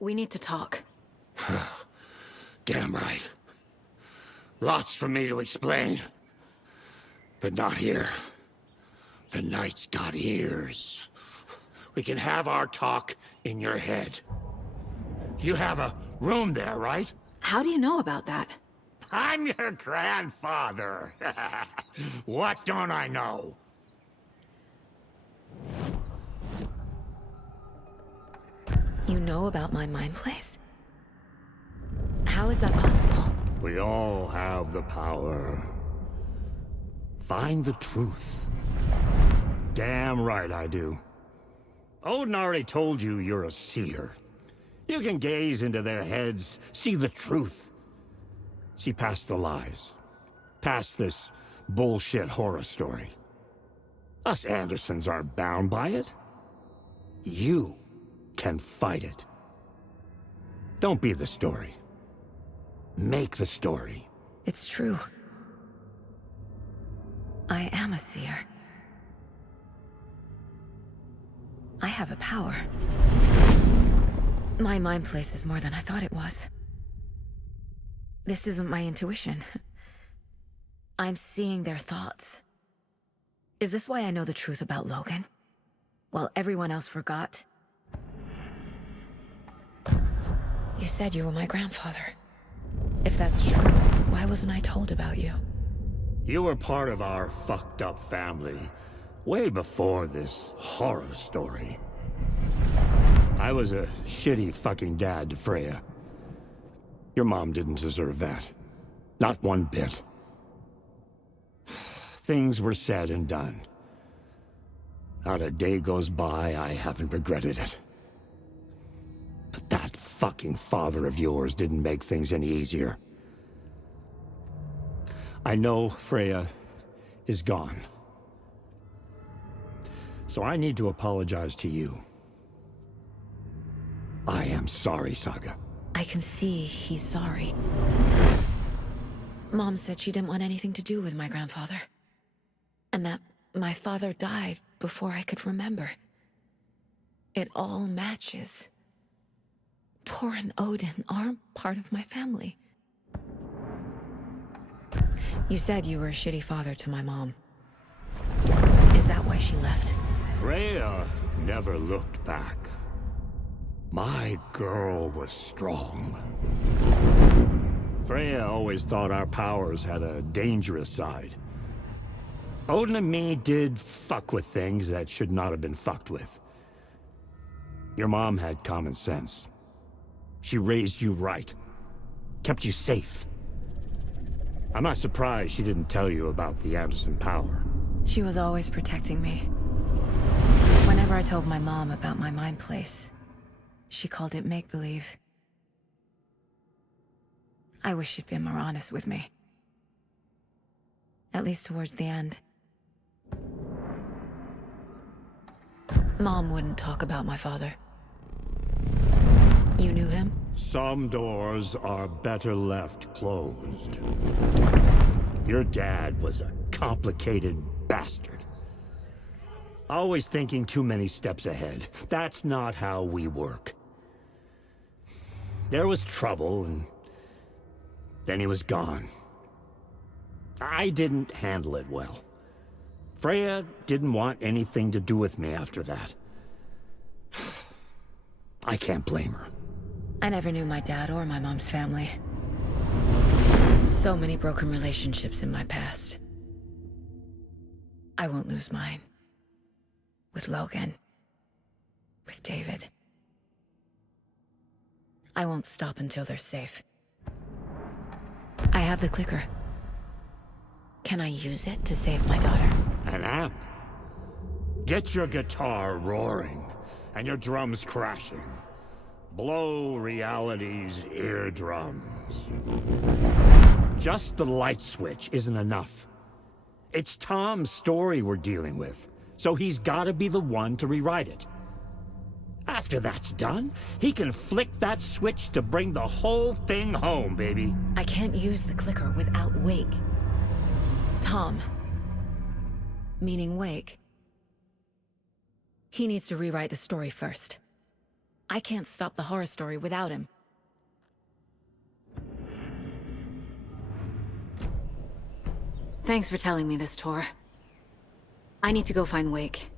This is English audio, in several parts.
We need to talk. Damn right. Lots for me to explain. But not here. The night's got ears. We can have our talk in your head. You have a room there, right? How do you know about that? I'm your grandfather. What don't I know? You know about my mind place? How is that possible? We all have the power. Find the truth. Damn right I do. Odin already told you you're a seer. You can gaze into their heads, see the truth. See past the lies. Past this bullshit horror story. Us Andersons aren't bound by it. You can fight it. Don't be the story. Make the story. It's true. I am a seer. I have a power. My mind place is more than I thought it was. This isn't my intuition. I'm seeing their thoughts. Is this why I know the truth about Logan? While everyone else forgot? You said you were my grandfather. If that's true, why wasn't I told about you? You were part of our fucked up family, way before this horror story. I was a shitty fucking dad to Freya. Your mom didn't deserve that. Not one bit. Things were said and done. Not a day goes by I haven't regretted it. But that fucking father of yours didn't make things any easier. I know Freya is gone. So I need to apologize to you. I am sorry, Saga. I can see he's sorry. Mom said she didn't want anything to do with my grandfather. And that my father died before I could remember. It all matches. Tor and Odin aren't part of my family. You said you were a shitty father to my mom. Is that why she left? Freya never looked back. My girl was strong. Freya always thought our powers had a dangerous side. Odin and me did fuck with things that should not have been fucked with. Your mom had common sense. She raised you right. Kept you safe. I'm not surprised she didn't tell you about the Anderson power. She was always protecting me. Whenever I told my mom about my mind place, she called it make-believe. I wish she'd been more honest with me. At least towards the end. Mom wouldn't talk about my father. You knew him? Some doors are better left closed. Your dad was a complicated bastard. Always thinking too many steps ahead. That's not how we work. There was trouble, and then he was gone. I didn't handle it well. Freya didn't want anything to do with me after that. I can't blame her. I never knew my dad or my mom's family. So many broken relationships in my past. I won't lose mine. With Logan. With David. I won't stop until they're safe. I have the clicker. Can I use it to save my daughter? An amp? Get your guitar roaring, and your drums crashing. Blow reality's eardrums. Just the light switch isn't enough. It's Tom's story we're dealing with, so he's gotta be the one to rewrite it. After that's done, he can flick that switch to bring the whole thing home, baby. I can't use the clicker without Wake. Tom. Meaning Wake. He needs to rewrite the story first. I can't stop the horror story without him. Thanks for telling me this, Tor. I need to go find Wake.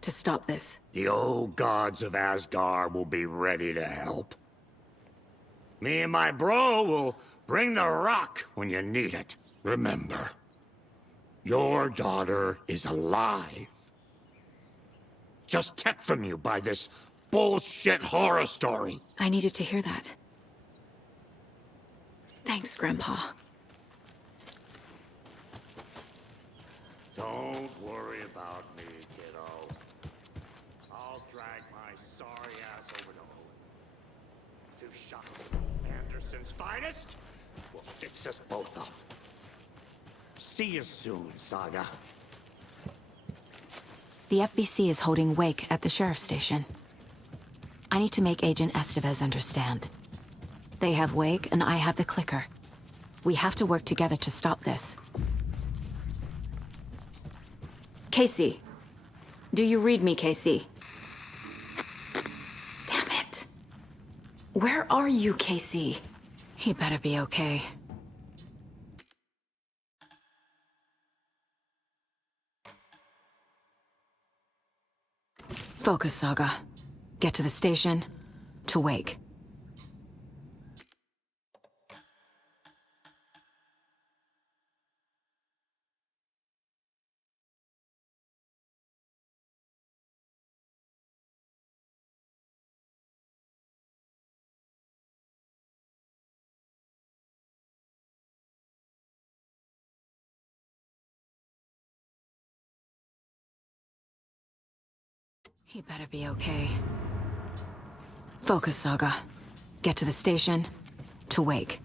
To stop this. The old gods of Asgard will be ready to help. Me and my bro will bring the rock when you need it. Remember, your daughter is alive. Just kept from you by this bullshit horror story. I needed to hear that. Thanks, Grandpa. Don't worry about me, kiddo. I'll drag my sorry ass over to Odin. To shop Anderson's finest. We'll fix us both up. See you soon, Saga. The FBC is holding Wake at the sheriff's station. I need to make Agent Estevez understand. They have Wake and I have the clicker. We have to work together to stop this. Casey. Do you read me, Casey? Damn it. Where are you, Casey? He better be okay. Focus, Saga. Get to the station, to Wake. He better be okay. Focus, Saga. Get to the station, to Wake.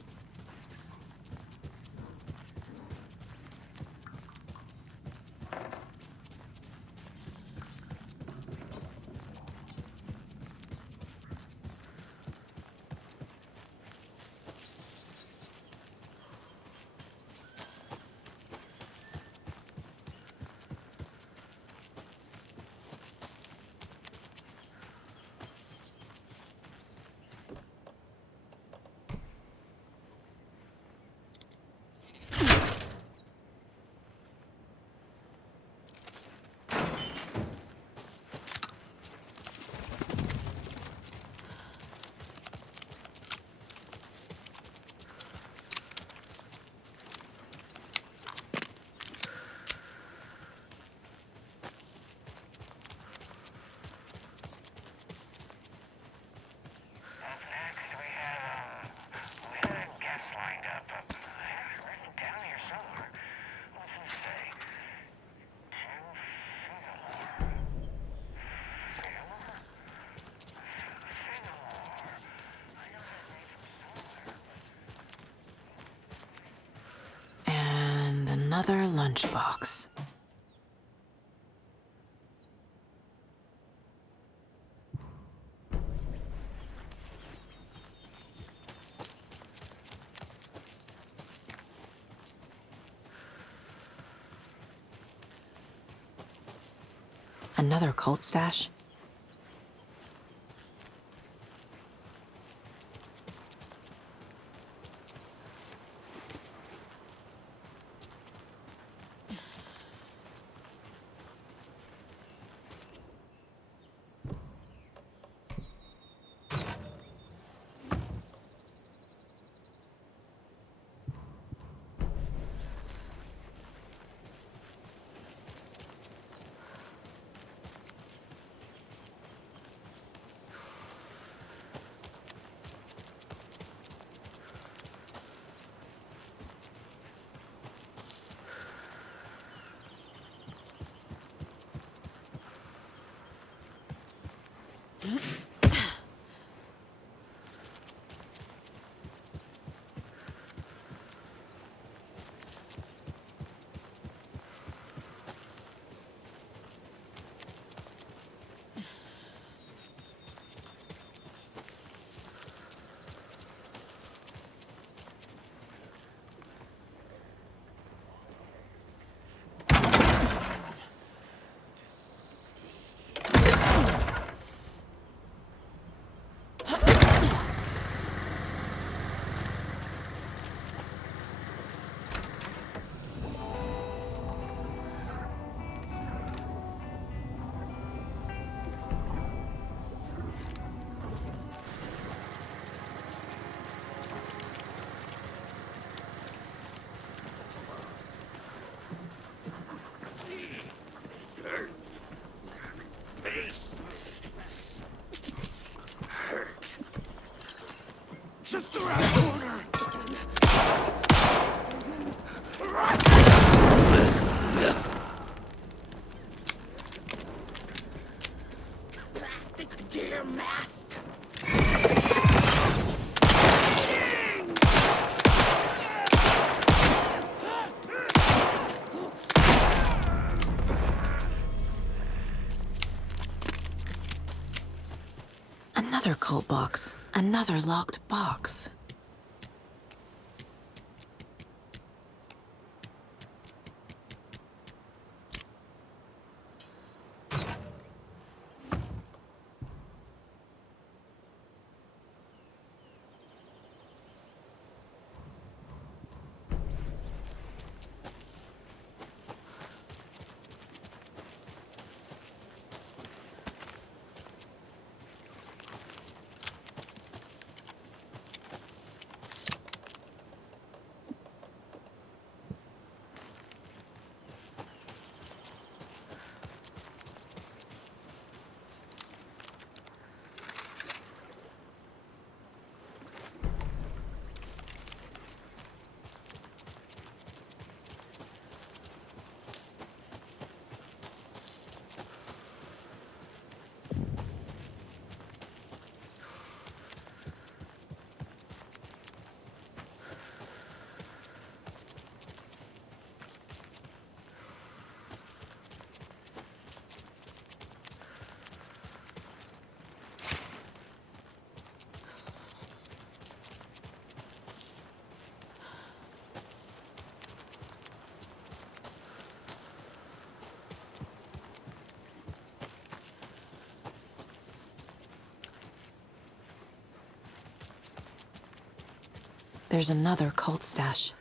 Another lunchbox. Another cult stash? dear mask! Another cult box. Another locked box. There's another cult stash.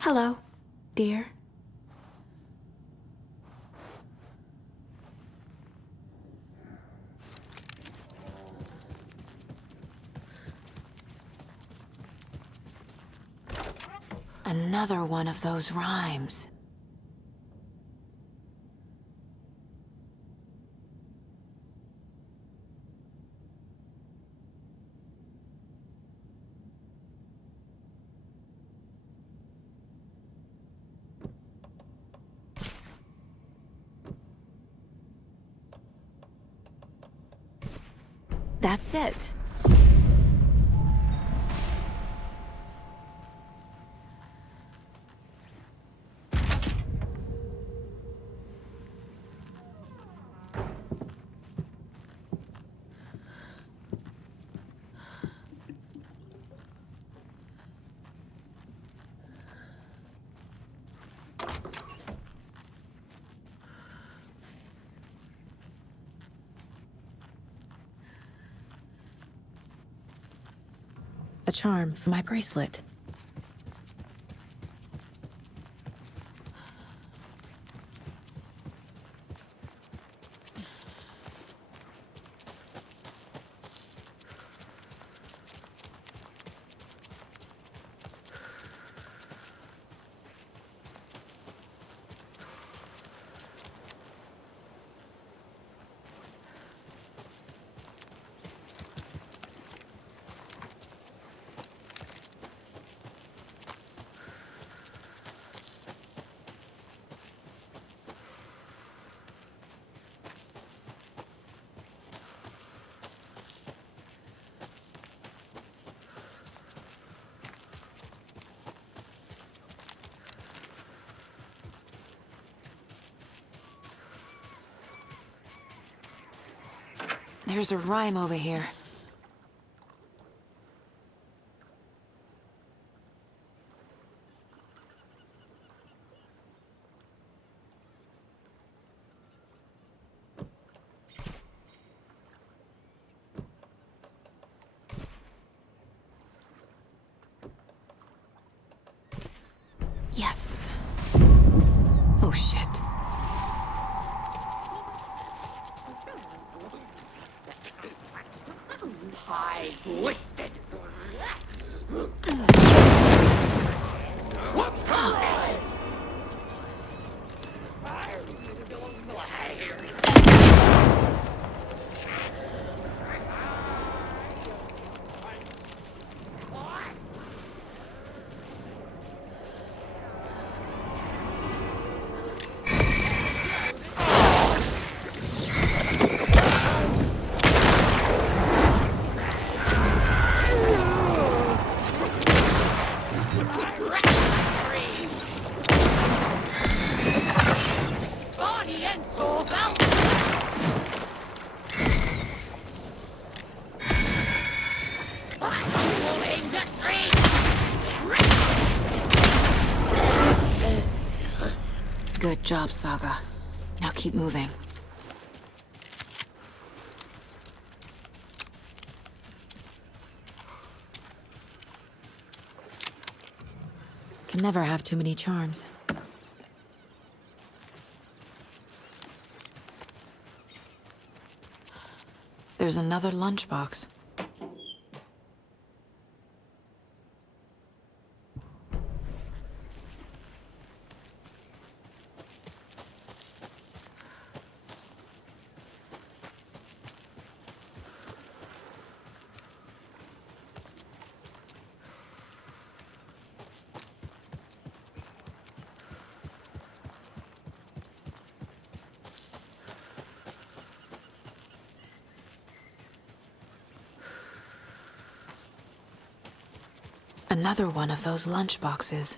Hello, dear. Another one of those rhymes. That's it. A charm for my bracelet. There's a rhyme over here. Yes. Oh, shit. High-twisted. Body and soul belt. Moving the street. Good job, Saga. Now keep moving. Can never have too many charms. There's another lunchbox. Another one of those lunchboxes.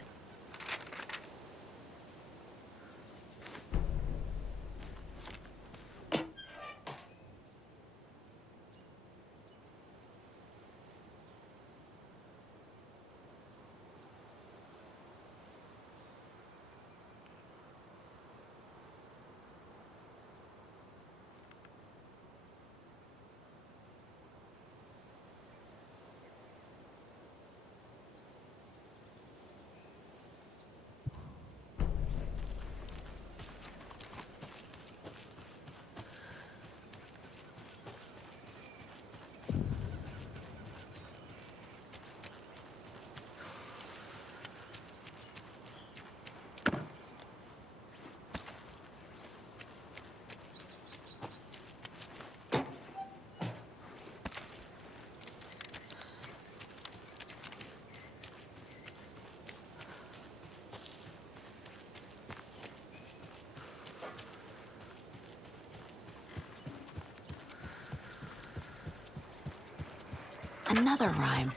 Another rhyme.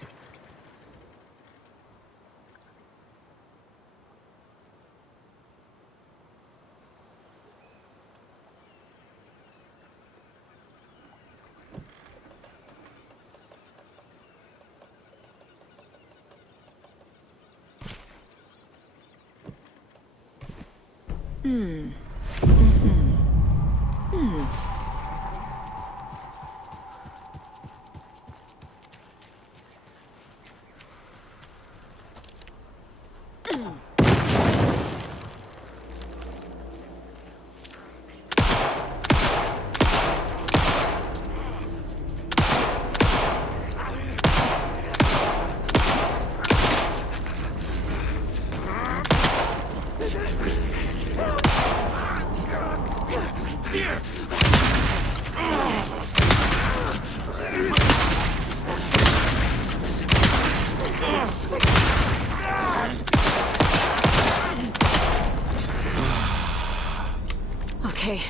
Okay,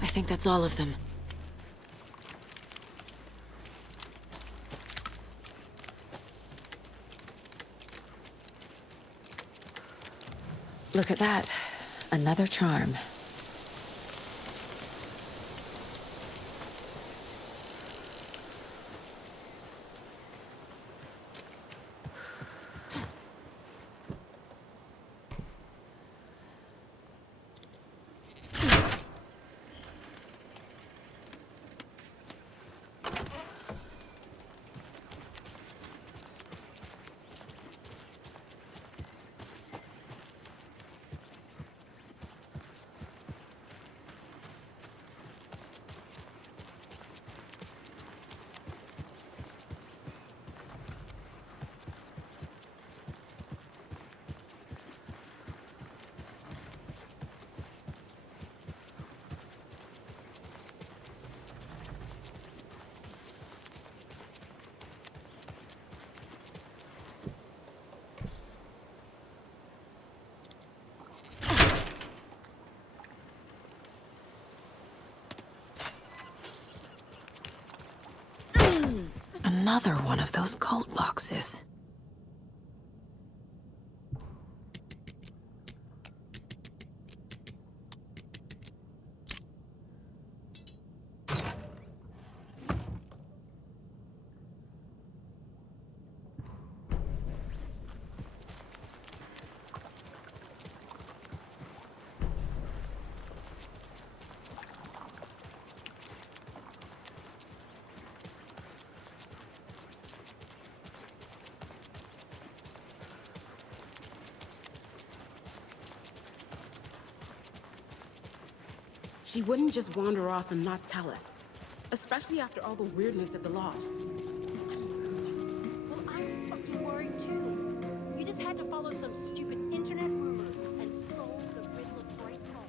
I think that's all of them. Look at that. Another charm. Another one of those cult boxes. She wouldn't just wander off and not tell us. Especially after all the weirdness at the lodge. Well, I'm fucking worried too. You just had to follow some stupid internet rumors and solve the riddle of Brightfall.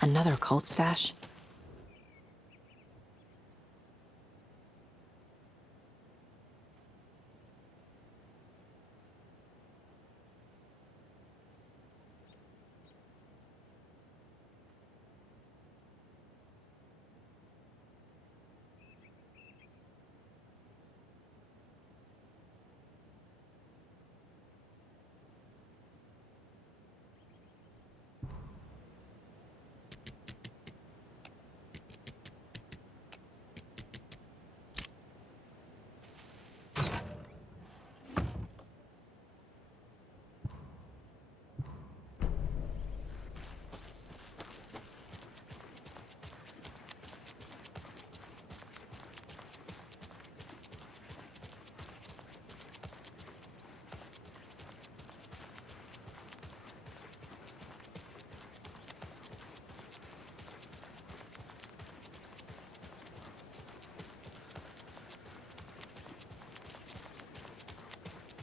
Another cult stash?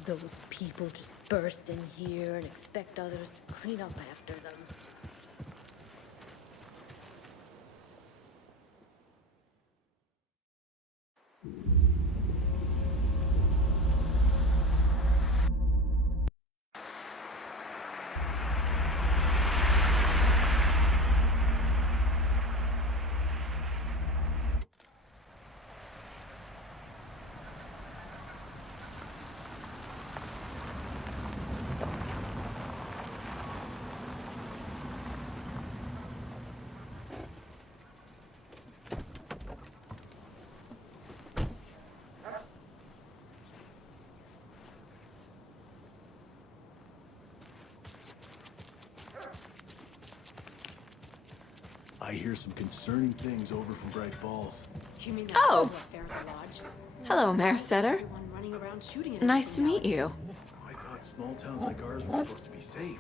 Those people just burst in here and expect others to clean up after them. I hear some concerning things over from Bright Falls. You mean that Oh. affair at the lodge? Hello, Mare Setter. Everyone running around shooting at Nice to everything meet you. nowadays. I thought small towns like ours were supposed to be safe.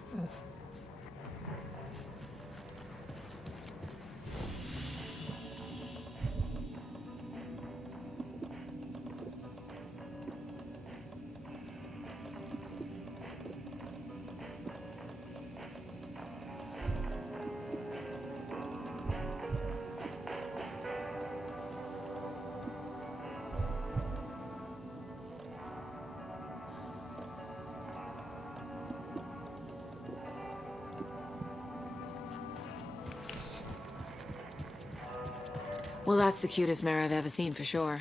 Well, that's the cutest mare I've ever seen for sure.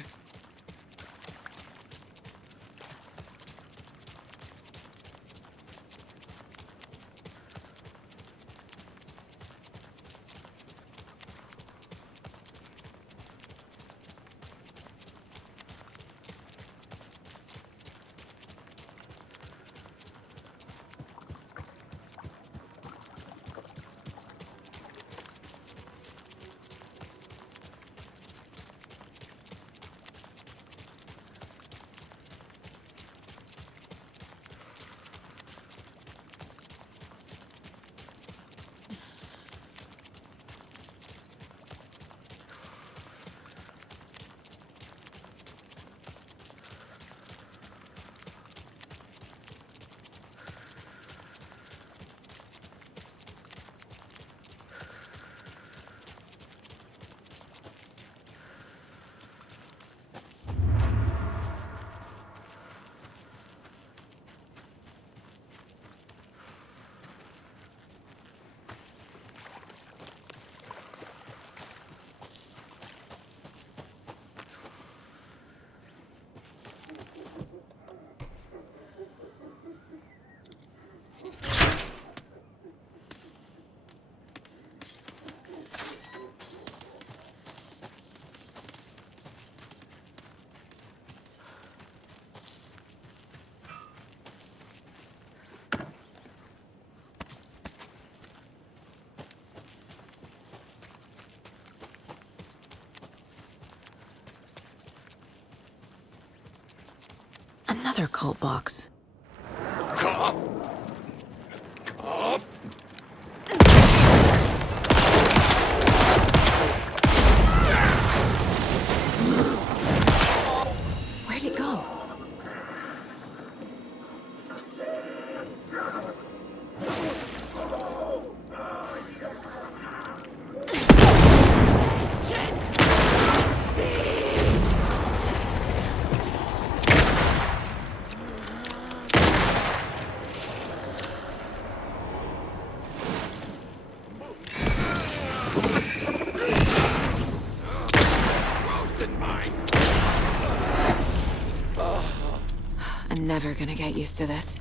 Another cult box. Cough! Cough! Where'd it go? I'm never gonna get used to this.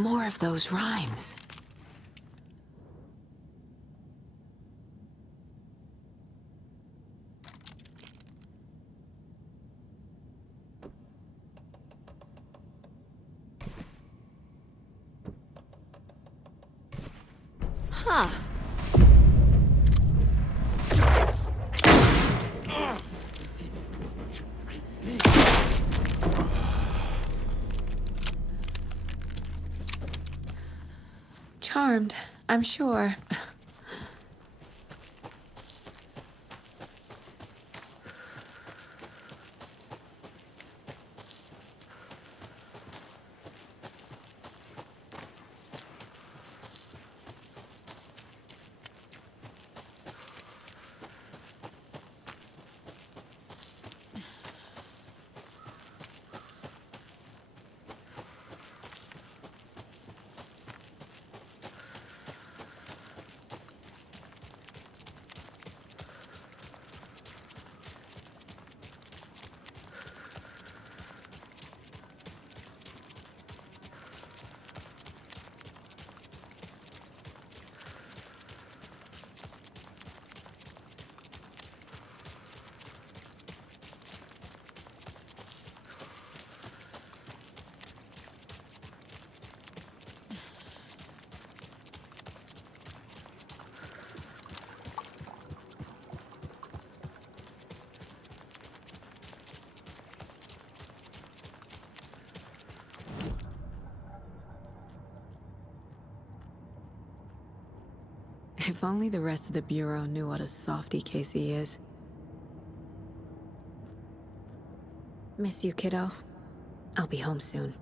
More of those rhymes. Huh. Charmed, I'm sure. If only the rest of the Bureau knew what a softy Casey is. Miss you, kiddo. I'll be home soon.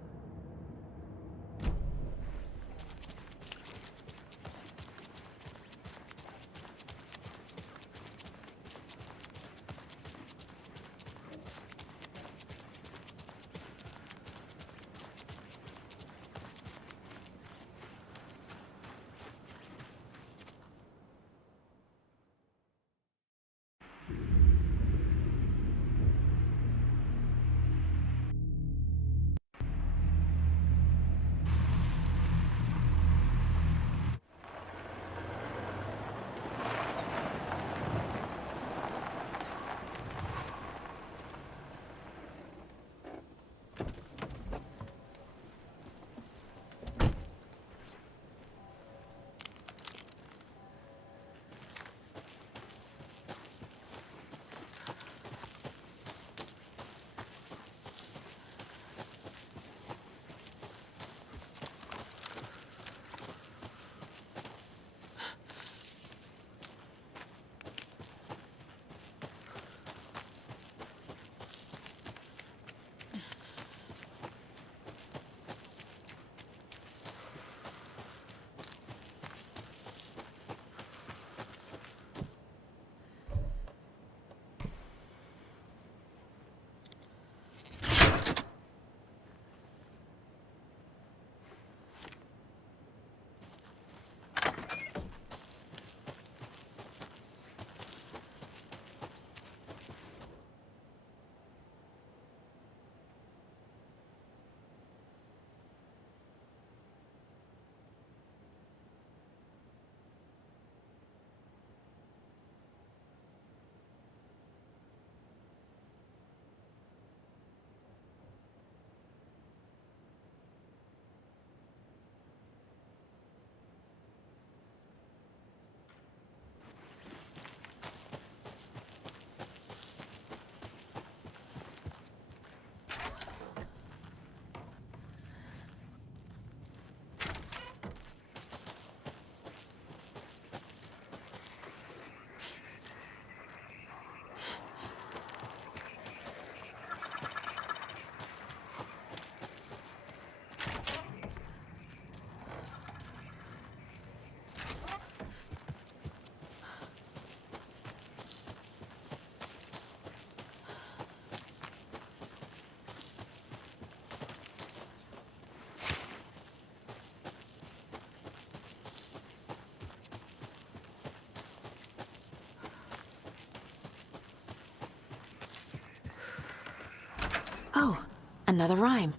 Oh, another rhyme.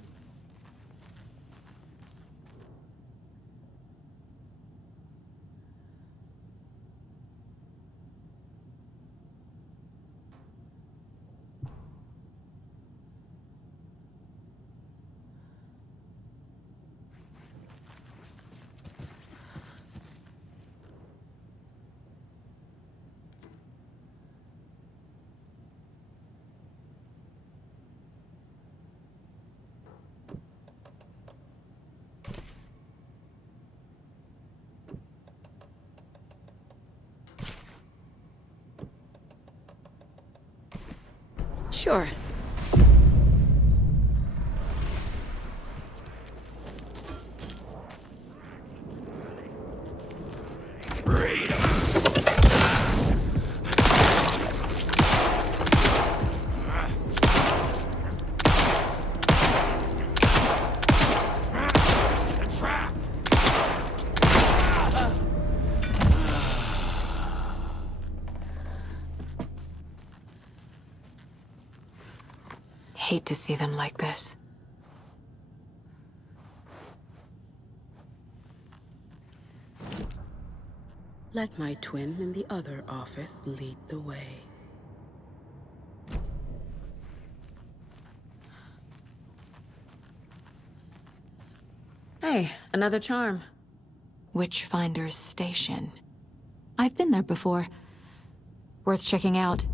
Sure. Hate to see them like this. Let my twin in the other office lead the way. Hey, another charm. Witchfinder's Station. I've been there before. Worth checking out.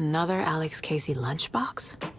Another Alex Casey lunchbox?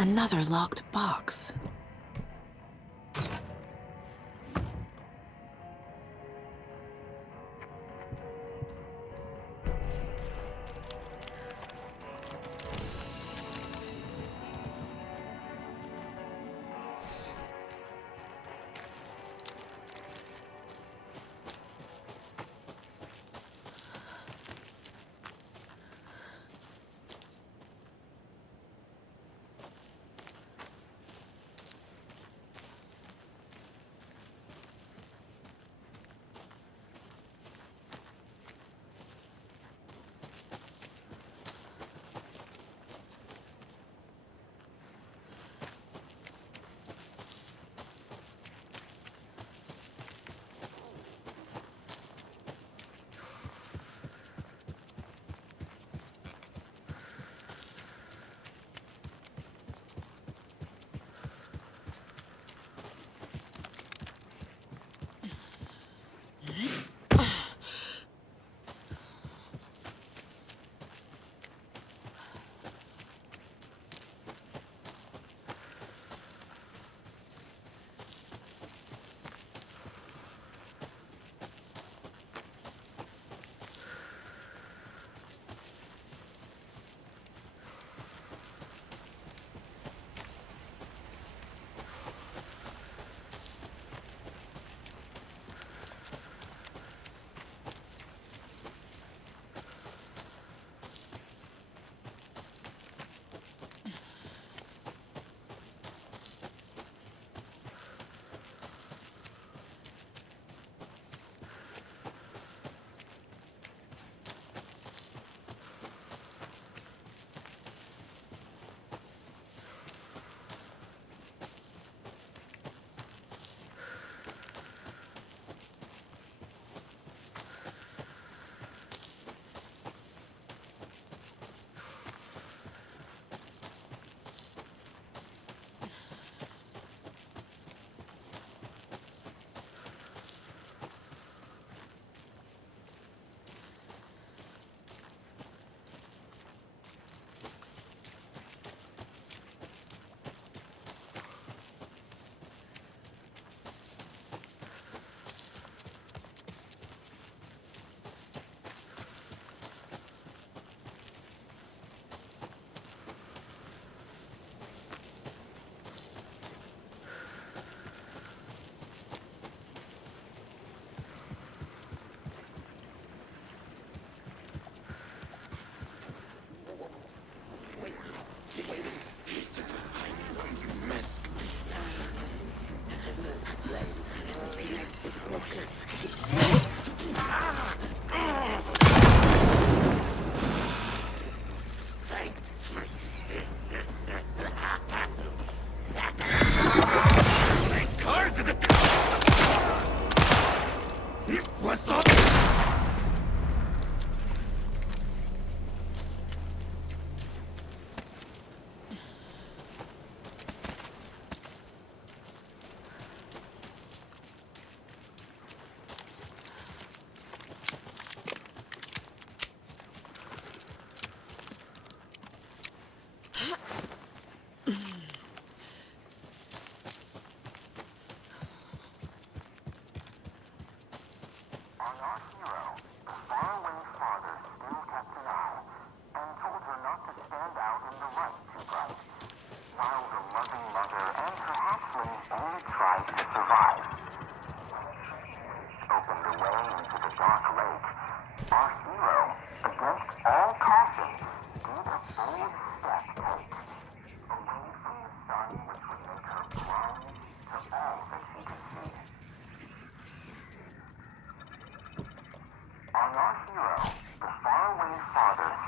Another locked box.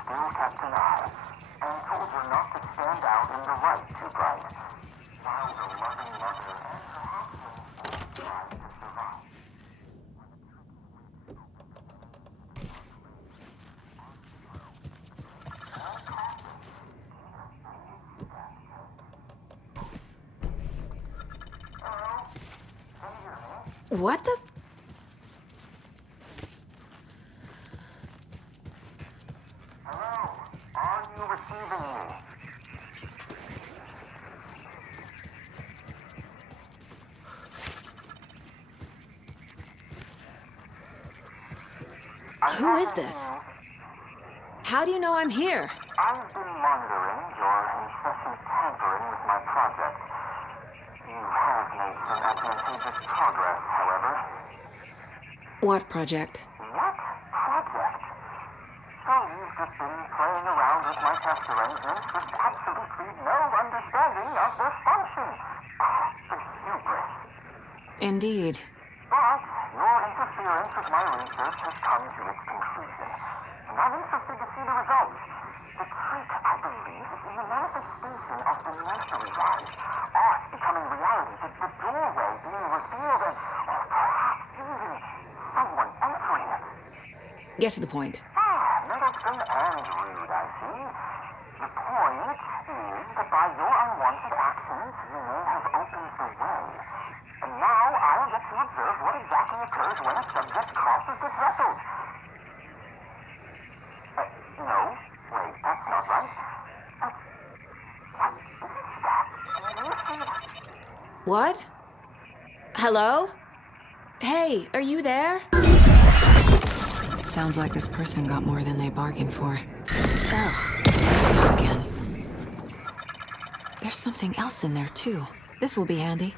still kept an eye, and told her not to stand out in the light too bright. Now the loving mother and her hatchling tried to survive. What the? Hello, are you receiving me? Who is this? How do you know I'm here? I've been monitoring your incessant tampering with my project. You have made some advantageous progress, however. What project? What project? So you've just been playing around with my test arrangements with absolutely no understanding of their function. The hubris. Indeed. But your interference with my research has come to its conclusion, and I'm interested to see the results. The trick, I believe, is in the manifestation of the nursery vibes. Art becoming reality, the doorway being revealed, and perhaps even someone entering it. Get to the point. Middleton and rude, I see. The point is that by your unwanted actions, you may have opened the way. And now I'll get to observe what exactly occurs when a subject crosses the threshold. No. Wait, that's not right. What is that? Do you see that? What? Hello? Hey, are you there? Sounds like this person got more than they bargained for. Ugh, this stuff again. There's something else in there, too. This will be handy.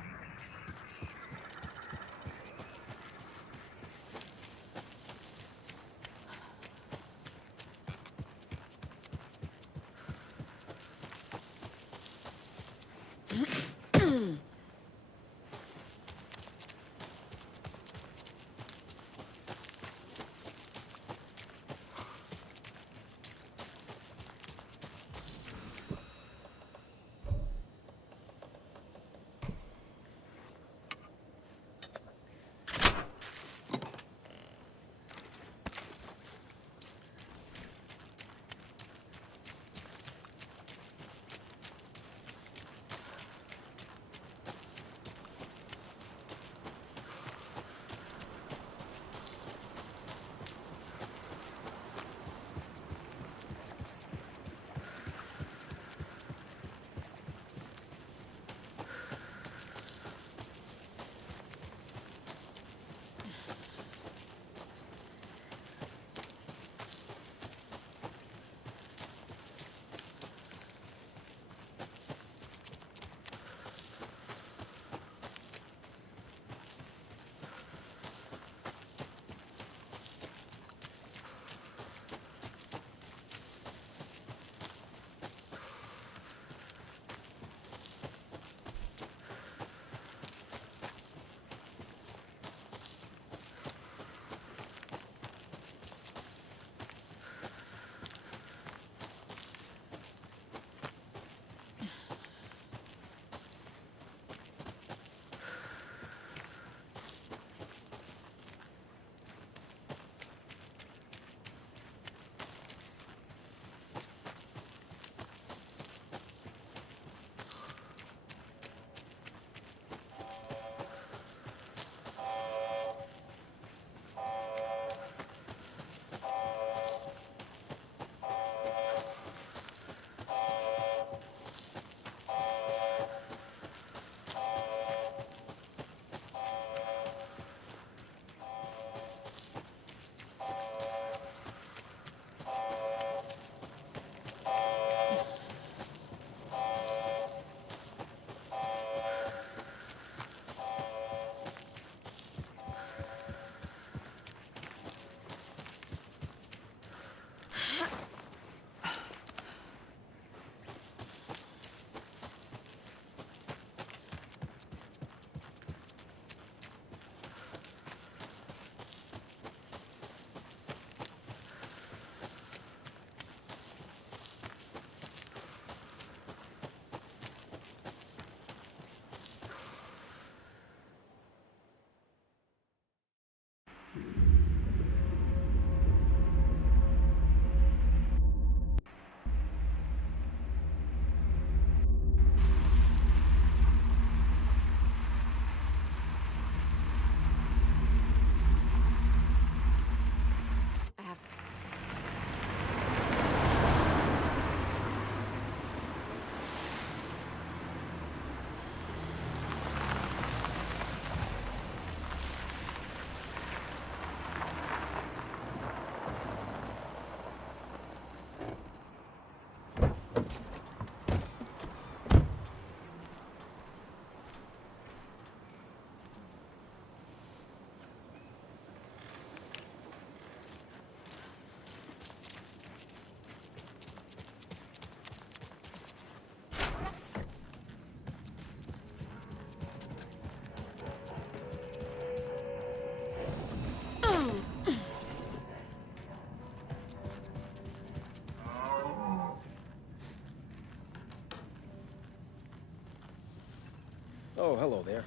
Oh, hello there.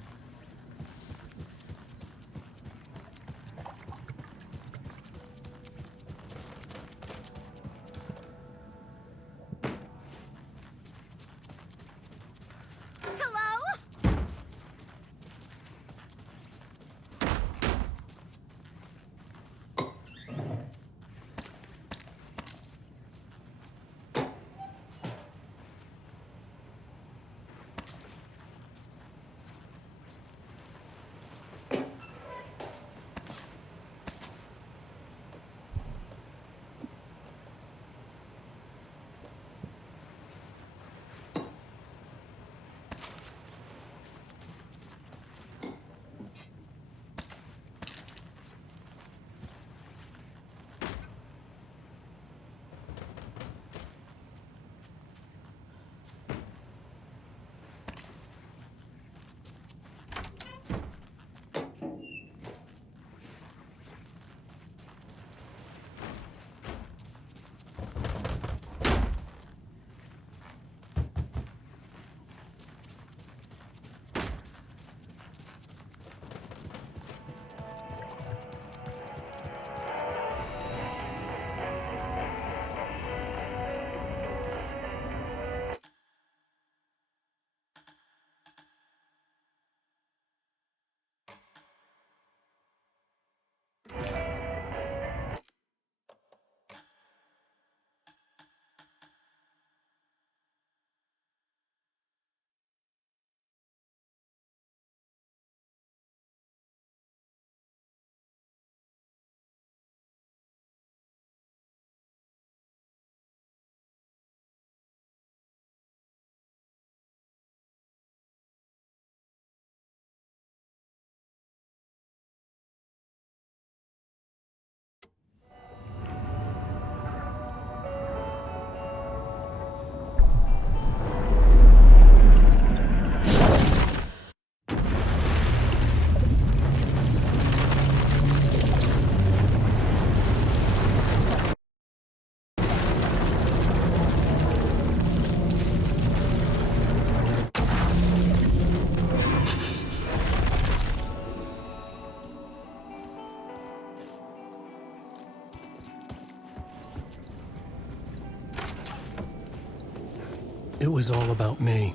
It was all about me.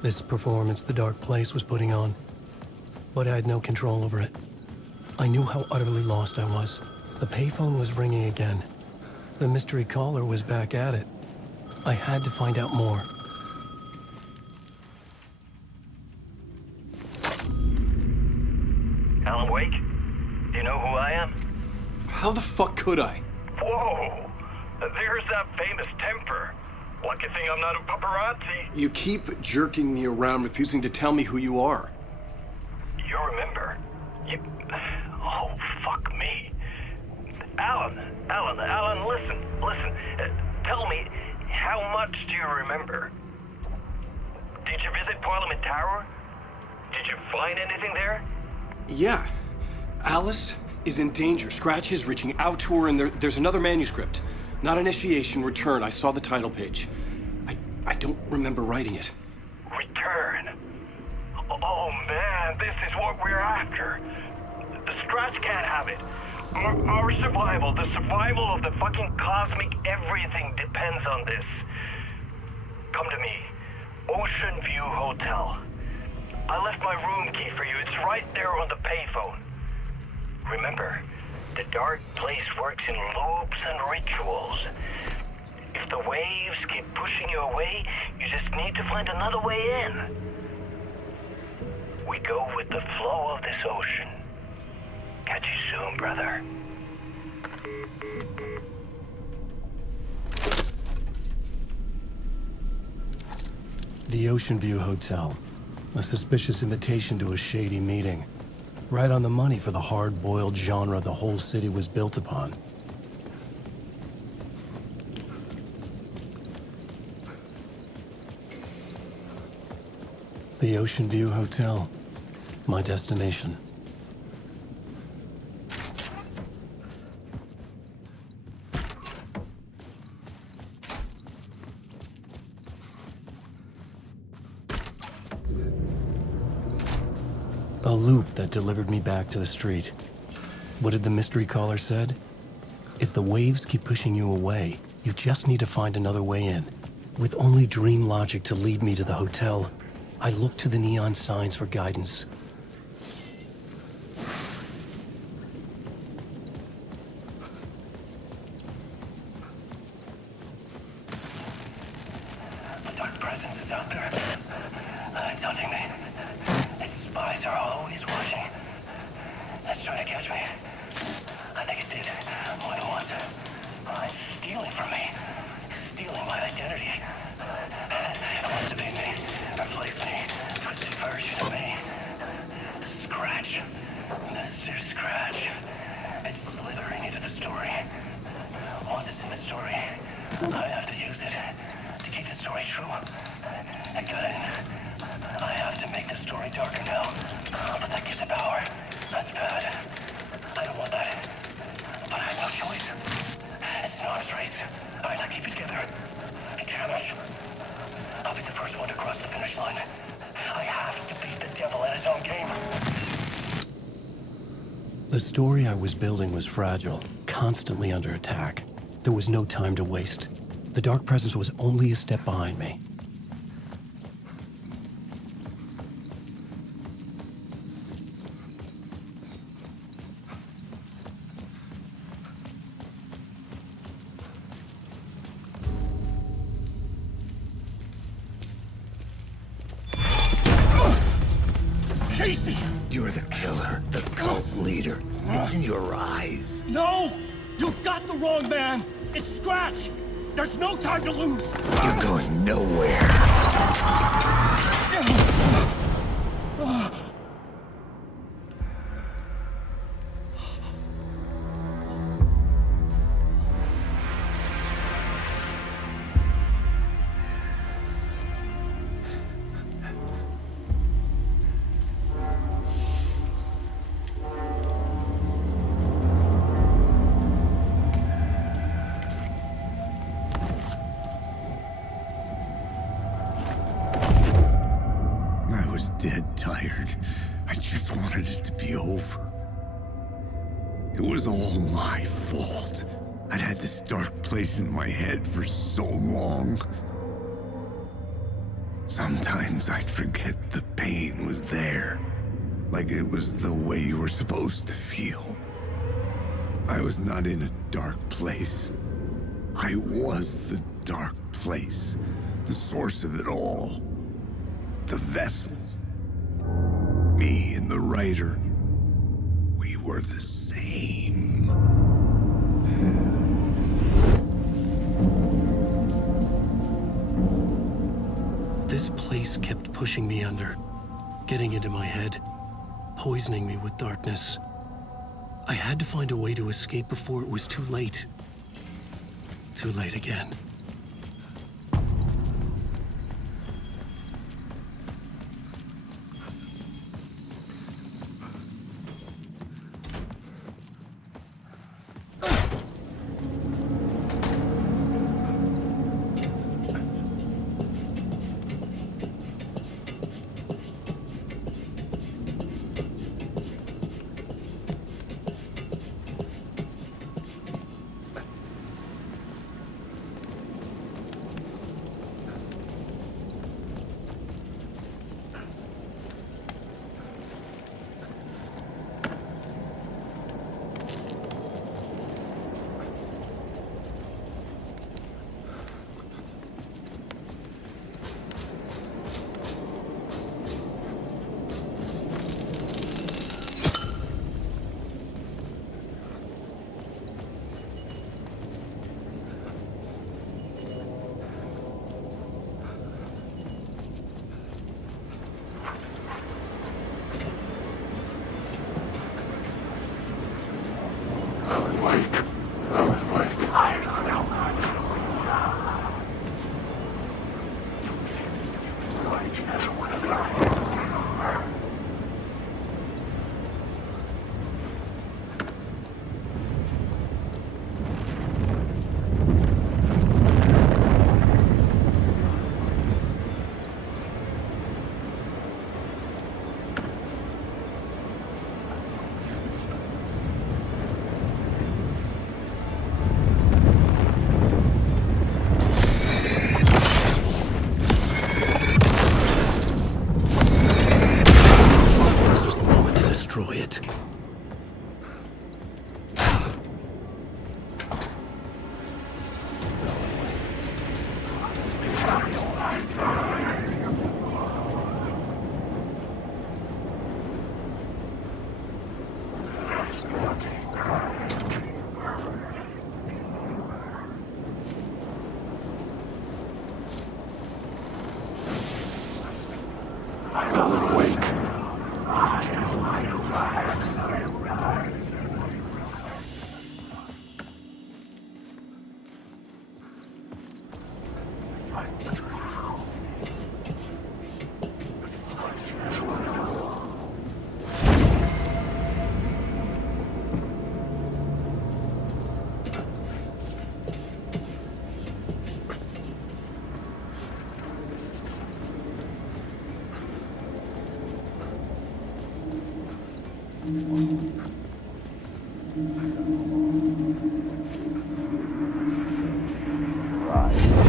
This performance the Dark Place was putting on. But I had no control over it. I knew how utterly lost I was. The payphone was ringing again. The mystery caller was back at it. I had to find out more. Alan Wake? Do you know who I am? How the fuck could I? Whoa! There's that famous temper. Lucky thing I'm not a paparazzi. You keep jerking me around, refusing to tell me who you are. You remember? Oh, fuck me. Alan, listen. Tell me, how much do you remember? Did you visit Parliament Tower? Did you find anything there? Yeah. Alice is in danger. Scratch is reaching out to her, and there's another manuscript. Not Initiation, Return. I saw the title page. I don't remember writing it. Return? Oh man, this is what we're after. The Scratch can't have it. Our survival, the survival of the fucking cosmic everything depends on this. Come to me. Ocean View Hotel. I left my room key for you. It's right there on the payphone. Remember, the Dark Place works in loops and rituals. If the waves keep pushing you away, you just need to find another way in. We go with the flow of this ocean. Catch you soon, brother. The Ocean View Hotel. A suspicious invitation to a shady meeting. Right on the money for the hard-boiled genre the whole city was built upon. The Ocean View Hotel. My destination. loop that delivered me back to the street. What did the mystery caller said? If the waves keep pushing you away, you just need to find another way in. With only dream logic to lead me to the hotel, I looked to the neon signs for guidance. The dark presence is out there. It's hunting me. Its spies are always watching. It's trying to catch me. I think it did more than once. It's stealing from me. Stealing my identity. It wants to be me. Replace me. Twisted version of me. Scratch. Mr. Scratch. It's slithering into the story. Once it's in the story, I have to use it to keep the story true. I got it. I have to make the story darker now. But that gives it power. That's bad. I don't want that. But I have no choice. It's an arms race. I gotta keep it together. Damn it. I'll be the first one to cross the finish line. I have to beat the devil at his own game. The story I was building was fragile, constantly under attack. There was no time to waste. The dark presence was only a step behind me. You're the killer, the cult leader. It's in your eyes. No! You got the wrong man! It's Scratch! There's no time to lose! You're going nowhere. Dead tired. I just wanted it to be over. It was all my fault. I'd had this dark place in my head for so long. Sometimes I'd forget the pain was there. Like it was the way you were supposed to feel. I was not in a dark place. I was the dark place. The source of it all. The vessel. Me and the writer, we were the same. This place kept pushing me under, getting into my head, poisoning me with darkness. I had to find a way to escape before it was too late. Too late again.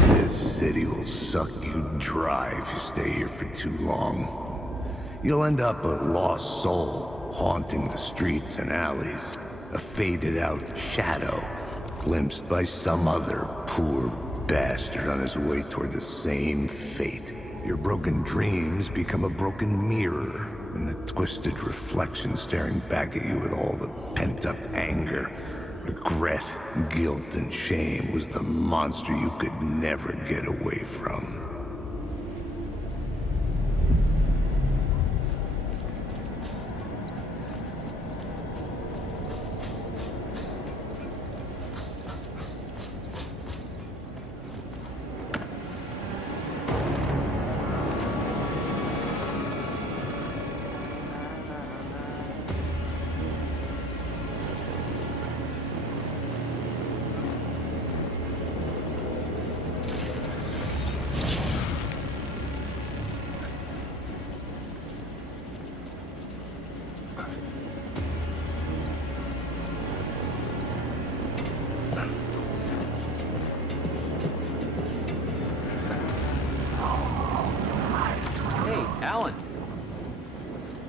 This city will suck you dry if you stay here for too long. You'll end up a lost soul, haunting the streets and alleys. A faded-out shadow, glimpsed by some other poor bastard on his way toward the same fate. Your broken dreams become a broken mirror, and the twisted reflection staring back at you with all the pent-up anger, regret, guilt, and shame was the monster you could never get away from.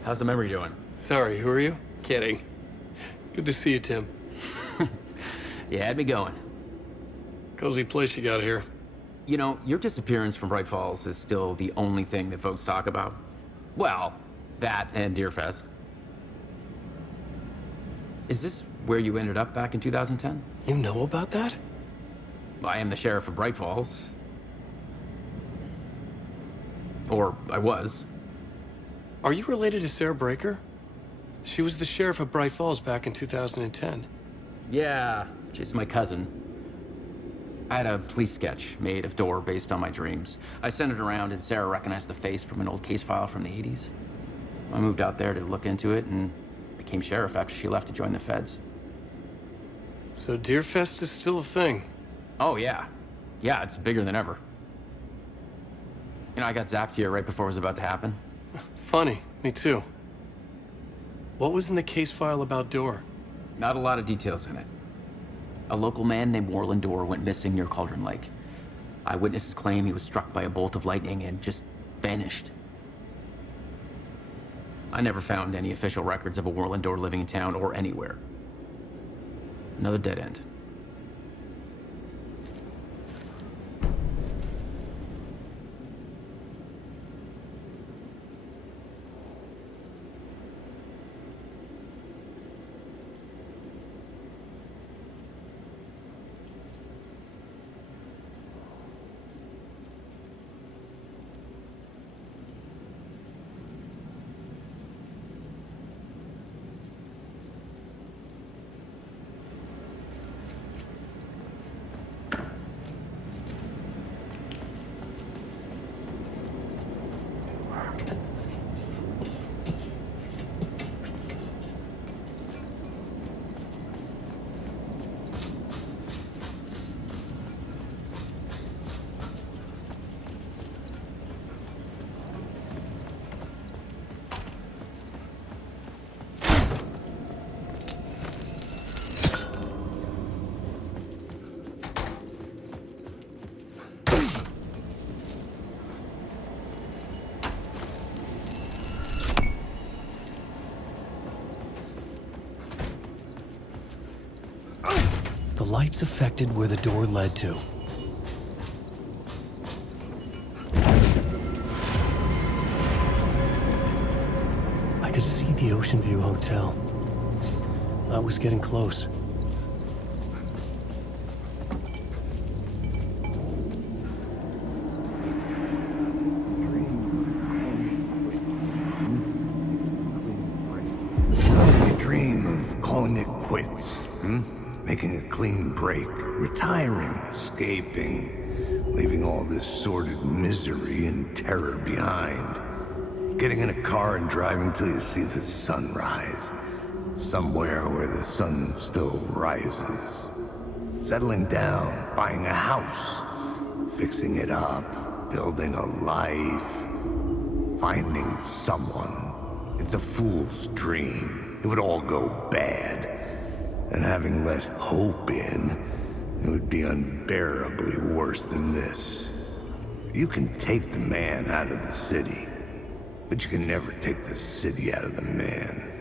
How's the memory doing? Sorry, who are you? Kidding. Good to see you, Tim. You had me going. Cozy place you got here. You know, your disappearance from Bright Falls is still the only thing that folks talk about. Well, that and Deerfest. Is this where you ended up back in 2010? You know about that? I am the sheriff of Bright Falls. Or I was. Are you related to Sarah Breaker? She was the sheriff of Bright Falls back in 2010. Yeah, she's my cousin. I had a police sketch made of Dor based on my dreams. I sent it around and Sarah recognized the face from an old case file from the 80s. I moved out there to look into it and became sheriff after she left to join the feds. So Deerfest is still a thing? Oh, yeah. Yeah, it's bigger than ever. You know, I got zapped here right before it was about to happen. Funny, me too. What was in the case file about Dor? Not a lot of details in it. A local man named Warland Dor went missing near Cauldron Lake. Eyewitnesses claim he was struck by a bolt of lightning and just vanished. I never found any official records of a Warland Dor living in town or anywhere. Another dead end. The lights affected where the door led to. I could see the Ocean View Hotel. I was getting close. You dream of calling it quits, Making a clean break, retiring, escaping. leaving all this sordid misery and terror behind. Getting in a car and driving till you see the sun rise. Somewhere where the sun still rises. Settling down, buying a house, fixing it up, building a life, finding someone. It's a fool's dream. It would all go bad. And having let hope in, it would be unbearably worse than this. You can take the man out of the city, but you can never take the city out of the man.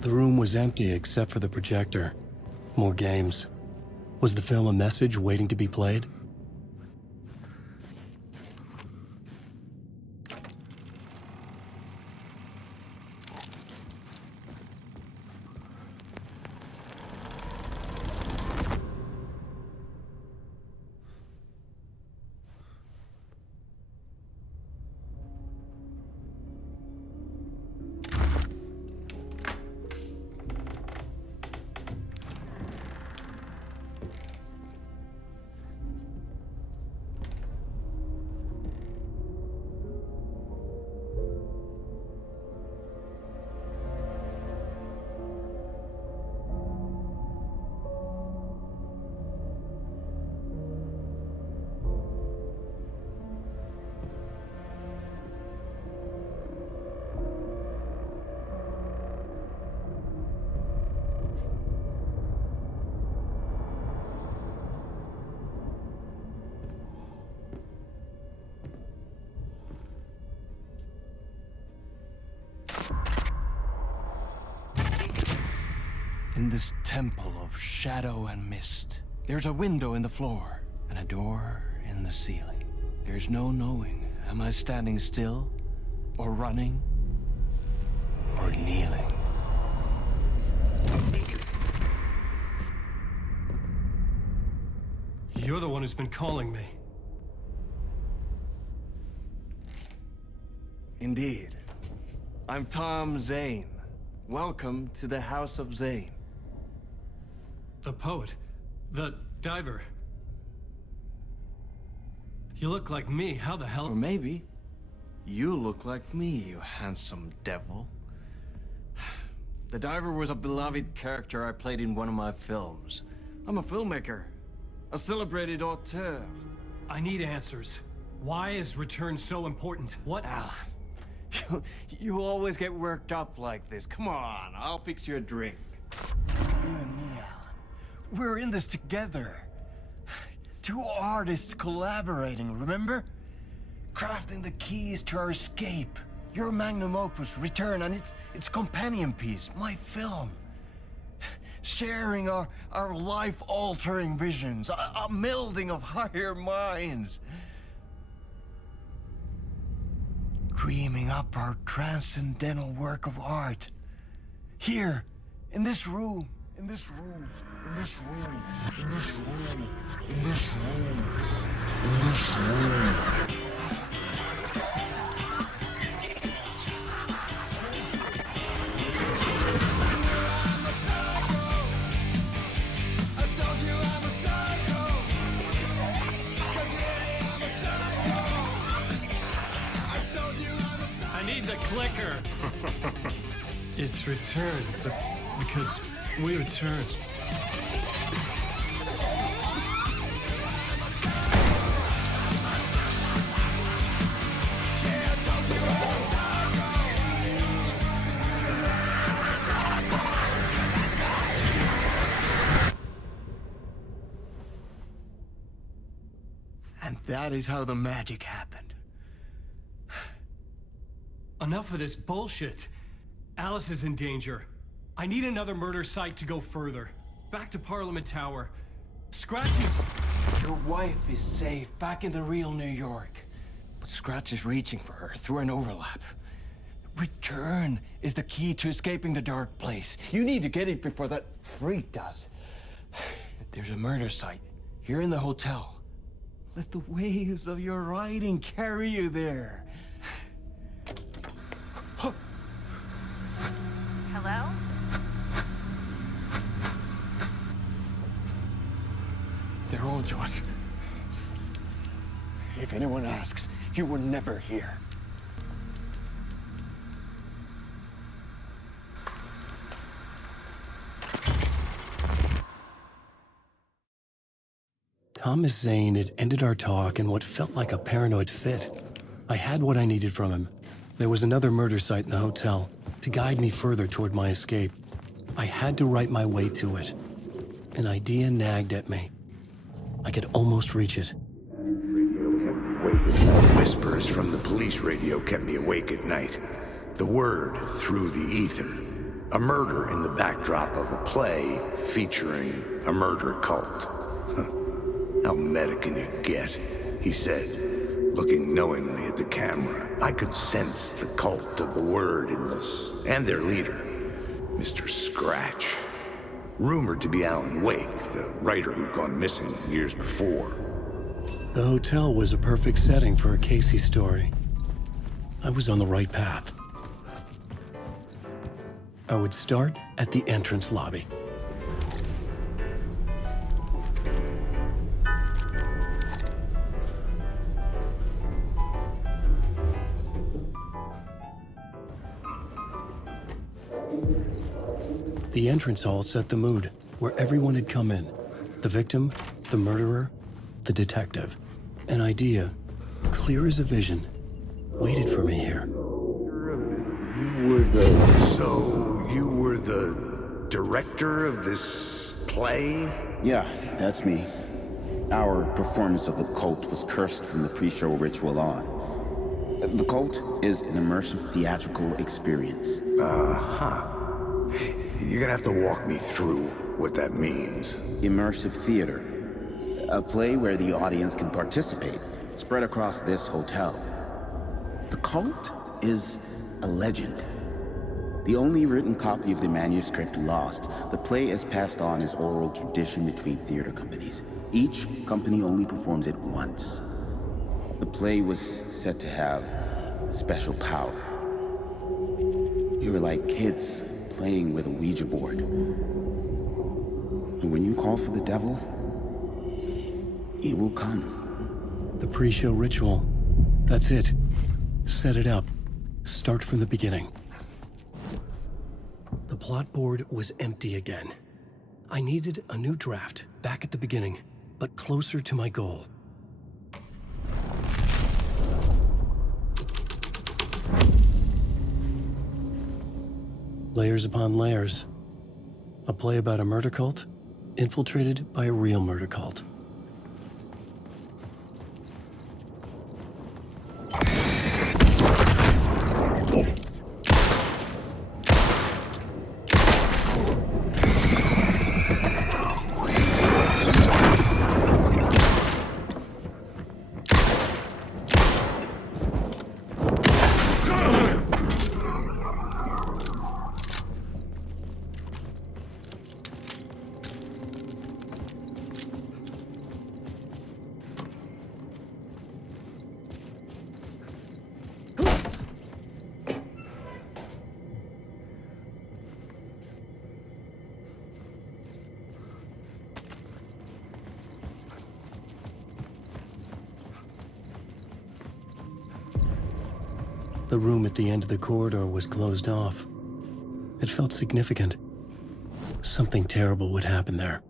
The room was empty except for the projector. More games. Was the film a message waiting to be played? In this temple of shadow and mist, there's a window in the floor and a door in the ceiling. There's no knowing, am I standing still, or running, or kneeling? You're the one who's been calling me. Indeed. I'm Tom Zane. Welcome to the House of Zane. The poet. The diver. You look like me. How the hell? Or maybe you look like me, you handsome devil. The diver was a beloved character I played in one of my films. I'm a filmmaker, a celebrated auteur. I need answers. Why is Return so important? What? Alan, you always get worked up like this. Come on, I'll fix you a drink. You and me, Alan. We're in this together. Two artists collaborating, remember? Crafting the keys to our escape. Your magnum opus, Return, and its companion piece, my film. Sharing our life-altering visions, a melding of higher minds. Dreaming up our transcendental work of art. Here, in this room, in this room, in this room, in this room, in this room. I need the clicker. It's returned, but because we returned. And that is how the magic happened. Enough of this bullshit. Alice is in danger. I need another murder site to go further. Back to Parliament Tower. Scratch is... Your wife is safe, back in the real New York. But Scratch is reaching for her through an overlap. Return is the key to escaping the dark place. You need to get it before that freak does. There's a murder site here in the hotel. Let the waves of your writing carry you there. Hello? They're all yours. If anyone asks, you were never here. Thomas Zane had ended our talk in what felt like a paranoid fit. I had what I needed from him. There was another murder site in the hotel to guide me further toward my escape. I had to write my way to it. An idea nagged at me. I could almost reach it. Whispers from the police radio kept me awake at night. The word through the ether. A murder in the backdrop of a play featuring a murder cult. How meta can you get? He said, looking knowingly at the camera. I could sense the cult of the word in this, and their leader, Mr. Scratch. Rumored to be Alan Wake, the writer who'd gone missing years before. The hotel was a perfect setting for a Casey story. I was on the right path. I would start at the entrance lobby. The entrance hall set the mood, where everyone had come in. The victim, the murderer, the detective. An idea, clear as a vision, waited for me here. So, you were the director of this play? Yeah, that's me. Our performance of the cult was cursed from the pre-show ritual on. The cult is an immersive theatrical experience. You're gonna have to walk me through what that means. Immersive theater. A play where the audience can participate, spread across this hotel. The cult is a legend. The only written copy of the manuscript lost, the play is passed on as oral tradition between theater companies. Each company only performs it once. The play was said to have special power. We were like kids playing with a Ouija board. And when you call for the devil, he will come. The pre-show ritual. That's it. Set it up. Start from the beginning. The plot board was empty again. I needed a new draft, back at the beginning, but closer to my goal. Layers upon layers. A play about a murder cult, infiltrated by a real murder cult. The room at the end of the corridor was closed off. It felt significant. Something terrible would happen there.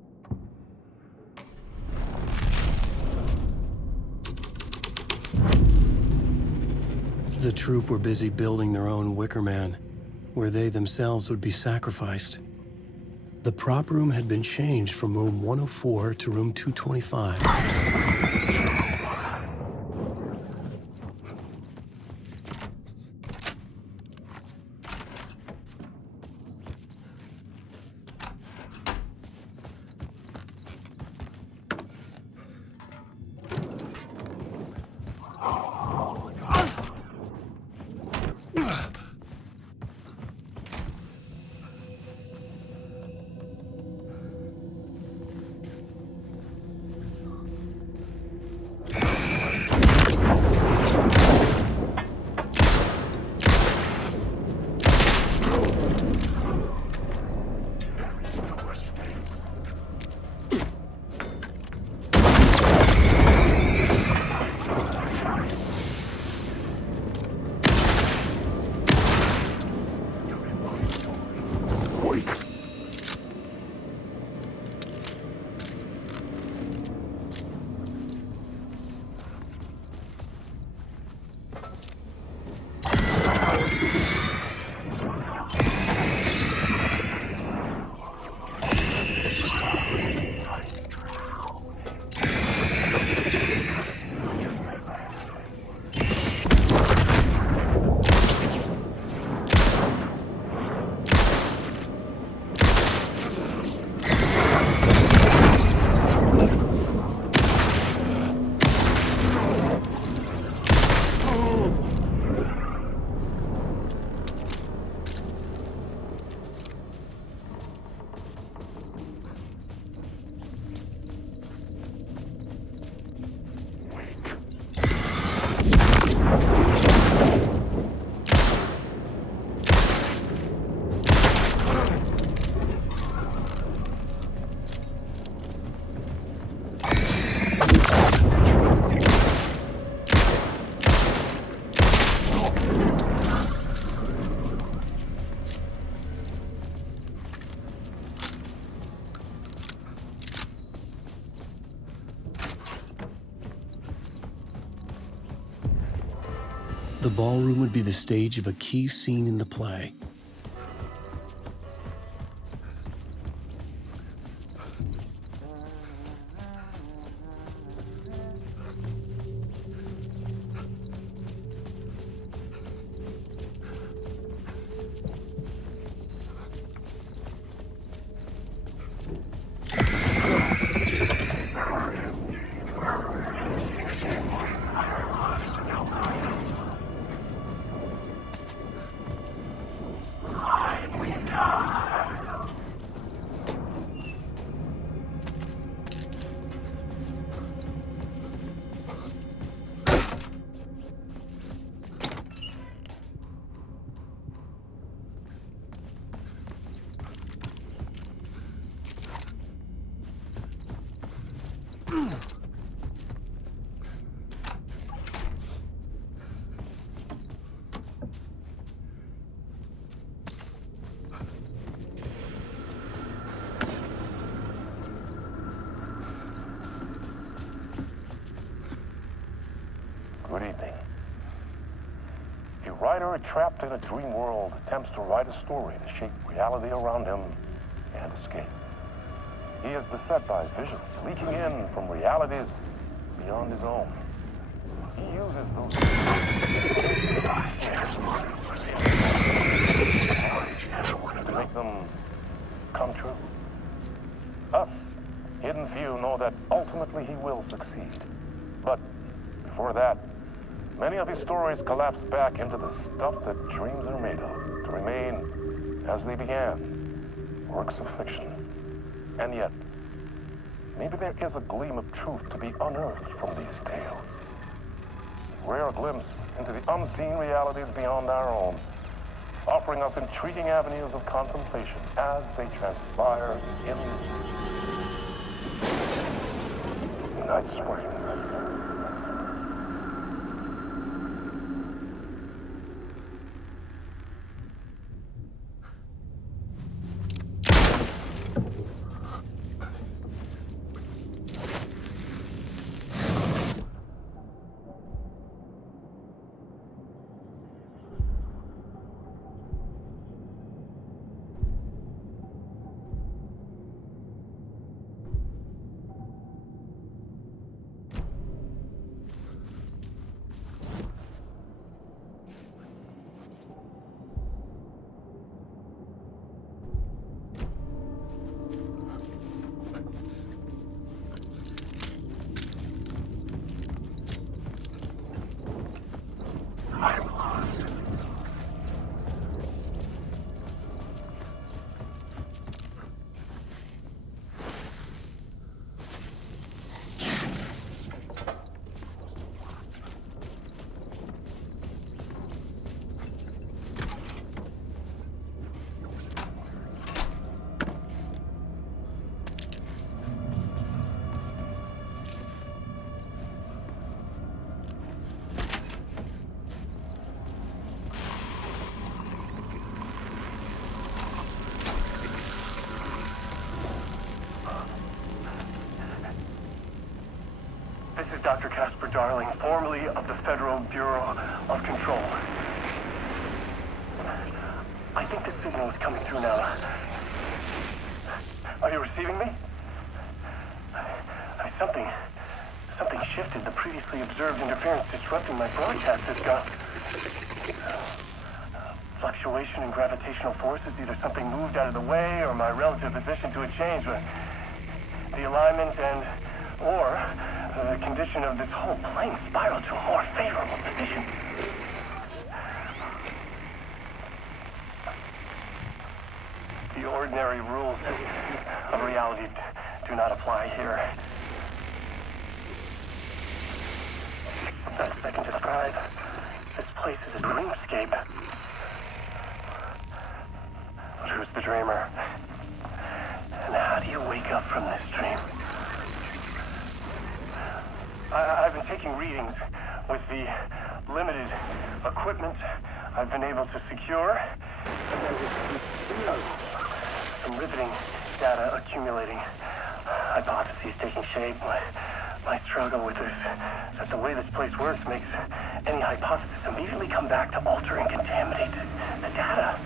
The troop were busy building their own Wicker Man, where they themselves would be sacrificed. The prop room had been changed from room 104 to room 225. The ballroom would be the stage of a key scene in the play. Good evening. A writer trapped in a dream world attempts to write a story to shape reality around him and escape. He is beset by visions leaking in from realities beyond his own. He uses those to make them come true. Us, hidden few, know that ultimately he will succeed. But before that, many of his stories collapse back into the stuff that dreams are made of, to remain as they began, works of fiction. And yet, maybe there is a gleam of truth to be unearthed from these tales. A rare glimpse into the unseen realities beyond our own, offering us intriguing avenues of contemplation as they transpire in Night Springs. is Dr. Casper Darling, formerly of the Federal Bureau of Control. I think the signal is coming through now. Are you receiving me? Something shifted. The previously observed interference disrupting my broadcast has got fluctuation in gravitational forces. Either something moved out of the way or my relative position to it changed. But the alignment or the condition of this whole plane spiraled to a more favorable position. The ordinary rules of reality do not apply here. Best I can describe this place is a dreamscape. But who's the dreamer? And how do you wake up from this dream? I've been taking readings with the limited equipment I've been able to secure. Some riveting data accumulating. Hypotheses taking shape. My struggle with this is that the way this place works makes any hypothesis immediately come back to alter and contaminate the data.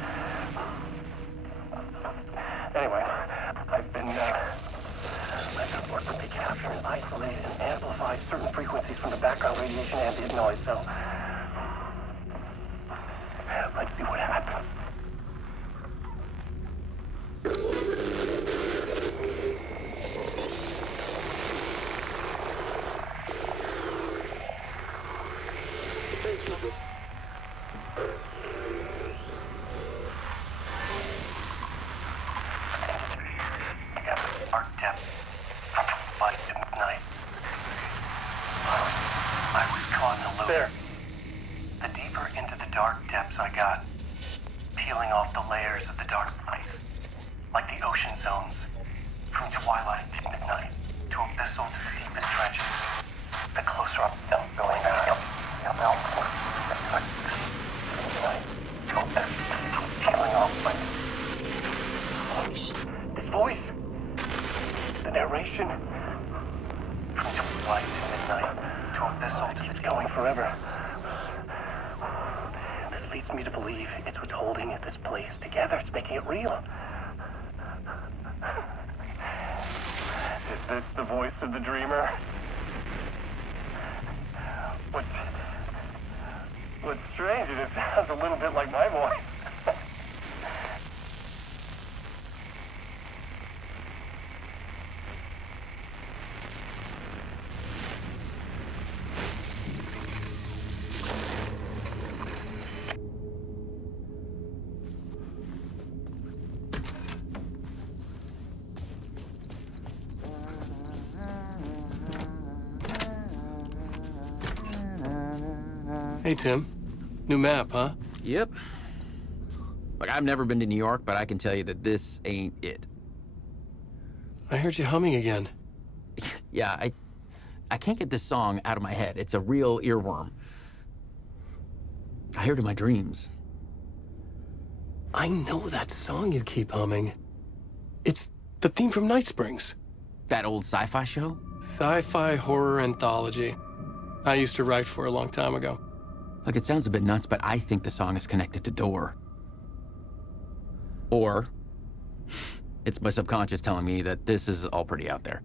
Anyway, I've been working to capture and isolate and amplify certain frequencies from the background radiation ambient noise, so let's see what happens. Together, it's making it real. Is this the voice of the dreamer? What's strange, it sounds a little bit like my voice. Hey, Tim. New map, huh? Yep. Like, I've never been to New York, but I can tell you that this ain't it. I heard you humming again. Yeah, I can't get this song out of my head. It's a real earworm. I hear it in my dreams. I know that song you keep humming. It's the theme from Night Springs. That old sci-fi show? Sci-fi horror anthology. I used to write for a long time ago. Like, it sounds a bit nuts, but I think the song is connected to Door. Or it's my subconscious telling me that this is all pretty out there.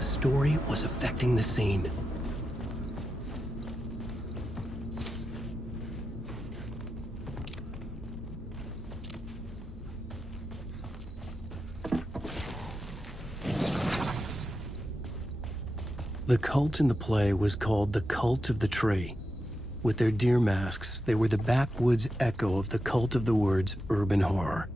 Story was affecting the scene. The cult in the play was called the Cult of the Tree. With their deer masks, they were the backwoods echo of the cult of the word's urban horror.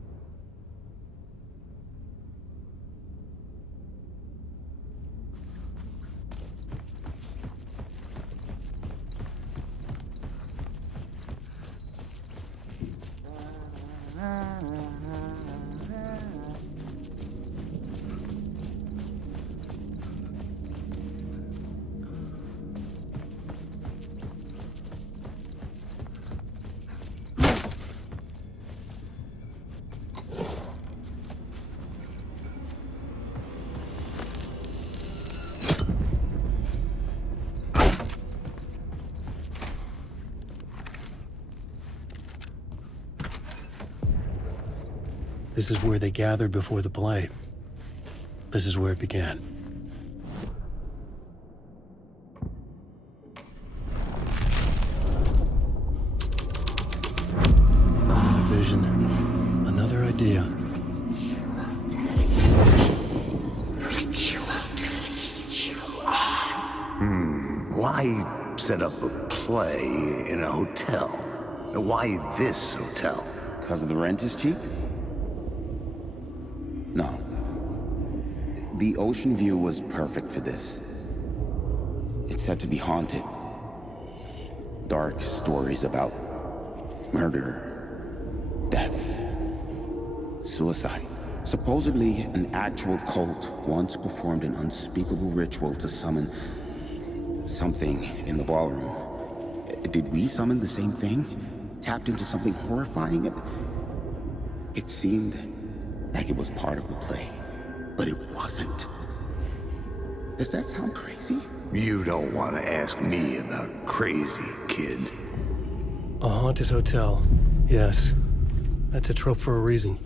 This is where they gathered before the play. This is where it began. Another vision. Another idea. Why set up a play in a hotel? Why this hotel? Because the rent is cheap? No. The ocean view was perfect for this. It's said to be haunted. Dark stories about murder, death, suicide. Supposedly, an actual cult once performed an unspeakable ritual to summon something in the ballroom. Did we summon the same thing? Tapped into something horrifying? It seemed like it was part of the play, but it wasn't. Does that sound crazy? You don't want to ask me about crazy, kid. A haunted hotel. Yes. That's a trope for a reason.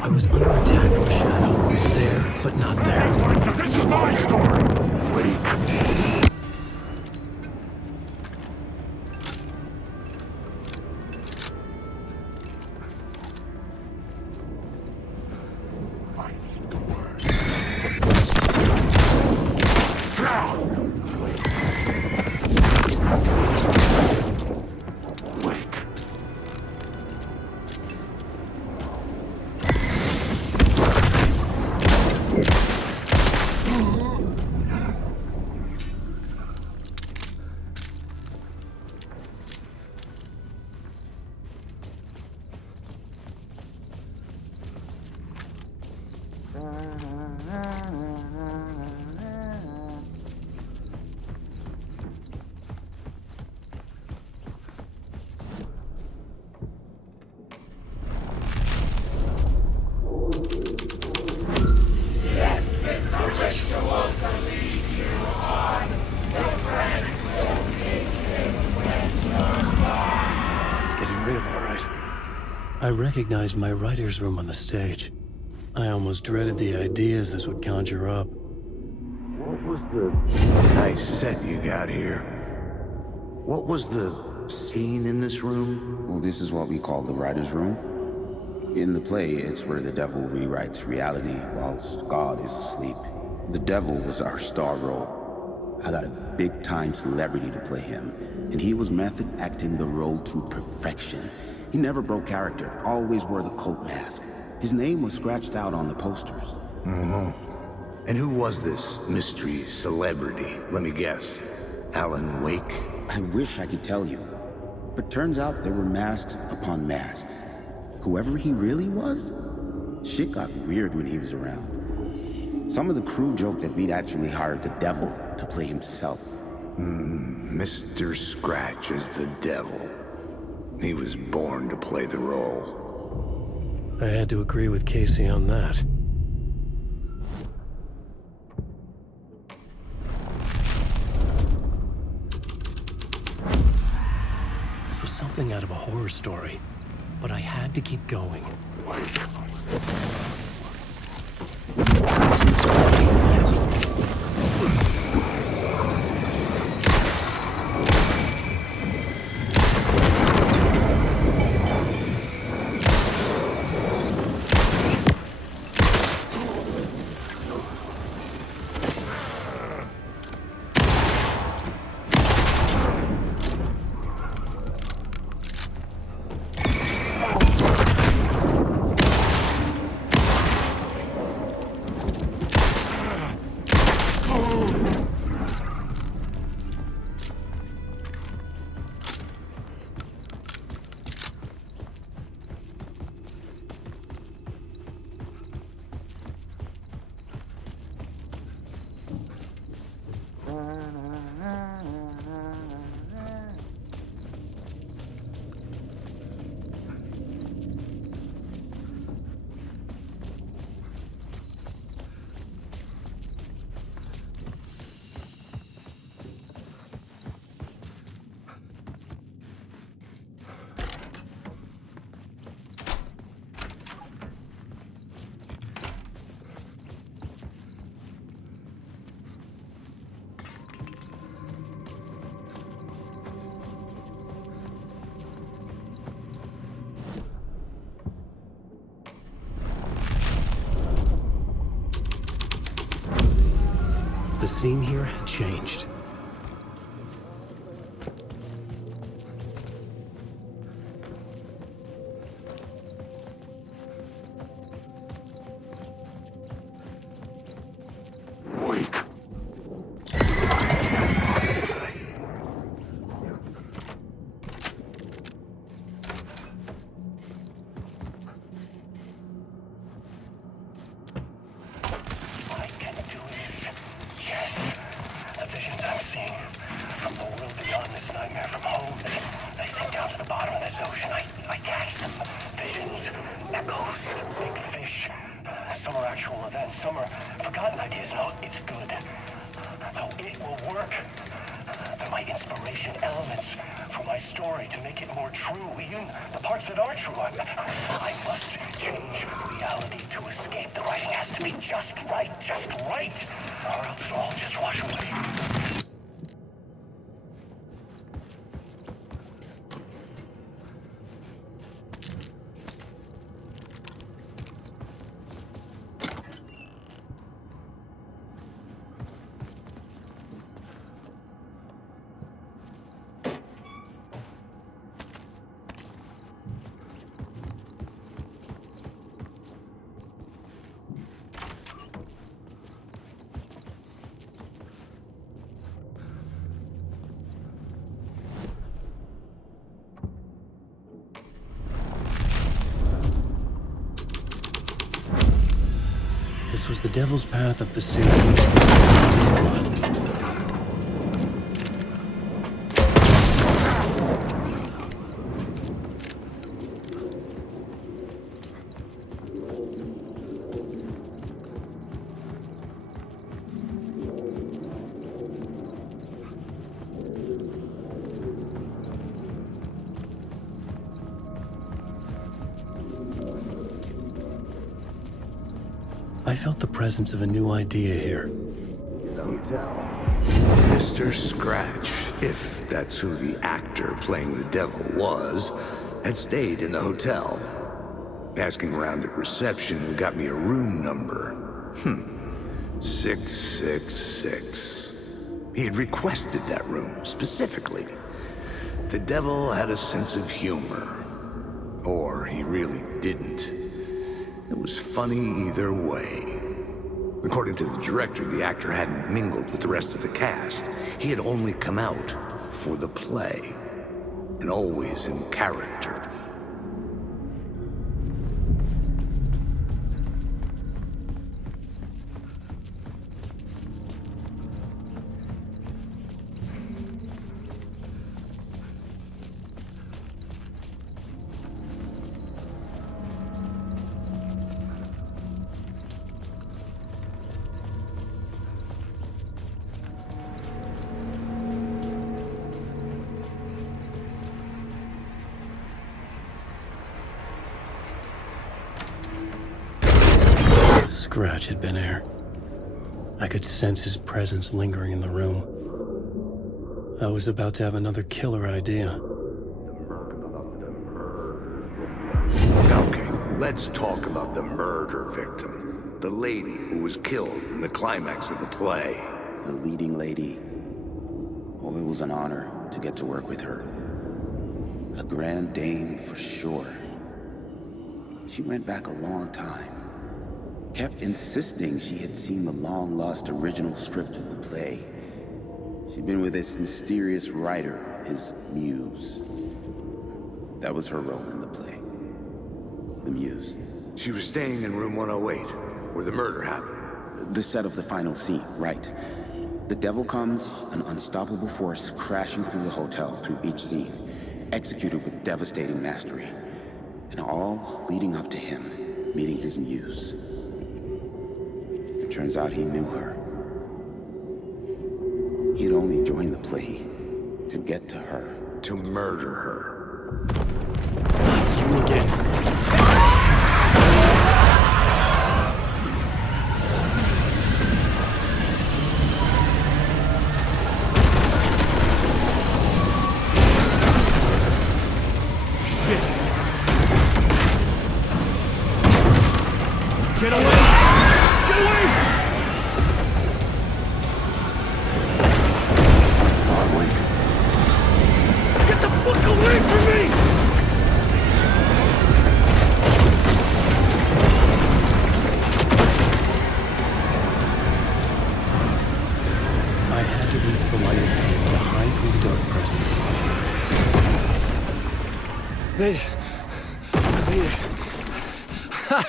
I was under attack from a shadow. There, but not there. So this is my story! Wait. I recognized my writer's room on the stage. I almost dreaded the ideas this would conjure up. What was the nice set you got here? What was the scene in this room? Well, this is what we call the writer's room. In the play, it's where the devil rewrites reality whilst God is asleep. The devil was our star role. I got a big-time celebrity to play him, and he was method acting the role to perfection. He never broke character, always wore the cult mask. His name was scratched out on the posters. Mm-hmm. And who was this mystery celebrity? Let me guess. Alan Wake? I wish I could tell you. But turns out there were masks upon masks. Whoever he really was, shit got weird when he was around. Some of the crew joked that we'd actually hired the devil to play himself. Mr. Scratch is the devil. He was born to play the role. I had to agree with Casey on that. This was something out of a horror story, but I had to keep going. The scene here had changed. This was the devil's path up the stairs. I felt the presence of a new idea here. The hotel. Mr. Scratch, if that's who the actor playing the devil was, had stayed in the hotel. Asking around at reception got me a room number. 666. He had requested that room, specifically. The devil had a sense of humor. Or he really didn't. It was funny either way. According to the director, the actor hadn't mingled with the rest of the cast. He had only come out for the play, and always in character. Scratch had been there. I could sense his presence lingering in the room. I was about to have another killer idea. Okay, let's talk about the murder victim. The lady who was killed in the climax of the play. The leading lady. Oh, it was an honor to get to work with her. A grand dame for sure. She went back a long time. Kept insisting she had seen the long-lost original script of the play. She'd been with this mysterious writer, his muse. That was her role in the play. The muse. She was staying in room 108, where the murder happened. The set of the final scene, right. The devil comes, an unstoppable force crashing through the hotel through each scene, executed with devastating mastery. And all leading up to him meeting his muse. It turns out he knew her. He'd only joined the play to get to her. To murder her. You again. Get away! Get away! Get the fuck away from me! I had to reach the light ahead to hide from the dark presence. Made it. I made it. Ha!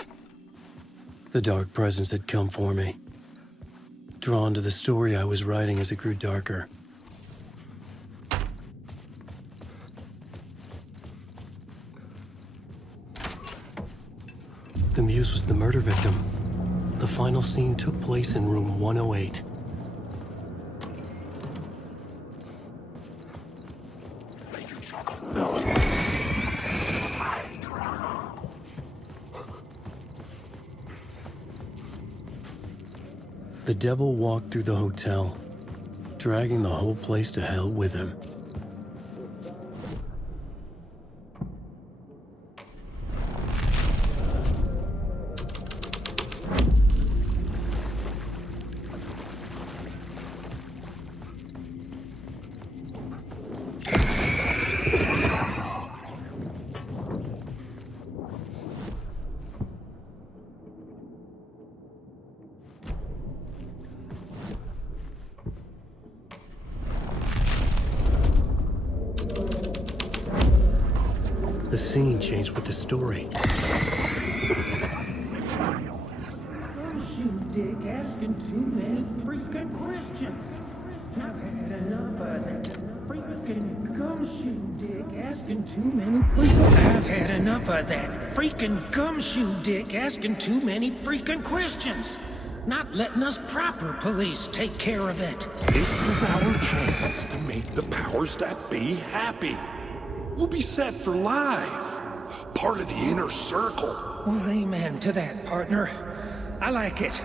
The dark presence had come for me. Drawn to the story I was writing as it grew darker. The muse was the murder victim. The final scene took place in room 108. The devil walked through the hotel, dragging the whole place to hell with him. The scene changed with the story. You dick asking too many freaking questions. I've had enough of that. Freaking gumshoe dick asking too many freaking. I've had enough of that. Freaking gumshoe dick asking too many freaking questions. Not letting us proper police take care of it. This is our chance to make the powers that be happy. We'll be set for life. Part of the inner circle. Well, amen to that, partner. I like it.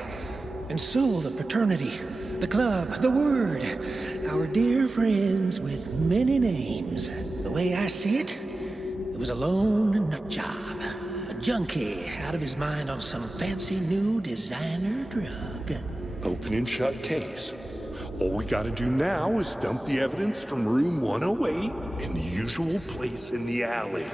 And so the fraternity, the club, the word. Our dear friends with many names. The way I see it, it was a lone nut job. A junkie out of his mind on some fancy new designer drug. Open and shut case. All we gotta do now is dump the evidence from room 108 in the usual place in the alley.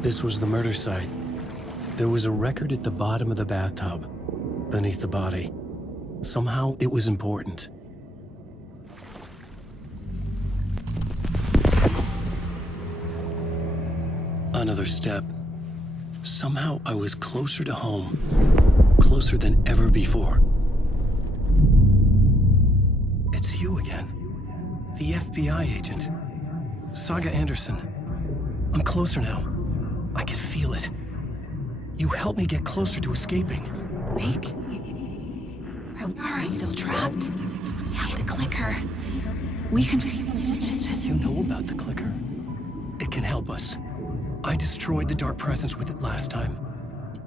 This was the murder site. There was a record at the bottom of the bathtub, beneath the body. Somehow it was important. Another step. Somehow I was closer to home. Closer than ever before. It's you again. The FBI agent. Saga Anderson. I'm closer now. I can feel it. You helped me get closer to escaping. Wake? Are you still trapped? I have the clicker. We can... You know about the clicker? It can help us. I destroyed the dark presence with it last time.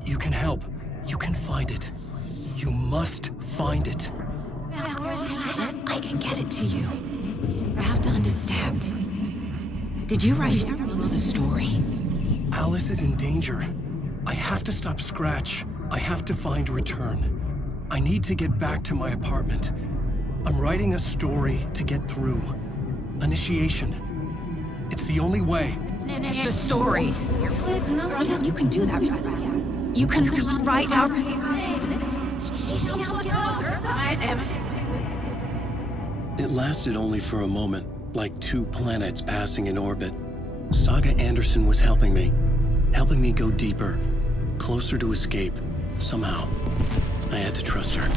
You can help. You can find it. You must find it. I can get it to you. I have to understand. Did you write the story? Alice is in danger. I have to stop Scratch. I have to find Return. I need to get back to my apartment. I'm writing a story to get through. Initiation. It's the only way. The story. You can do that. You can write out... It lasted only for a moment, like two planets passing in orbit. Saga Anderson was helping me go deeper, closer to escape, somehow. I had to trust her.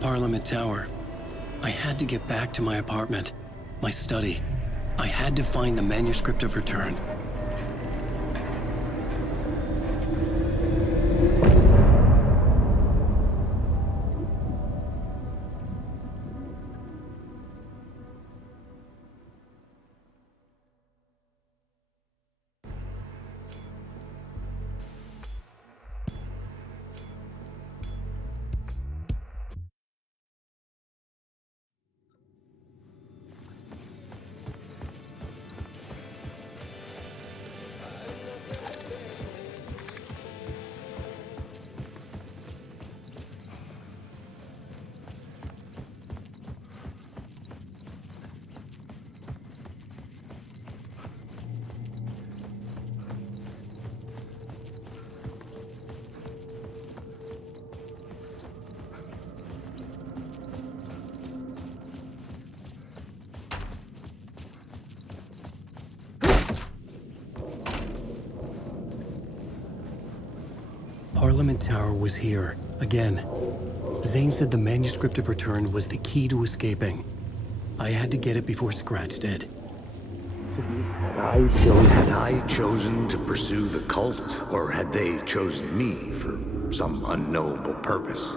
Parliament Tower. I had to get back to my apartment, my study. I had to find the manuscript of Return. Parliament Tower was here, again. Zane said the manuscript of Return was the key to escaping. I had to get it before Scratch did. Had I chosen to pursue the cult, or had they chosen me for some unknowable purpose?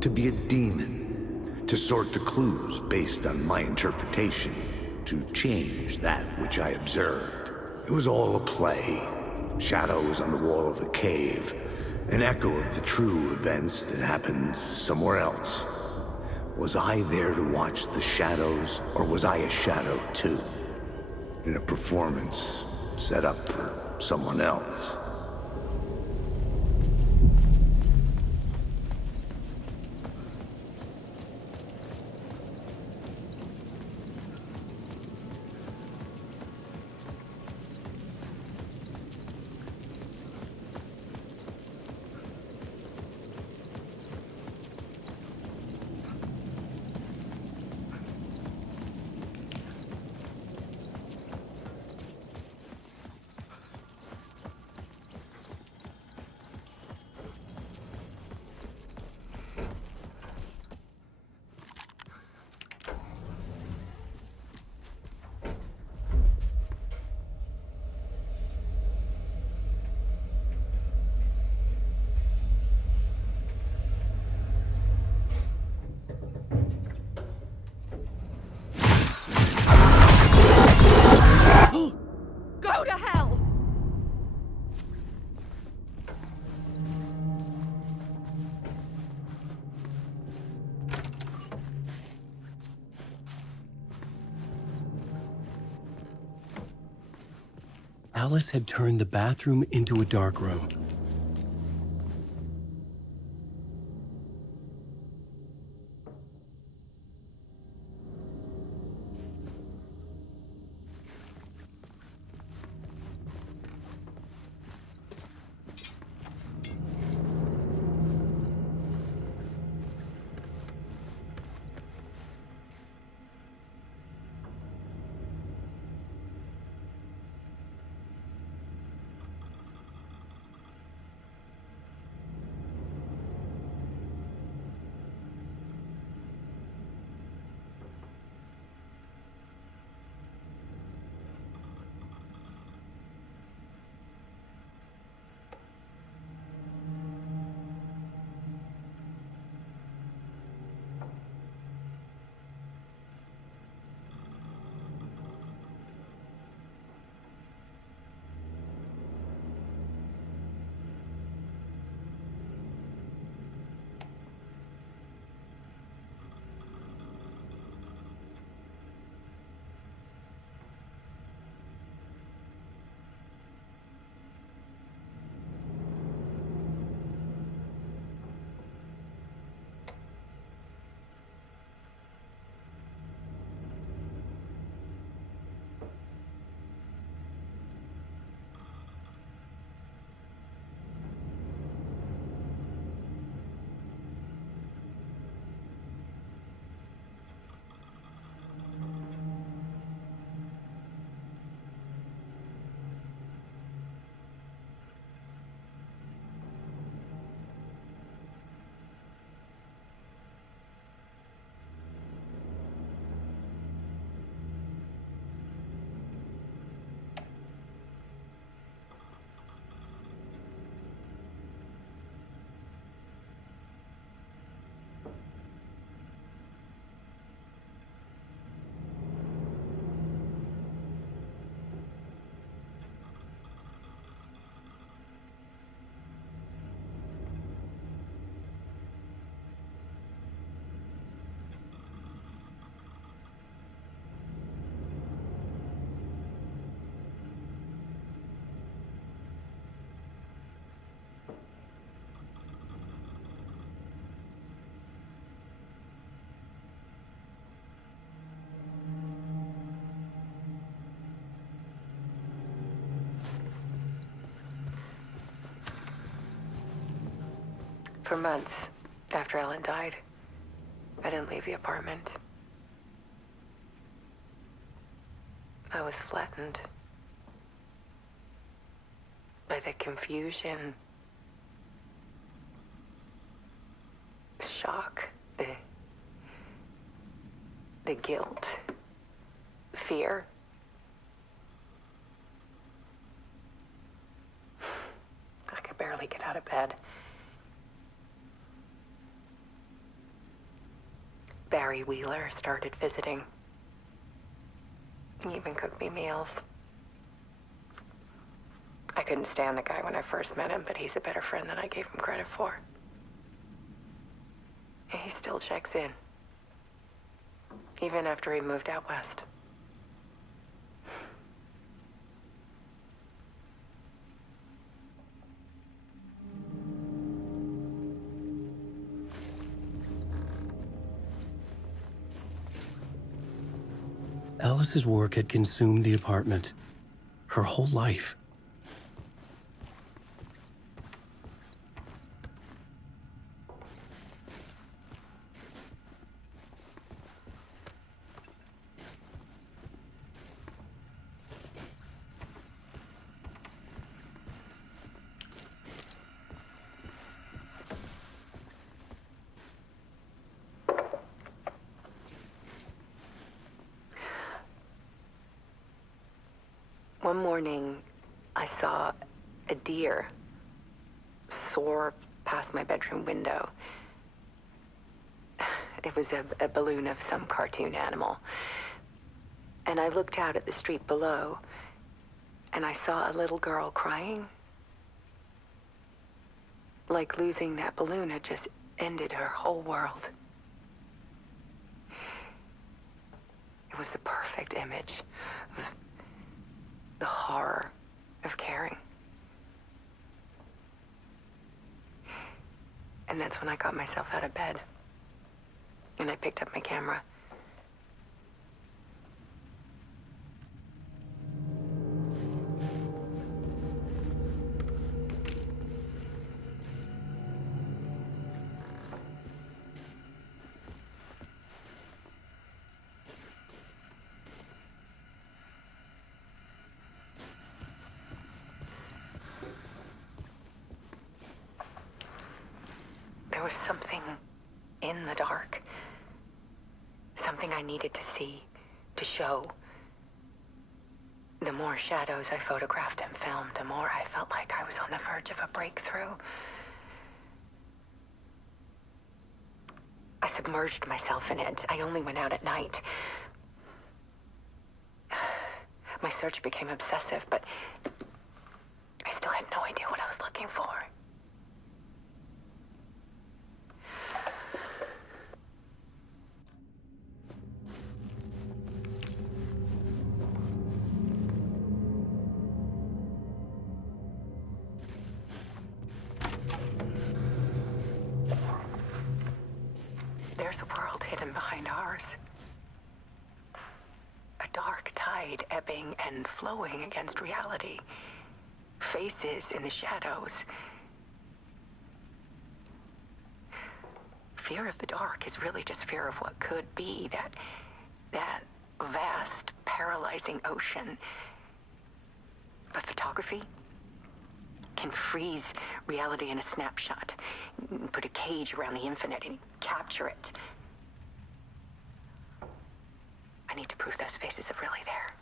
To be a demon, to sort the clues based on my interpretation, to change that which I observed. It was all a play. Shadows on the wall of a cave. An echo of the true events that happened somewhere else. Was I there to watch the shadows, or was I a shadow too? In a performance set up for someone else. Go to hell! Alice had turned the bathroom into a dark room. For months after Ellen died, I didn't leave the apartment. I was flattened by the confusion, the shock, the guilt, fear. I could barely get out of bed. Barry Wheeler started visiting. He even cooked me meals. I couldn't stand the guy when I first met him, but he's a better friend than I gave him credit for. And he still checks in, even after he moved out west. Alice's work had consumed the apartment. Her whole life. One morning, I saw a deer soar past my bedroom window. It was a balloon of some cartoon animal. And I looked out at the street below, and I saw a little girl crying. Like losing that balloon had just ended her whole world. It was the perfect image of the horror of caring. And that's when I got myself out of bed. And I picked up my camera. There was something in the dark. Something I needed to see, to show. The more shadows I photographed and filmed, the more I felt like I was on the verge of a breakthrough. I submerged myself in it. I only went out at night. My search became obsessive, but I still had no idea what I was looking for. There's a world hidden behind ours. A dark tide ebbing and flowing against reality. Faces in the shadows. Fear of the dark is really just fear of what could be, that vast, paralyzing ocean. But photography can freeze reality in a snapshot. Put a cage around the infinite and capture it. I need to prove those faces are really there.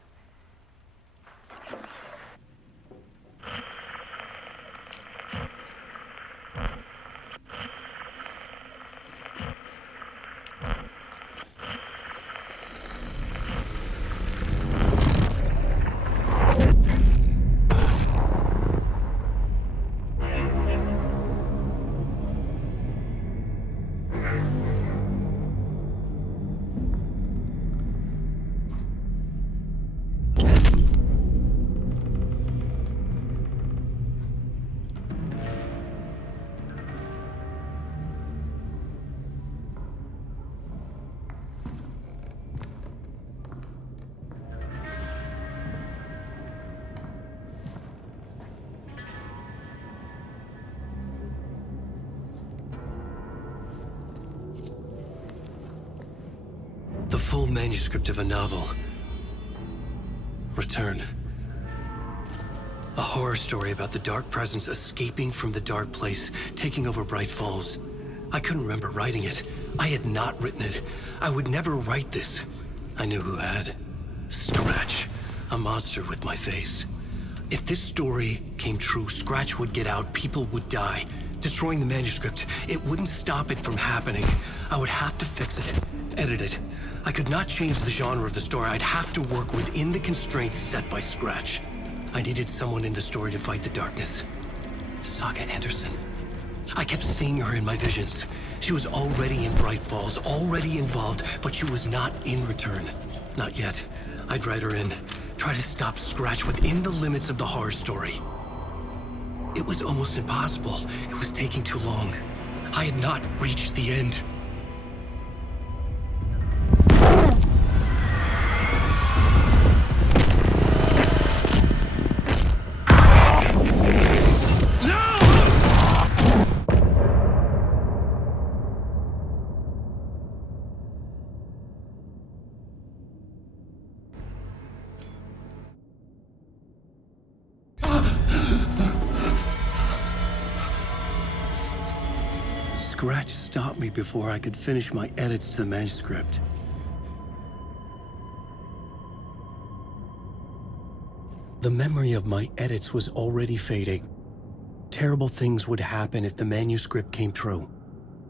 The full manuscript of a novel. Return. A horror story about the dark presence escaping from the dark place, taking over Bright Falls. I couldn't remember writing it. I had not written it. I would never write this. I knew who had. Scratch. A monster with my face. If this story came true, Scratch would get out, people would die. Destroying the manuscript, it wouldn't stop it from happening. I would have to fix it, edit it. I could not change the genre of the story. I'd have to work within the constraints set by Scratch. I needed someone in the story to fight the darkness. Saga Anderson. I kept seeing her in my visions. She was already in Bright Falls, already involved, but she was not in Return. Not yet. I'd write her in. Try to stop Scratch within the limits of the horror story. It was almost impossible. It was taking too long. I had not reached the end. Scratch stopped me before I could finish my edits to the manuscript. The memory of my edits was already fading. Terrible things would happen if the manuscript came true.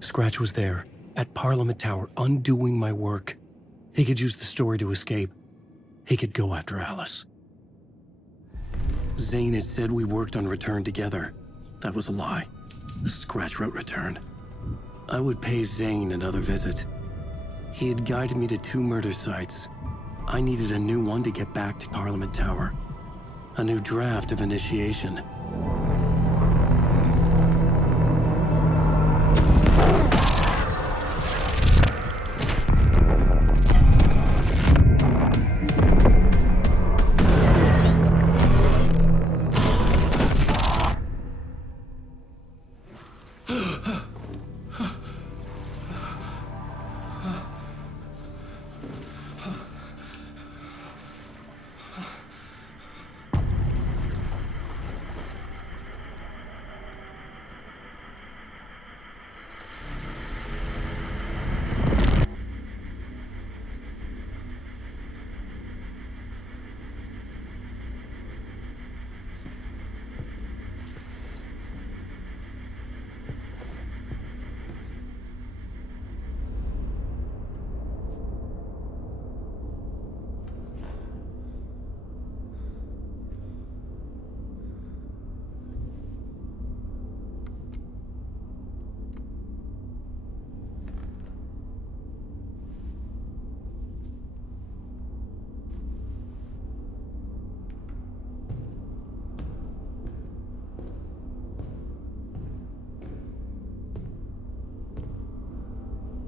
Scratch was there, at Parliament Tower, undoing my work. He could use the story to escape. He could go after Alice. Zane had said we worked on Return together. That was a lie. Scratch wrote Return. I would pay Zane another visit. He had guided me to 2 murder sites. I needed a new one to get back to Parliament Tower. A new draft of Initiation.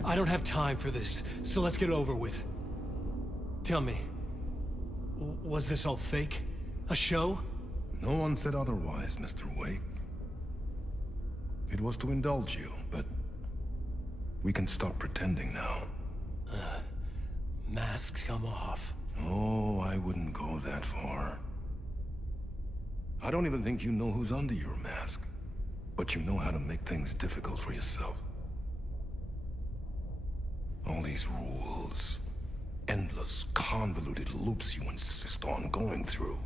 I don't have time for this, so let's get it over with. Tell me, was this all fake? A show? No one said otherwise, Mr. Wake. It was to indulge you, but we can stop pretending now. Masks come off. Oh, I wouldn't go that far. I don't even think you know who's under your mask, but you know how to make things difficult for yourself. All these rules, endless, convoluted loops you insist on going through.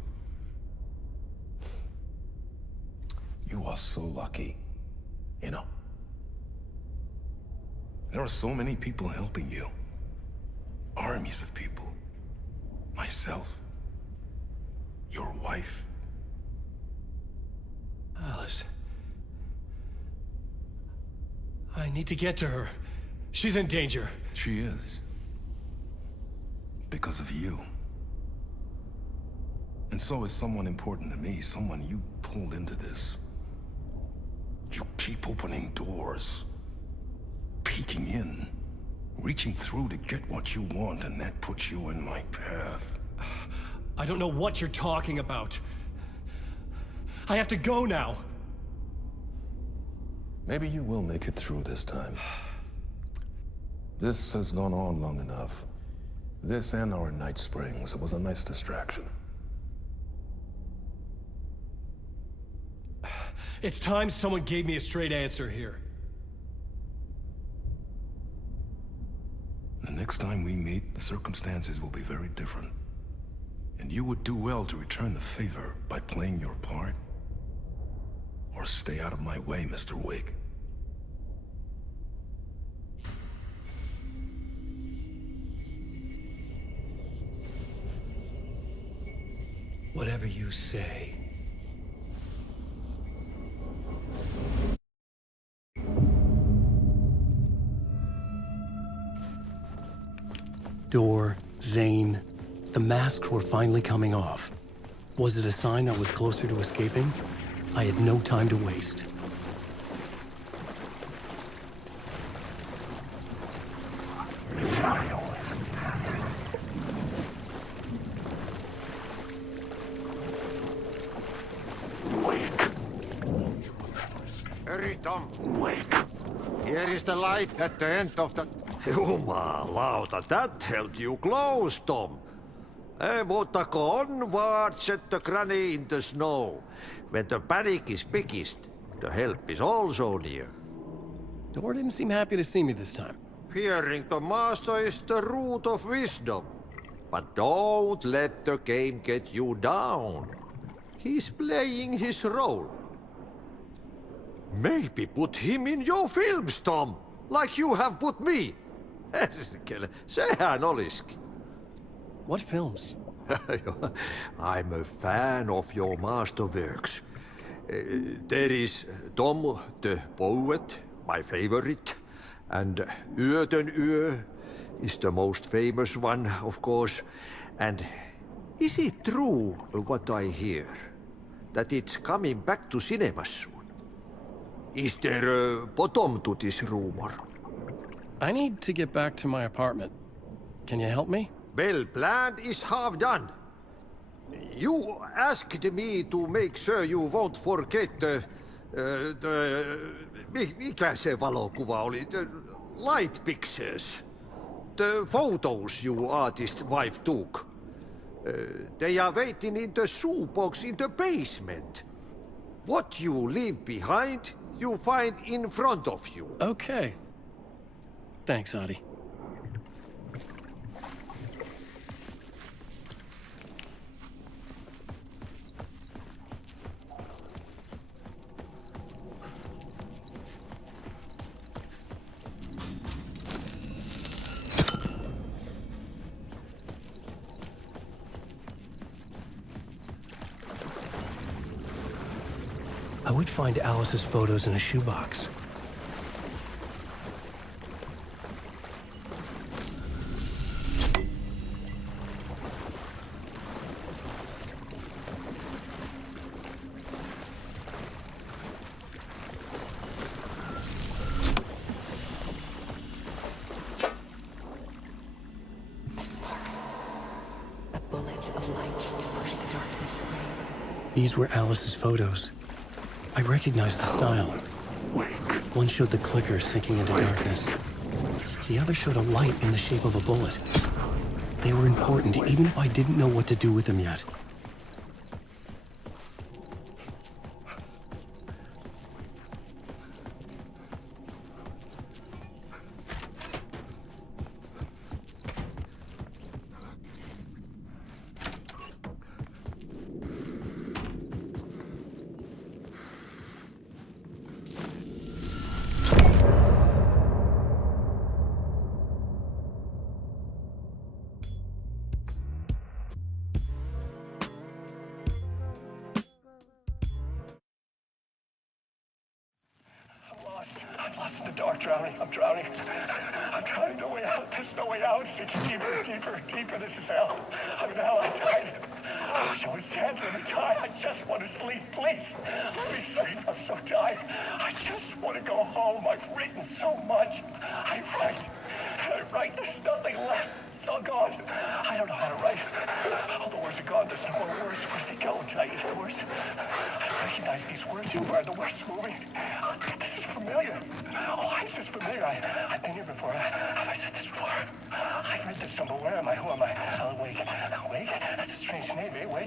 You are so lucky, you know. There are so many people helping you. Armies of people. Myself. Your wife. Alice. I need to get to her. She's in danger. She is. Because of you. And so is someone important to me, someone you pulled into this. You keep opening doors. Peeking in. Reaching through to get what you want, and that puts you in my path. I don't know what you're talking about. I have to go now. Maybe you will make it through this time. This has gone on long enough. This and our Night Springs, it was a nice distraction. It's time someone gave me a straight answer here. The next time we meet, the circumstances will be very different. And you would do well to return the favor by playing your part. Or stay out of my way, Mr. Wig. Whatever you say. Door, Zane, the masks were finally coming off. Was it a sign I was closer to escaping? I had no time to waste. Hurry, Tom. Wake. Here is the light at the end of the... Jumalauta, that held you close, Tom. Mutta onward, said the granny in the snow. When the panic is biggest, the help is also near. Door didn't seem happy to see me this time. Fearing the master is the root of wisdom. But don't let the game get you down. He's playing his role. Maybe put him in your films, Tom, like you have put me. Sehän olisikin. What films? I'm a fan of your masterworks. There is Tom the Poet, my favorite, and Odin is the most famous one, of course. And is it true what I hear, that it's coming back to cinemas soon? Is there a bottom to this rumor? I need to get back to my apartment. Can you help me? Well, plan is half done. You asked me to make sure you won't forget mikä se valokuva oli? The light pictures. The photos your artist wife took. They are waiting in the shoebox in the basement. What you leave behind, you find in front of you. Okay. Thanks, Adi. I would find Alice's photos in a shoebox. A bullet of light to push the darkness away. These were Alice's photos. I recognized the style. One showed the clicker sinking into darkness. The other showed a light in the shape of a bullet. They were important, even if I didn't know what to do with them yet. I'm drowning. I'm drowning. No way out. There's no way out. It's deeper, deeper, deeper. This is hell. I'm in hell. I'm tired. I wish I was dead. Let me die. I just want to sleep. Please. Let me sleep. I'm so tired. I just want to go home. I've written so much. I write. There's nothing left. It's all gone. I don't know how to write. All the words are gone. There's no more words. Where do they go? Did I eat the words? I recognize these words. Who are the words moving? Oh, this is familiar. Oh, this is familiar. I've been here before. Have I said this before? I've read this somewhere. Where am I? Who am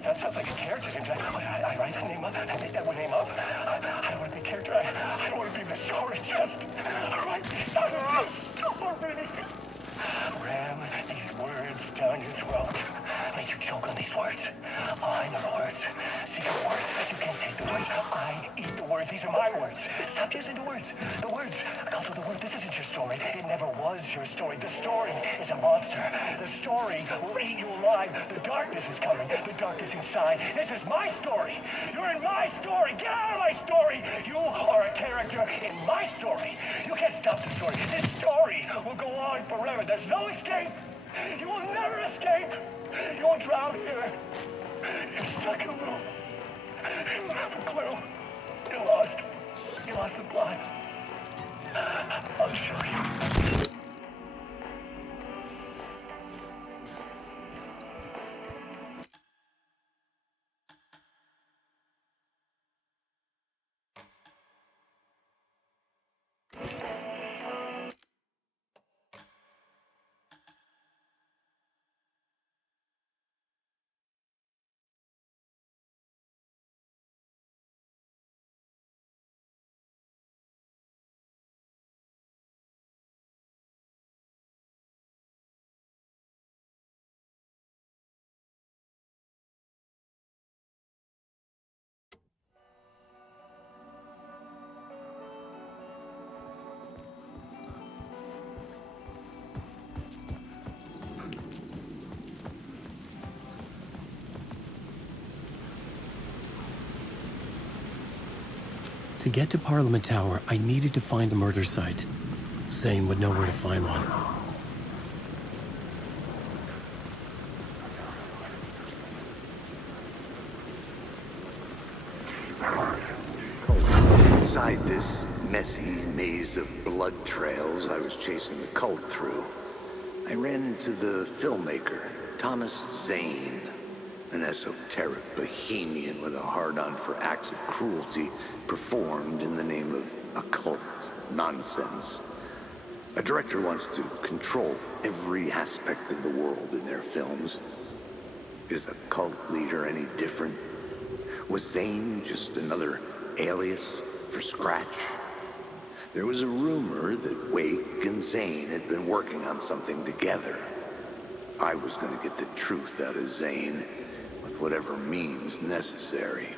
That sounds like a character's name. I write that name up. I make that name up. I don't want to be a character. I don't want to be the story. Just write me out of the story. Ram these words down your throat. Make you choke on these words. I know the words. Secret words. You can't take the words. I eat the words. These are my words. Stop using the words. The words. Cult of the word. This isn't your story. It never was your story. The story is a monster. The story will eat you alive. The darkness is coming. The darkness inside. This is my story. You're in my story. Get out of my story. You are a character in my story. You can't stop the story. This story will go on forever. There's no escape. You will never escape. You won't drown here. You're stuck in a room. You don't have a clue. You're lost. You lost the plot. I'll show you. To get to Parliament Tower, I needed to find a murder site. Zane would know where to find one. Inside this messy maze of blood trails I was chasing the cult through, I ran into the filmmaker, Thomas Zane, an esoteric bohemian with a hard-on for acts of cruelty performed in the name of occult nonsense. A director wants to control every aspect of the world in their films. Is a cult leader any different? Was Zane just another alias for Scratch? There was a rumor that Wake and Zane had been working on something together. I was going to get the truth out of Zane with whatever means necessary.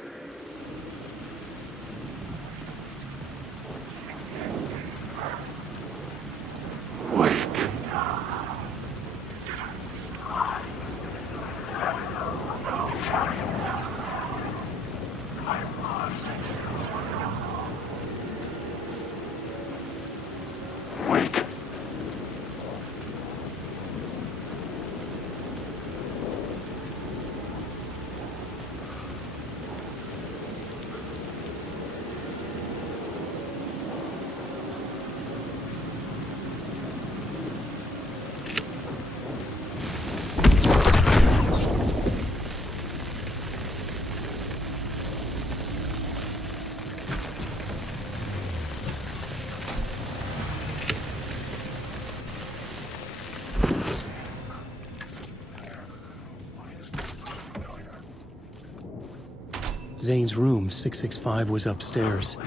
Zane's room, 665, was upstairs.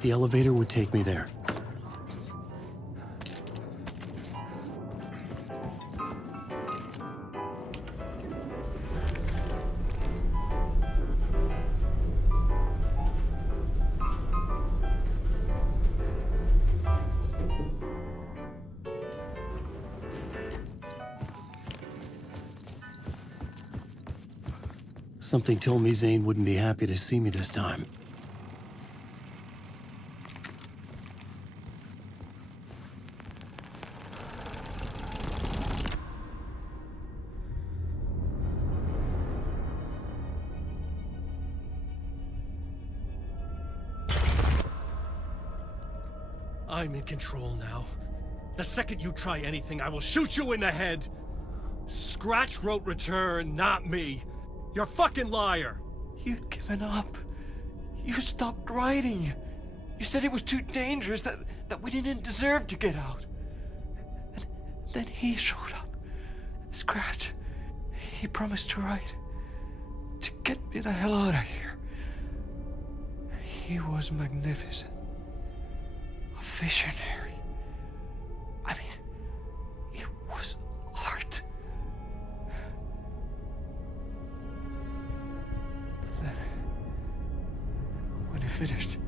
The elevator would take me there. Something told me Zane wouldn't be happy to see me this time. I'm in control now. The second you try anything, I will shoot you in the head! Scratch wrote Return, not me. You're a fucking liar! You'd given up. You stopped writing. You said it was too dangerous, that we didn't deserve to get out. And then he showed up. Scratch. He promised to write. Together. get me the hell out of here. He was magnificent. A visionary. I mean, it was art. But then, when he finished,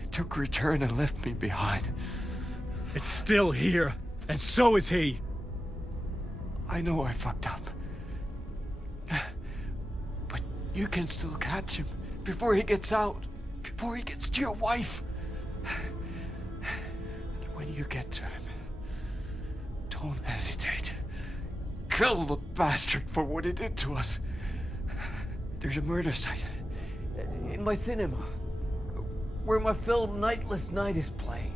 he took a return and left me behind. It's still here, and so is he. I know I fucked up. But you can still catch him before he gets out, before he gets to your wife. And when you get to him, don't hesitate. Kill the bastard for what he did to us. There's a murder site in my cinema where my film Nightless Night is playing.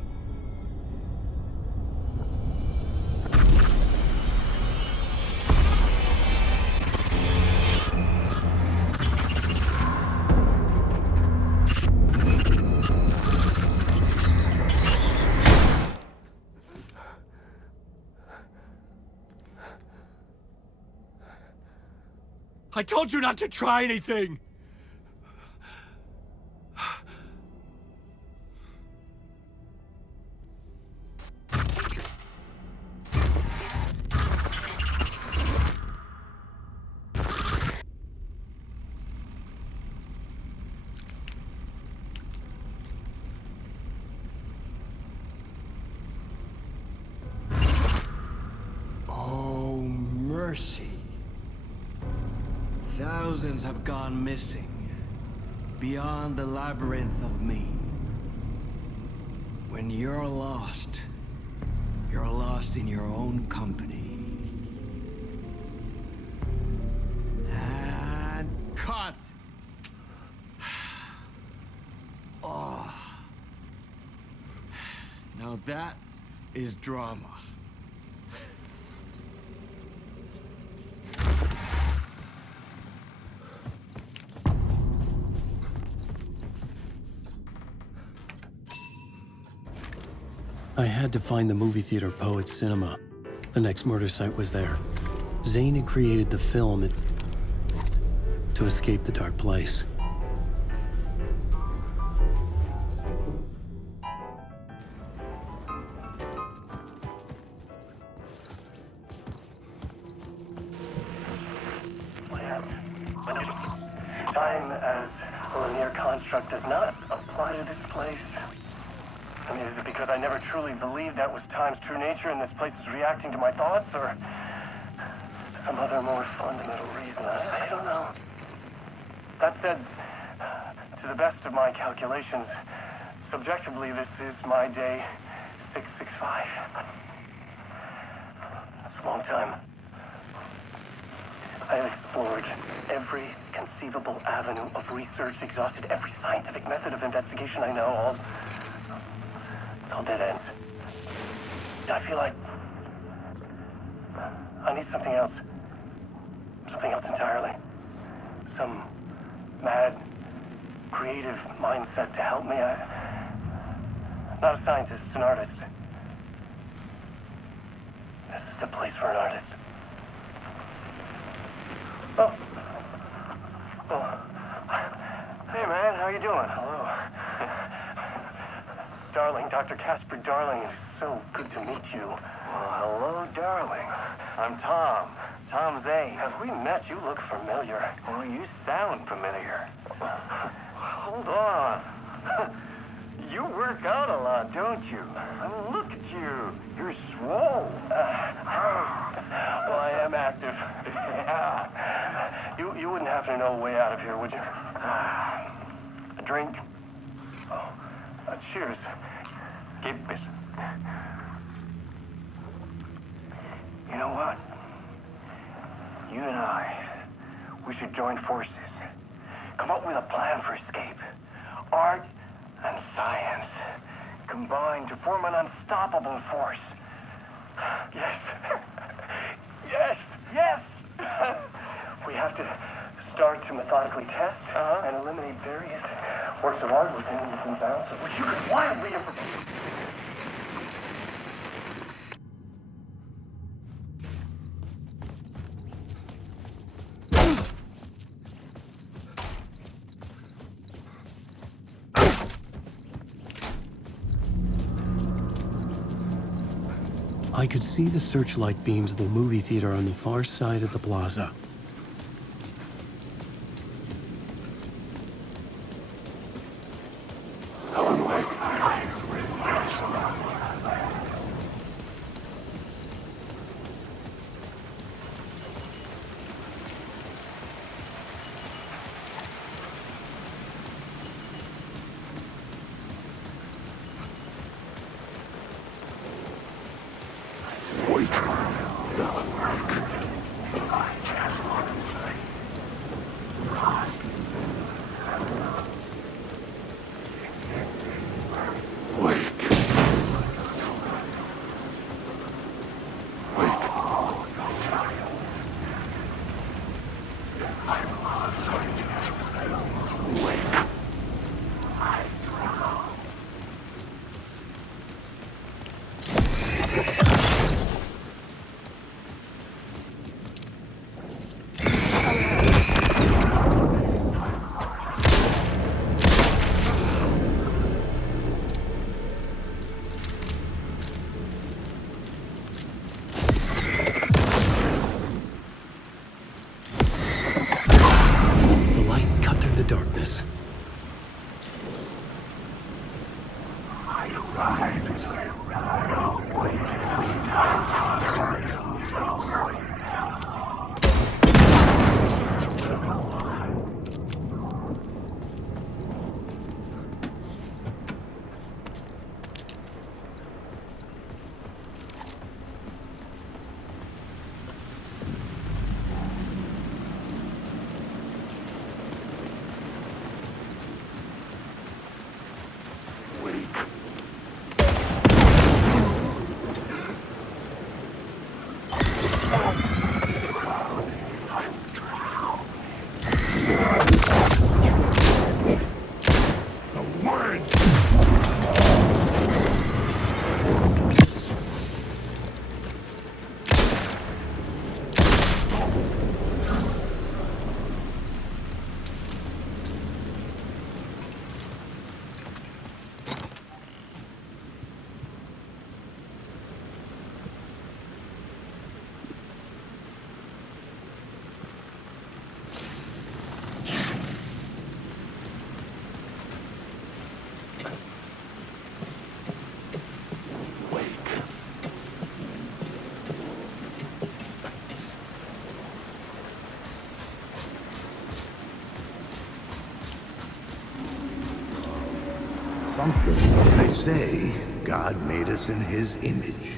I told you not to try anything! Oh, mercy. Thousands have gone missing, beyond the labyrinth of me. When you're lost in your own company. And cut! Oh. Now that is drama. I had to find the movie theater Poet's Cinema. The next murder site was there. Zane had created the film to escape the dark place. Time as a linear construct does not apply to this place. I mean, is it because I never truly believed that was time's true nature and this place is reacting to my thoughts, or some other more fundamental reason? I don't know. That said, to the best of my calculations, subjectively, this is my day 665. That's a long time. I have explored every conceivable avenue of research, exhausted every scientific method of investigation I know, it's all dead ends. I feel like I need something else. Something else entirely. Some mad, creative mindset to help me. I'm not a scientist, an artist. This is a place for an artist. Oh. Hey, man, how you doing? Hello. Darling, Dr. Casper Darling, it is so good to meet you. Well, hello, darling. I'm Tom. Tom Zane. Have we met? You look familiar. Well, you sound familiar. Hold on. You work out a lot, don't you? I mean, look at you. You're swole. Well, I am active. Yeah. You wouldn't happen to know a way out of here, would you? A drink? Oh, cheers. Keep it. You know what? You and I, we should join forces. Come up with a plan for escape. Art and science combined to form an unstoppable force. Yes. Yes. Yes. We have to start to methodically test and eliminate various works of art within bounds of which you could wildly I could see the searchlight beams of the movie theater on the far side of the plaza. They say God made us in his image.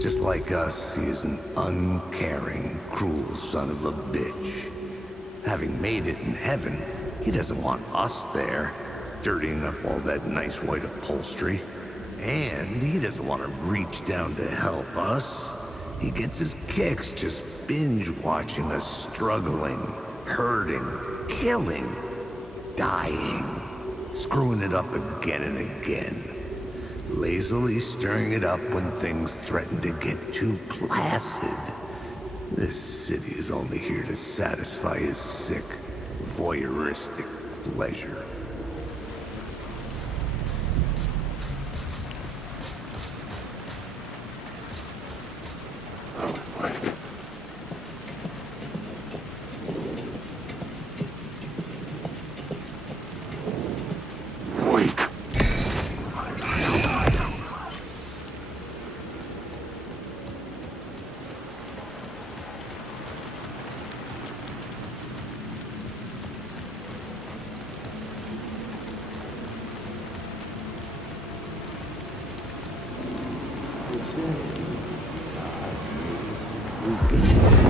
Just like us, he is an uncaring, cruel son of a bitch. Having made it in heaven, he doesn't want us there, dirtying up all that nice white upholstery. And he doesn't want to reach down to help us. He gets his kicks just binge-watching us struggling, hurting, killing, dying. Screwing it up again and again. Lazily stirring it up when things threaten to get too placid. This city is only here to satisfy his sick, voyeuristic pleasure.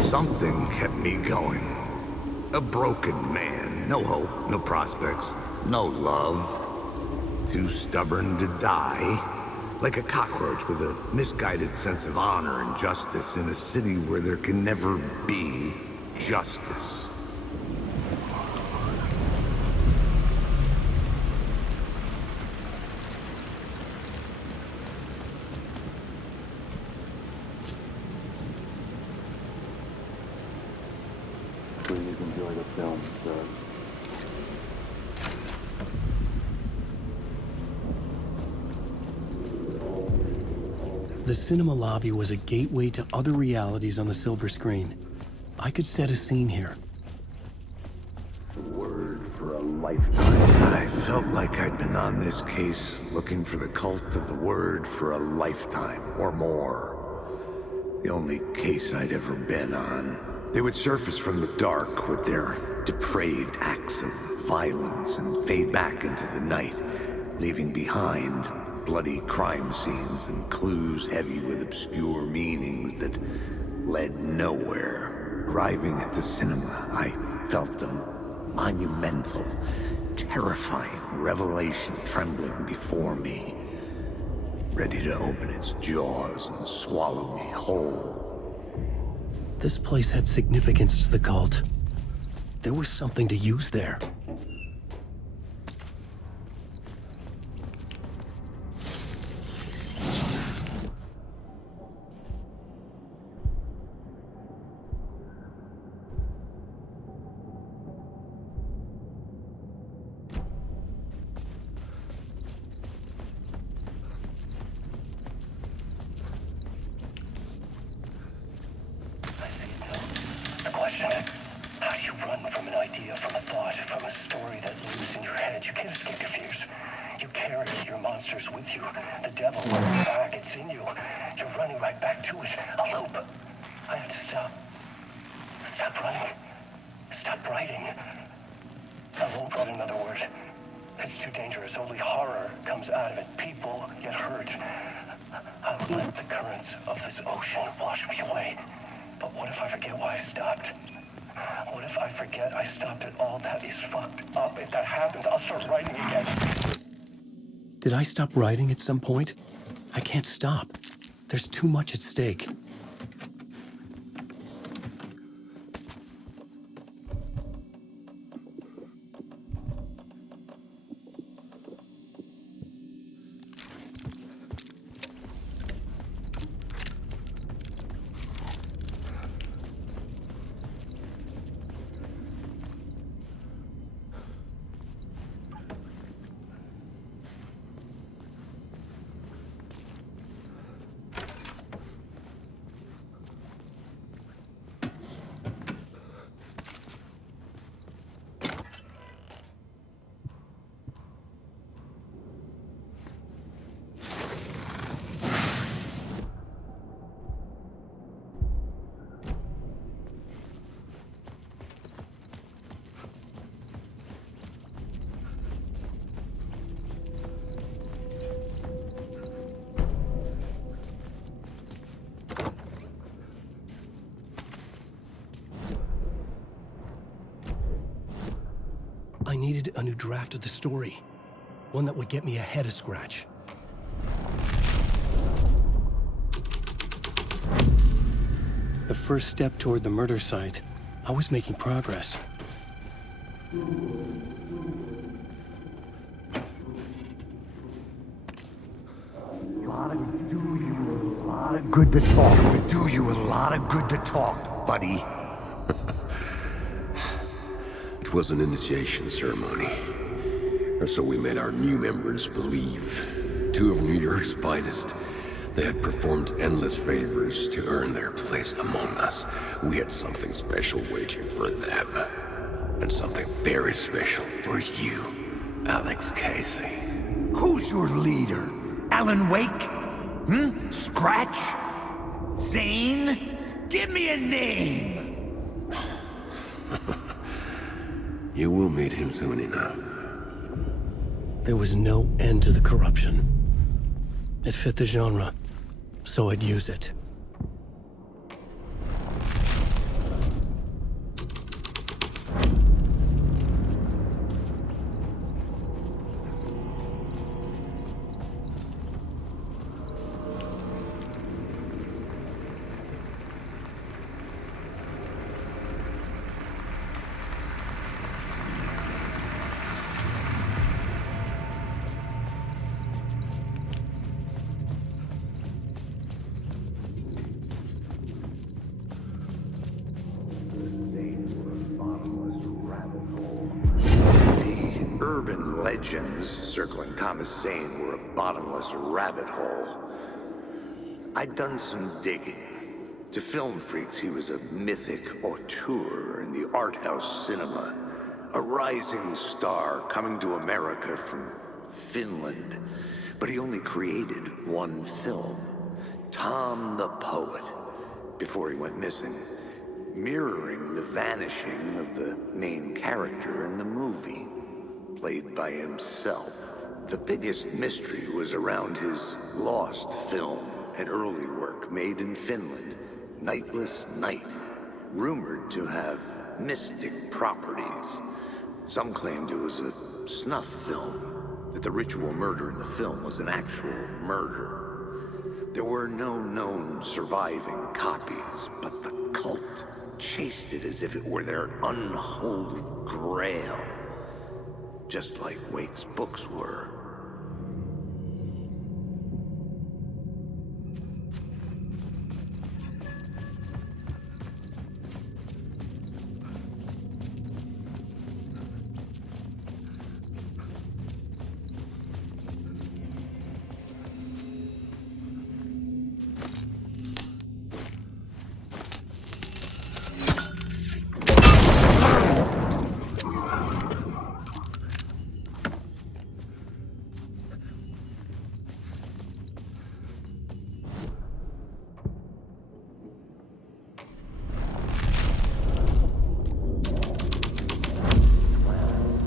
Something kept me going. A broken man. No hope, no prospects, no love. Too stubborn to die. Like a cockroach with a misguided sense of honor and justice in a city where there can never be justice. Please enjoy the film, sir. The cinema lobby was a gateway to other realities on the silver screen. I could set a scene here. Word for a lifetime. I felt like I'd been on this case looking for the cult of the word for a lifetime or more. The only case I'd ever been on. They would surface from the dark with their depraved acts of violence and fade back into the night, leaving behind bloody crime scenes and clues heavy with obscure meanings that led nowhere. Arriving at the cinema, I felt a monumental, terrifying revelation trembling before me, ready to open its jaws and swallow me whole. This place had significance to the cult. There was something to use there. Did I stop writing at some point? I can't stop. There's too much at stake. I needed a new draft of the story. One that would get me ahead of Scratch. The first step toward the murder site. I was making progress. Good to talk. It would do you a lot of good to talk, buddy. It was an initiation ceremony. Or so we made our new members believe. Two of New York's finest. They had performed endless favors to earn their place among us. We had something special waiting for them. And something very special for you, Alex Casey. Who's your leader? Alan Wake? Scratch? Zane? Give me a name! You will meet him soon enough. There was no end to the corruption. It fit the genre, so I'd use it. Legends circling Thomas Zane were a bottomless rabbit hole. I'd done some digging. To film freaks, he was a mythic auteur in the art house cinema. A rising star coming to America from Finland. But he only created one film, Tom the Poet, before he went missing, mirroring the vanishing of the main character in the movie, played by himself. The biggest mystery was around his lost film, an early work made in Finland, Nightless Night, rumored to have mystic properties. Some claimed it was a snuff film, that the ritual murder in the film was an actual murder. There were no known surviving copies, but the cult chased it as if it were their unholy grail, just like Wake's books were.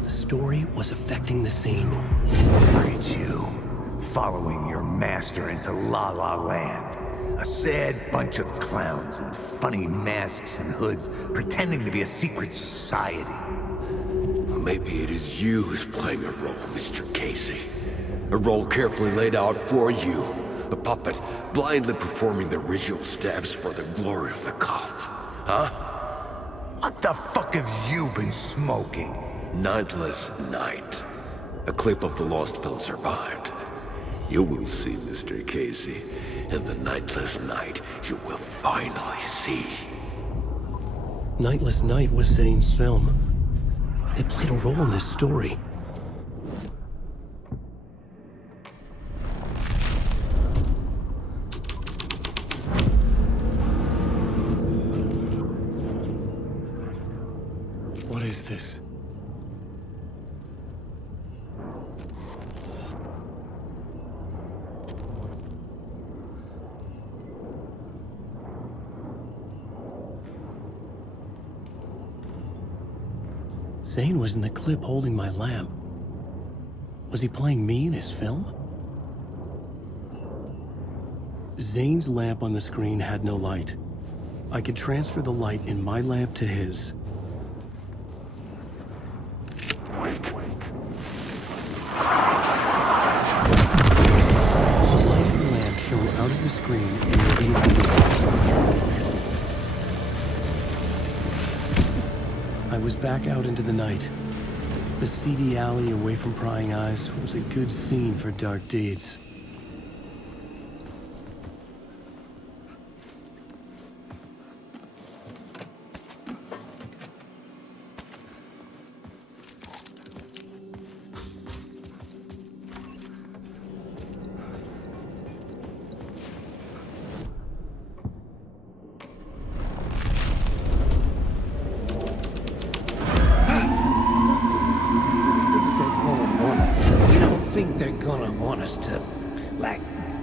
Story was affecting the scene. Look at you, following your master into La La Land. A sad bunch of clowns in funny masks and hoods, pretending to be a secret society. Maybe it is you who's playing a role, Mr. Casey. A role carefully laid out for you. A puppet blindly performing the ritual steps for the glory of the cult. Huh? What the fuck have you been smoking? Nightless Night. A clip of the lost film survived. You will see, Mr. Casey. In the Nightless Night, you will finally see. Nightless Night was Zane's film. It played a role in this story. What is this? Zane was in the clip holding my lamp. Was he playing me in his film? Zane's lamp on the screen had no light. I could transfer the light in my lamp to his. The light of the lamp shone out of the screen and revealed me. I was back out into the night. The seedy alley away from prying eyes was a good scene for dark deeds.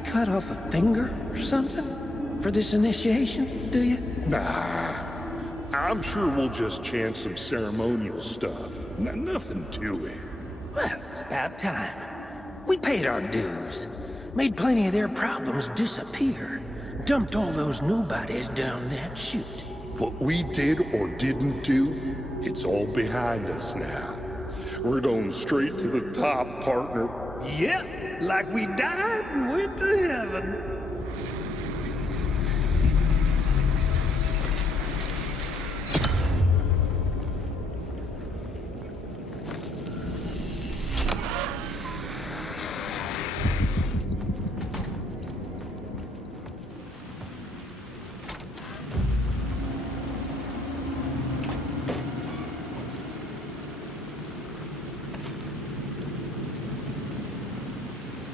Cut off a finger or something for this initiation, do you? Nah, I'm sure we'll just chant some ceremonial stuff. Nothing to it. Well, it's about time. We paid our dues, made plenty of their problems disappear, dumped all those nobodies down that chute. What we did or didn't do, it's all behind us now. We're going straight to the top, partner. Yep. Like we died and went to heaven.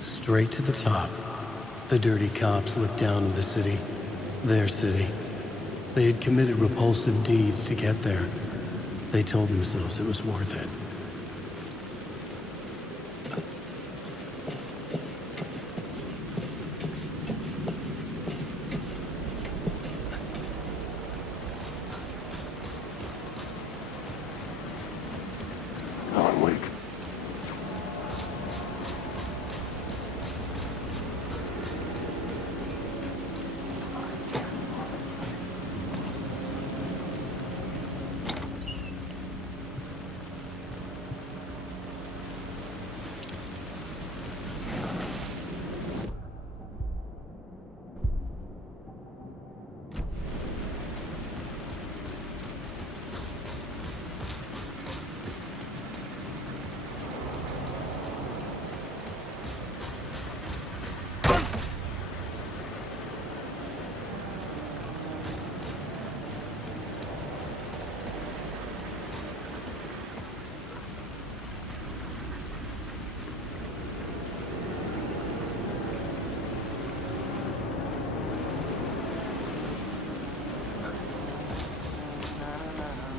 Straight to the top. The dirty cops looked down on the city. Their city. They had committed repulsive deeds to get there. They told themselves it was worth it.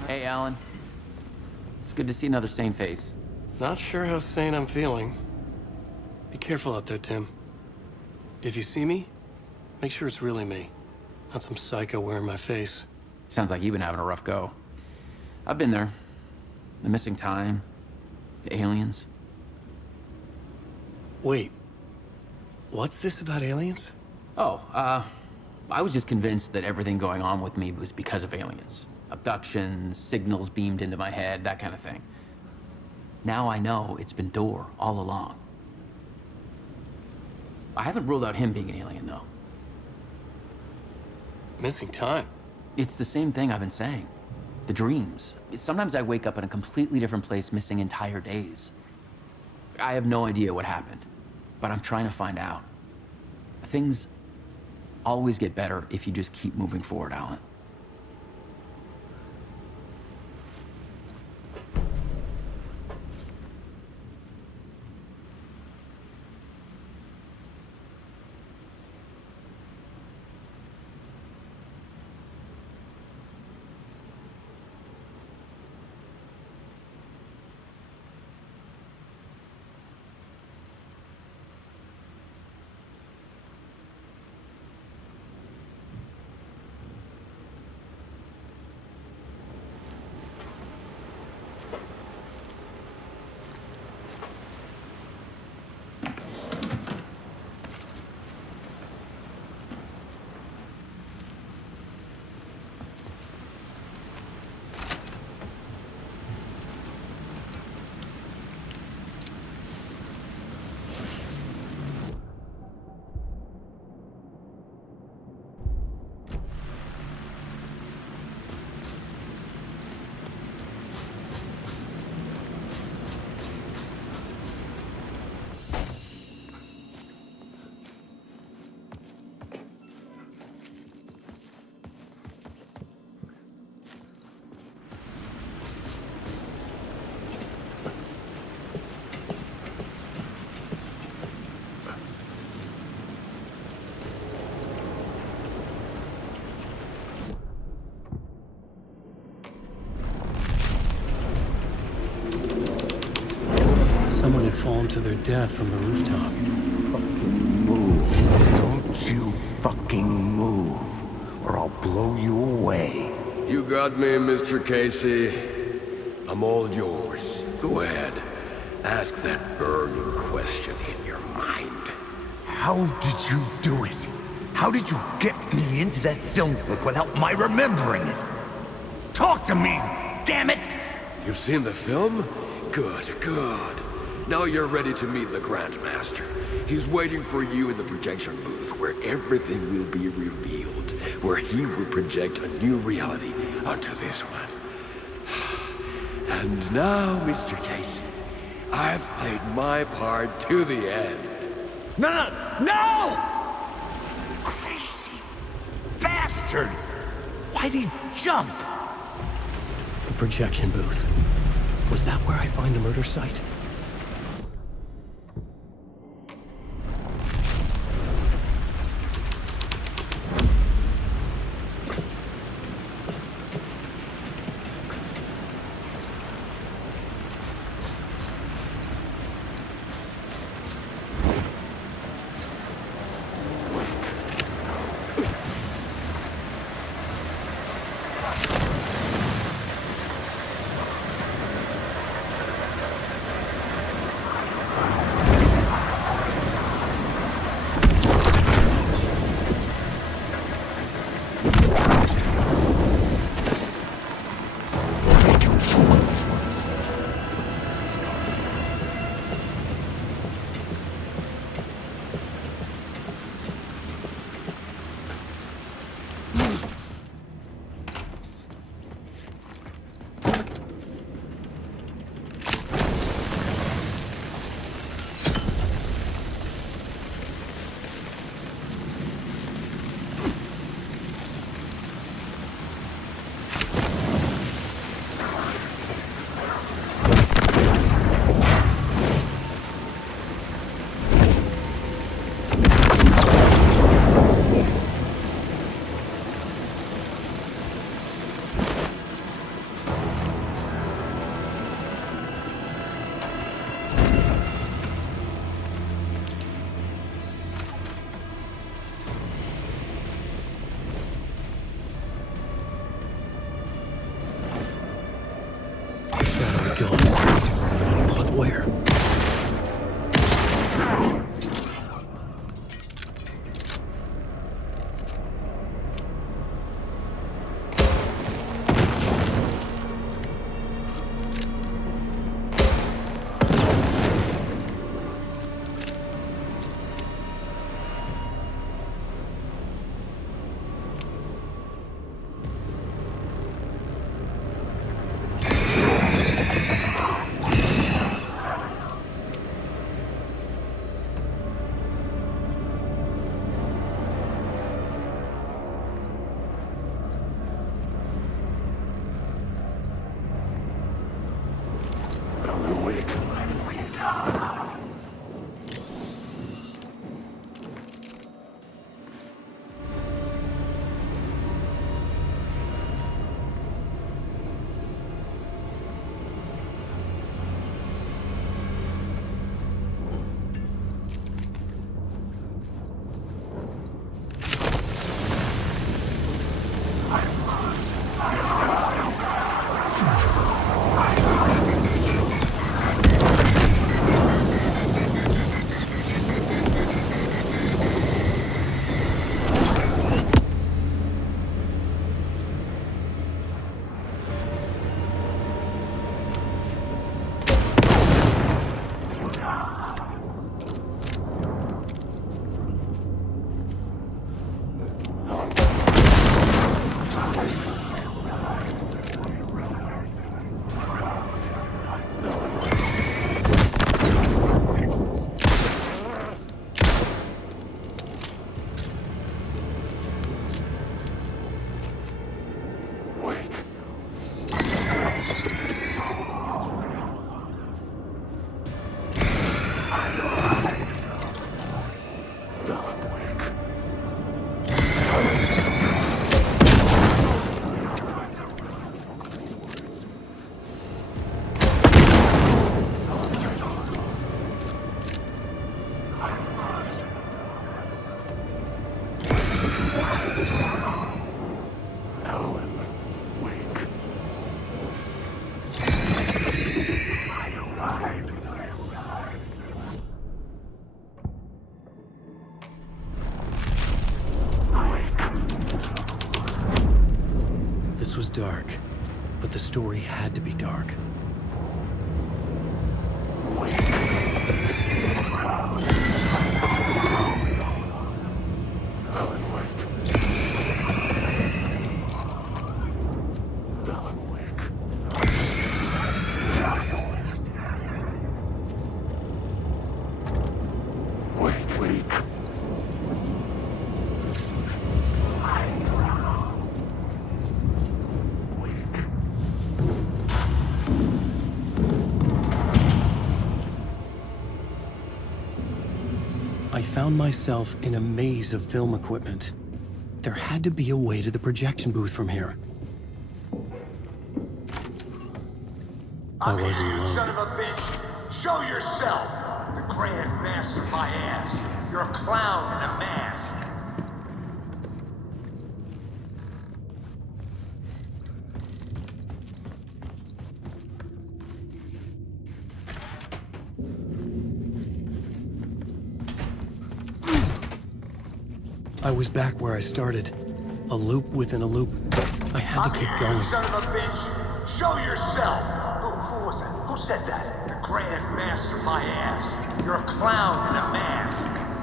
Hey, Alan. It's good to see another sane face. Not sure how sane I'm feeling. Be careful out there, Tim. If you see me, make sure it's really me, not some psycho wearing my face. Sounds like you've been having a rough go. I've been there. The missing time, the aliens. Wait, what's this about aliens? Oh, I was just convinced that everything going on with me was because of aliens. Abductions, signals beamed into my head, that kind of thing. Now I know it's been Door all along. I haven't ruled out him being an alien, though. Missing time? It's the same thing I've been saying. The dreams. Sometimes I wake up in a completely different place, missing entire days. I have no idea what happened, but I'm trying to find out. Things always get better if you just keep moving forward, Alan. Someone had fallen to their death from the rooftop. Move. Don't you fucking move, or I'll blow you away. You got me, Mr. Casey. I'm all yours. Go ahead. Ask that burning question in your mind. How did you do it? How did you get me into that film clip without my remembering it? Talk to me, damn it! You've seen the film? Good, good. Now you're ready to meet the Grandmaster. He's waiting for you in the projection booth, where everything will be revealed, where he will project a new reality onto this one. And now, Mr. Casey, I've played my part to the end. No! Crazy bastard! Why'd he jump? The projection booth. Was that where I find the murder site? This was dark, but the story had to be dark. I found myself in a maze of film equipment. There had to be a way to the projection booth from here. I wasn't alone. Son of a bitch! Show yourself! The Grand Master, my ass! You're a clown in a mask! I was back where I started. A loop within a loop. I had to keep going. Son of a bitch! Show yourself! Who was that? Who said that? The Grand Master, my ass! You're a clown in a mask!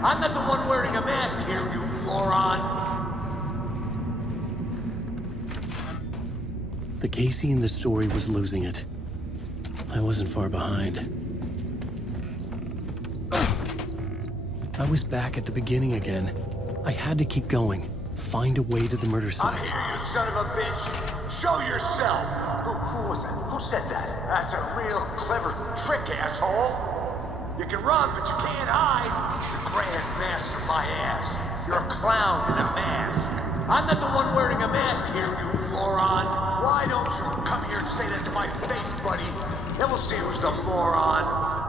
I'm not the one wearing a mask here, you moron! The Casey in the story was losing it. I wasn't far behind. I was back at the beginning again. I had to keep going. Find a way to the murder site. I'm here, you son of a bitch! Show yourself! Who was that? Who said that? That's a real clever trick, asshole! You can run, but you can't hide! The Grand Master, my ass! You're a clown in a mask! I'm not the one wearing a mask here, you moron! Why don't you come here and say that to my face, buddy? Then we'll see who's the moron!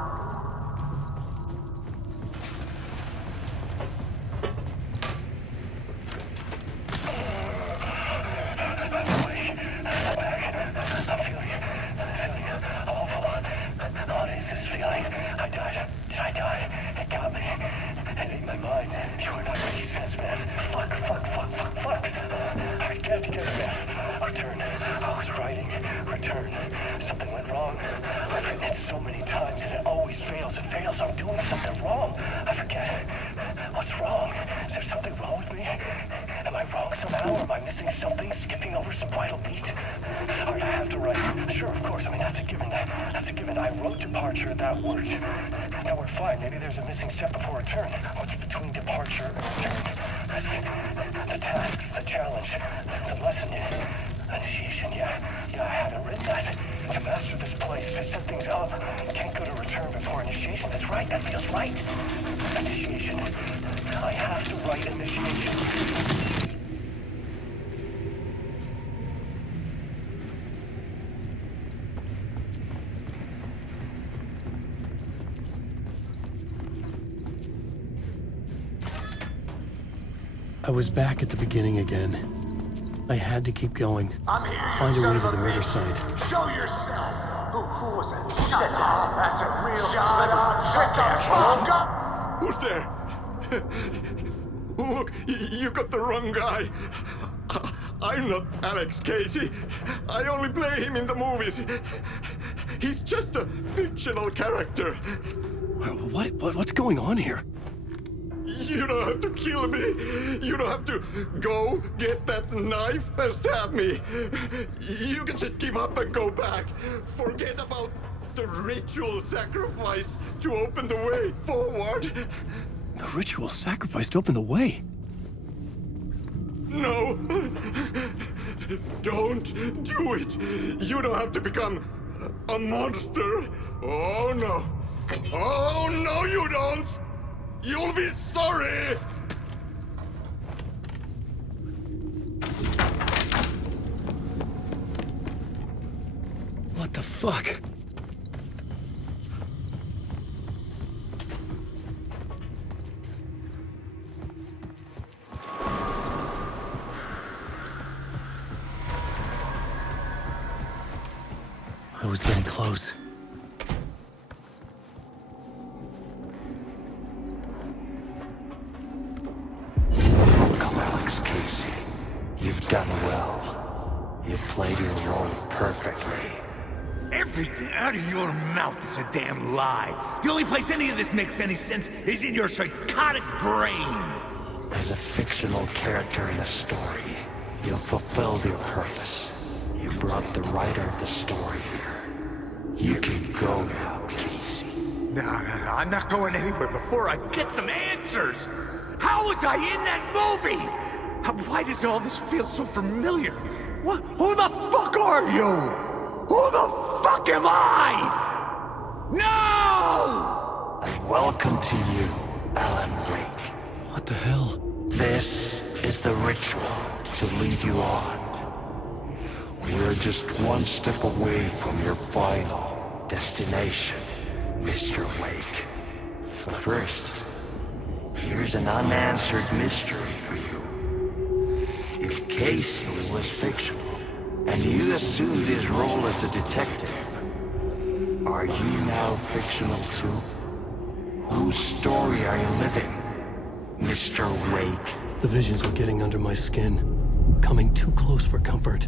I was back at the beginning again. I had to keep going. I'm here, Find a way to the murder bitch. site. Show yourself! Who was that? Who said that? That's a real clever trick, asshole! Who's there? Look, you got the wrong guy. I'm not Alex Casey. I only play him in the movies. He's just a fictional character. What's going on here? You don't have to kill me. You don't have to go get that knife and stab me. You can just give up and go back. Forget about the ritual sacrifice to open the way forward. The ritual sacrifice to open the way? No. Don't do it. You don't have to become a monster. Oh, no. Oh, no, you don't. You'll be sorry! What the fuck? I was getting close. Alex Casey, you've done well. You played your role perfectly. Everything out of your mouth is a damn lie. The only place any of this makes any sense is in your psychotic brain. As a fictional character in a story, you fulfilled your purpose. You brought the writer of the story here. You can go now, Casey. No, I'm not going anywhere before I get some answers. How was I in that movie? Why does all this feel so familiar? What? Who the fuck are you? Who the fuck am I? No! And welcome to you, Alan Wake. What the hell? This is the ritual to lead you on. We're just one step away from your final destination, Mr. Wake. But first, here's an unanswered mystery for you. If Casey was fictional, and you assumed his role as a detective, are you now fictional too? Whose story are you living, Mr. Wake? The visions were getting under my skin, coming too close for comfort.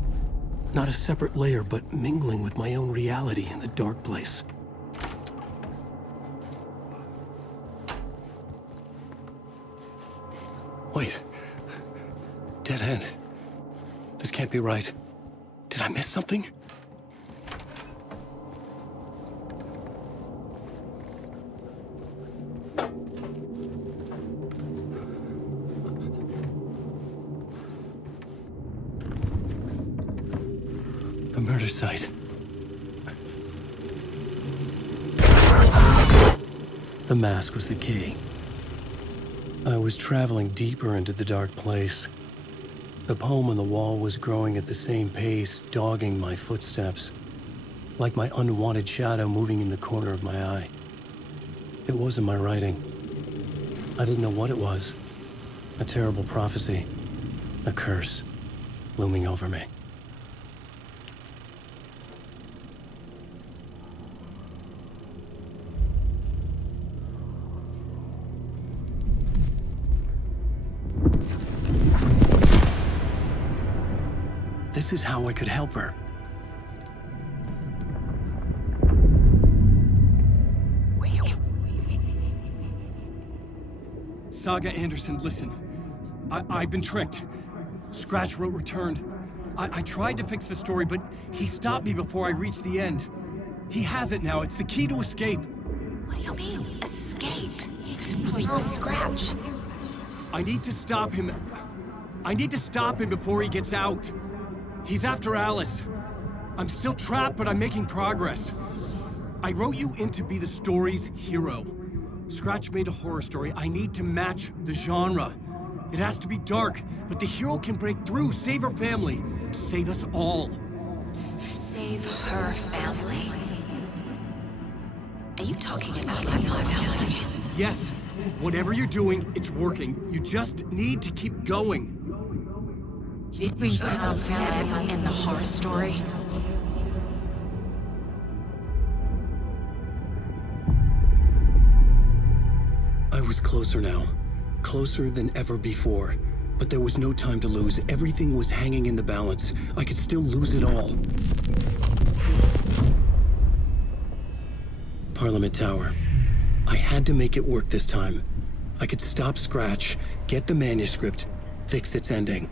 Not a separate layer, but mingling with my own reality in the dark place. Wait. Dead end. This can't be right. Did I miss something? The murder site. The mask was the key. I was traveling deeper into the dark place. The poem on the wall was growing at the same pace, dogging my footsteps, like my unwanted shadow moving in the corner of my eye. It wasn't my writing. I didn't know what it was. A terrible prophecy, a curse, looming over me. This is how I could help her. Saga Anderson, listen. I've been tricked. Scratch wrote returned. I tried to fix the story, but he stopped me before I reached the end. He has it now. It's the key to escape. What do you mean, escape? You're a Scratch. I need to stop him. I need to stop him before he gets out. He's after Alice. I'm still trapped, but I'm making progress. I wrote you in to be the story's hero. Scratch made a horror story. I need to match the genre. It has to be dark, but the hero can break through, save her family, save us all. Save her family? Are you talking about my family? Yes. Whatever you're doing, it's working. You just need to keep going. Did we have family in the horror story? I was closer now. Closer than ever before. But there was no time to lose. Everything was hanging in the balance. I could still lose it all. Parliament Tower. I had to make it work this time. I could stop Scratch, get the manuscript, fix its ending.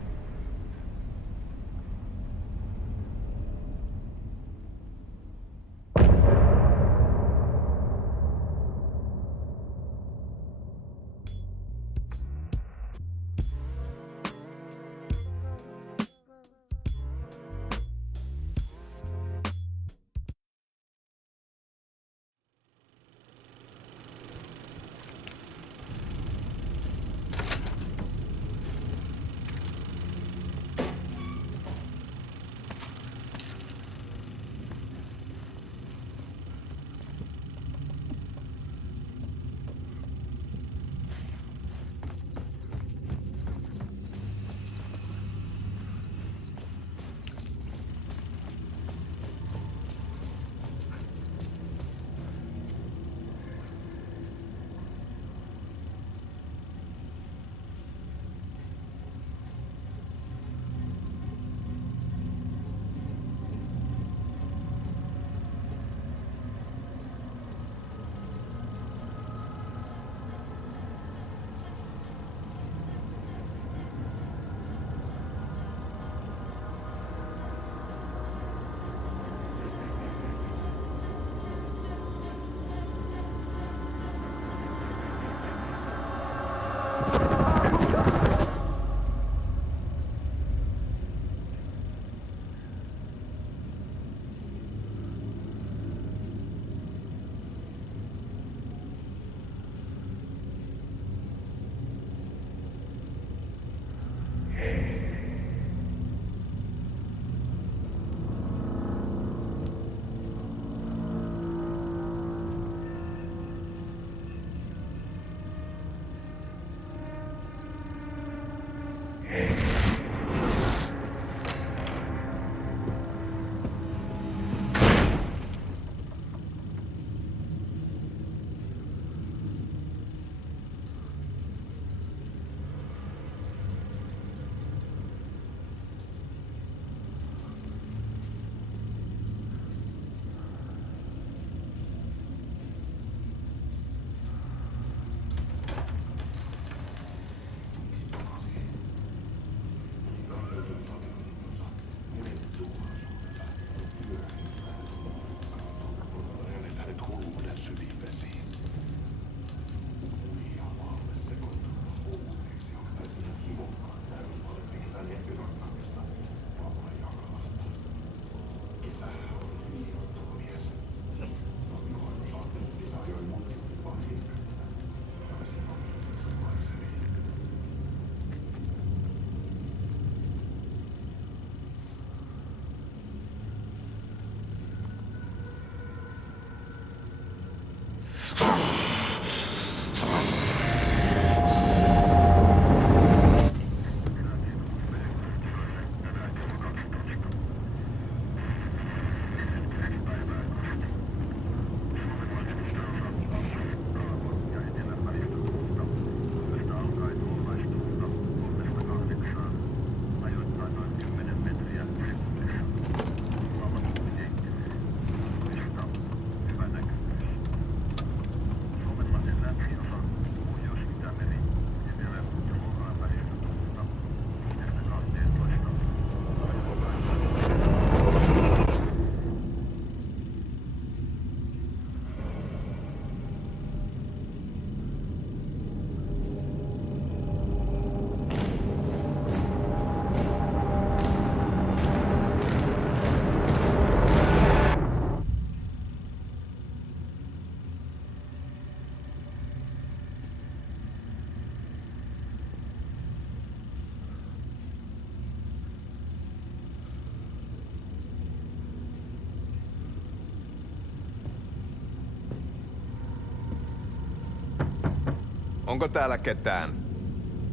Onko täällä ketään?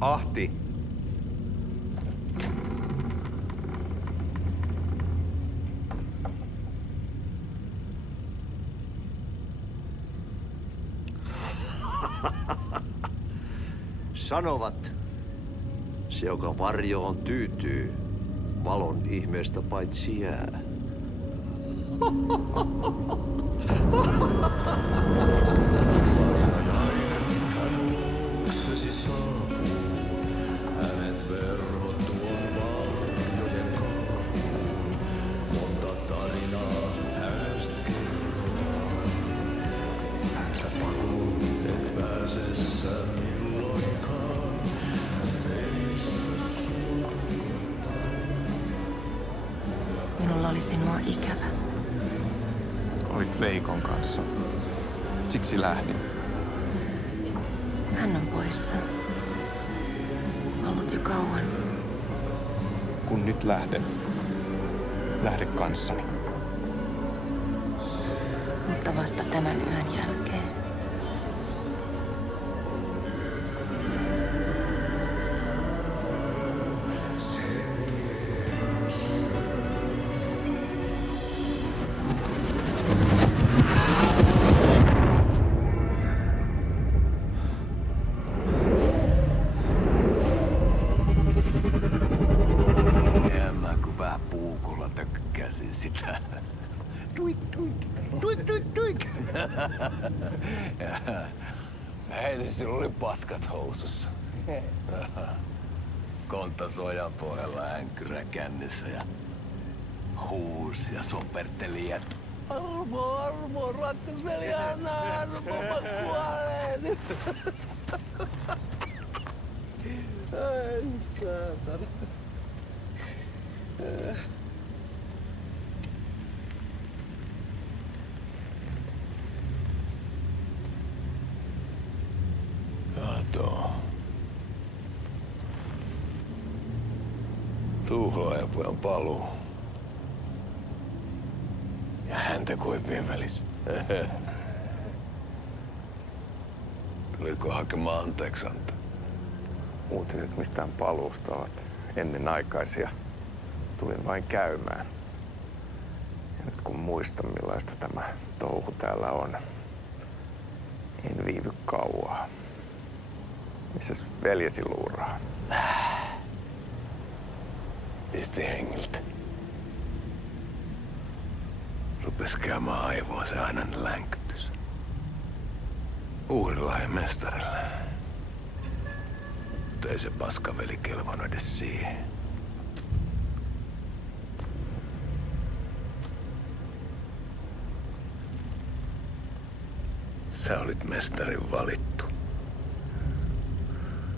Ahti. Sanovat, se joka varjoon tyytyy, valon ihmeestä paitsi jää. Minulla oli sinua ikävä. Olit Veikon kanssa. Siksi lähdin. Hän on poissa. Ollut jo kauan. Kun nyt lähden, lähde kanssani. Mutta vasta tämän yön jälkeen. Sitä. Tuik, tuik, tuik, tuik, tuik. Hei, sillä oli paskat housussa. Kontta sojan pohjalla änkyrä kännissä ja huusi ja soperteli ja Armo, rakkas veli, anna armo, mä kuolen. Ai saatana. Kato. Tuhlaajapojan paluu. Ja häntä koipien välissä. Tuliko hakemaan anteeksiantoa? Uutiset mistään paluusta ovat ennenaikaisia. Tulin vain käymään. Ja nyt kun muistan millaista tämä touhu täällä on, en viivy kauaa. Missäs veljesi luuraa? Pisti hengiltä. Rupes käymään aivoa se ainainen länkytys. Uhrilla ja mestarille. Mutta ei se paskaveli kelvannut edes siihen. Sä olit mestarin valittu.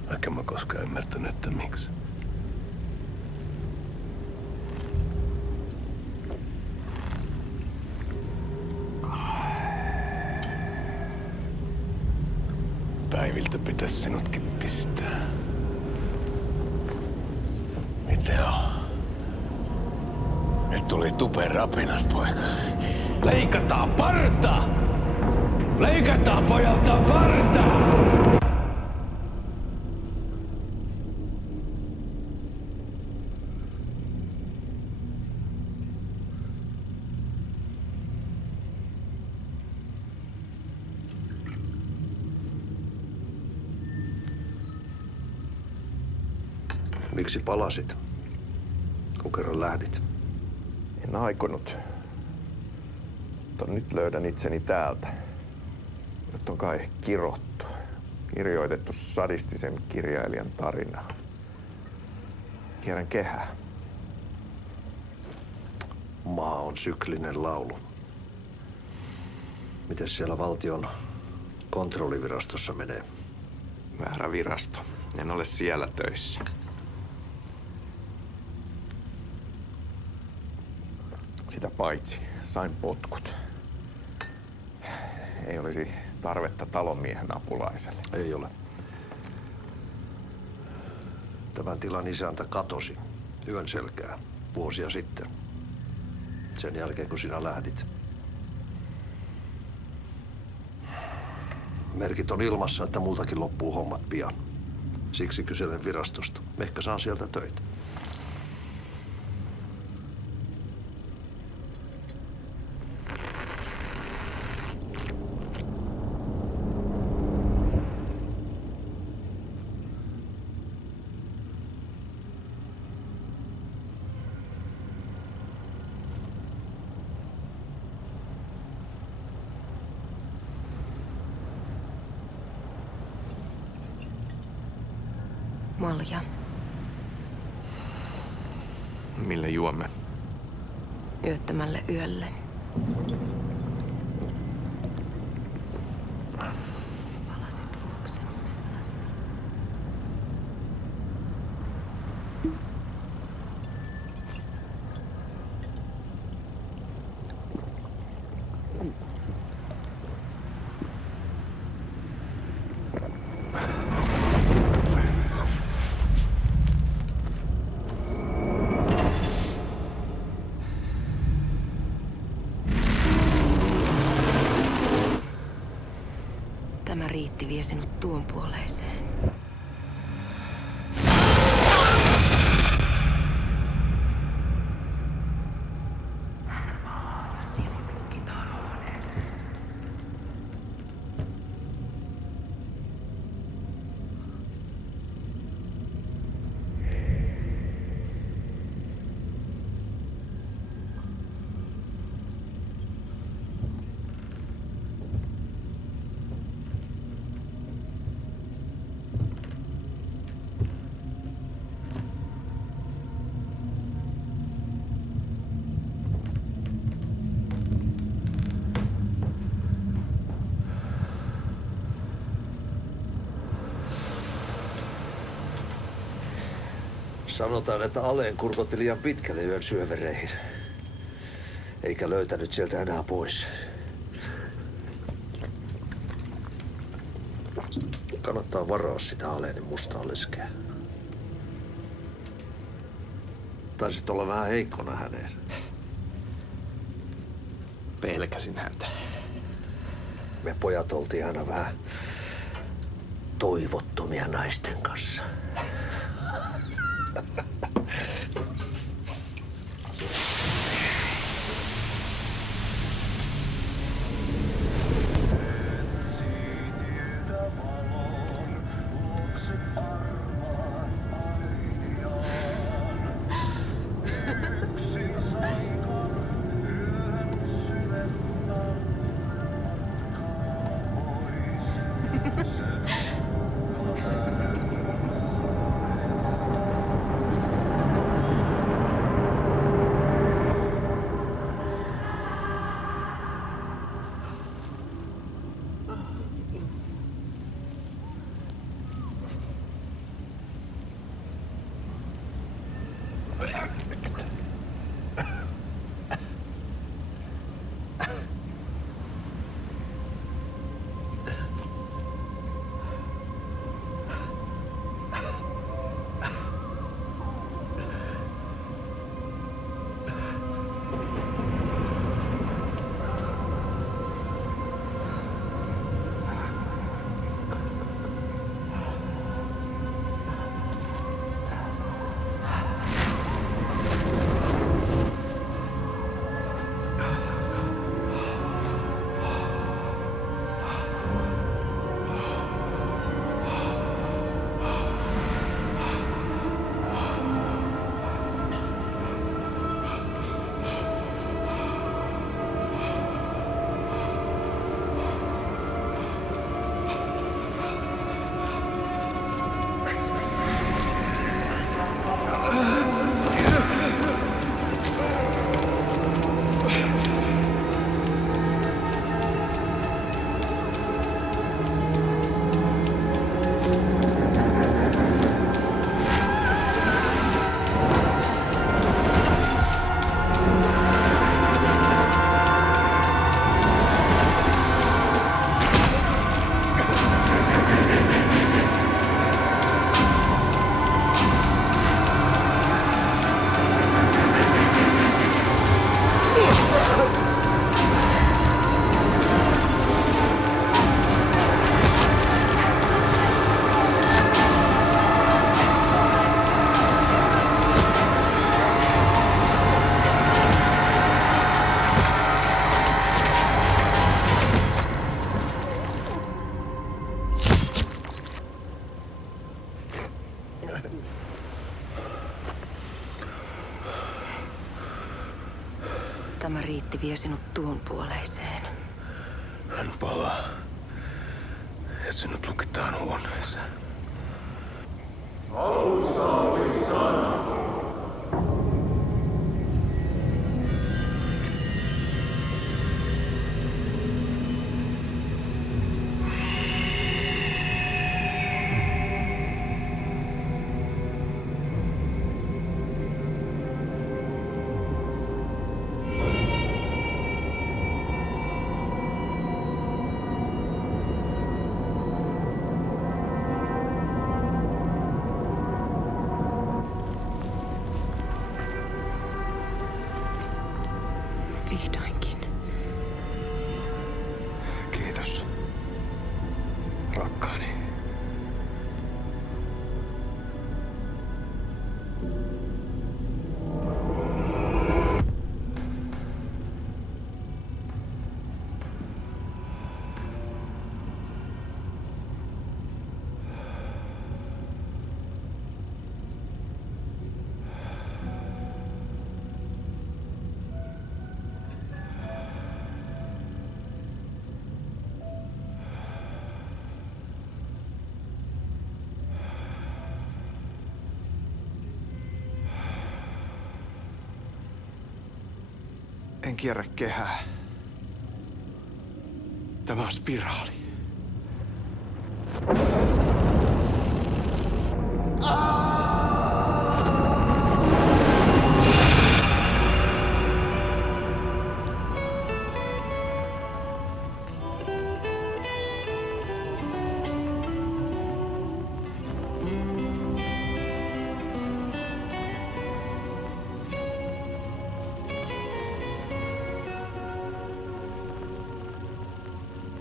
Vaikka mä koskaan ymmärtänyt, että miksi. Päiviltä pitäis sinutkin pistää. Mitä on? Nyt tuli tupen rapinat, poika. Leikataan parta! Leikataan pojalta partaa! Miksi palasit, kun kerran lähdit? En aikonut. Mutta nyt löydän itseni täältä. Nyt on kai kirottu. Kirjoitettu sadistisen kirjailijan tarinaa. Kierrän kehää. Maa on syklinen laulu. Mites siellä valtion kontrollivirastossa menee? Väärä virasto. En ole siellä töissä. Sitä paitsi sain potkut. Ei olisi tarvetta talonmiehen apulaiselle. Ei ole. Tämän tilan isäntä katosi yön selkää vuosia sitten. Sen jälkeen, kun sinä lähdit. Merkit on ilmassa, että multakin loppuu hommat pian. Siksi kyselen virastosta. Ehkä saan sieltä töitä. Malja. Millä juomme? Yöttömälle yölle. Palasit luoksemme. Tämä riitti vie sinut tuon puoleiseen. Sanotaan, että Aleen kurkotti liian pitkälle yön syövereihin. Eikä löytänyt sieltä enää pois. Kannattaa varoa sitä Aleenin mustaa leskeä. Taisit olla vähän heikkona häneen. Pelkäsin häntä. Me pojat oltiin aina vähän toivottomia naisten kanssa. Tämä riitti vie sinut tuon puoleiseen. Hän palaa. Ja sinut lukitaan huoneeseen. Alussa oli sana. Vihdoinkin. Kiitos, rakkaani. En kierrä kehää. Tämä on spiraali.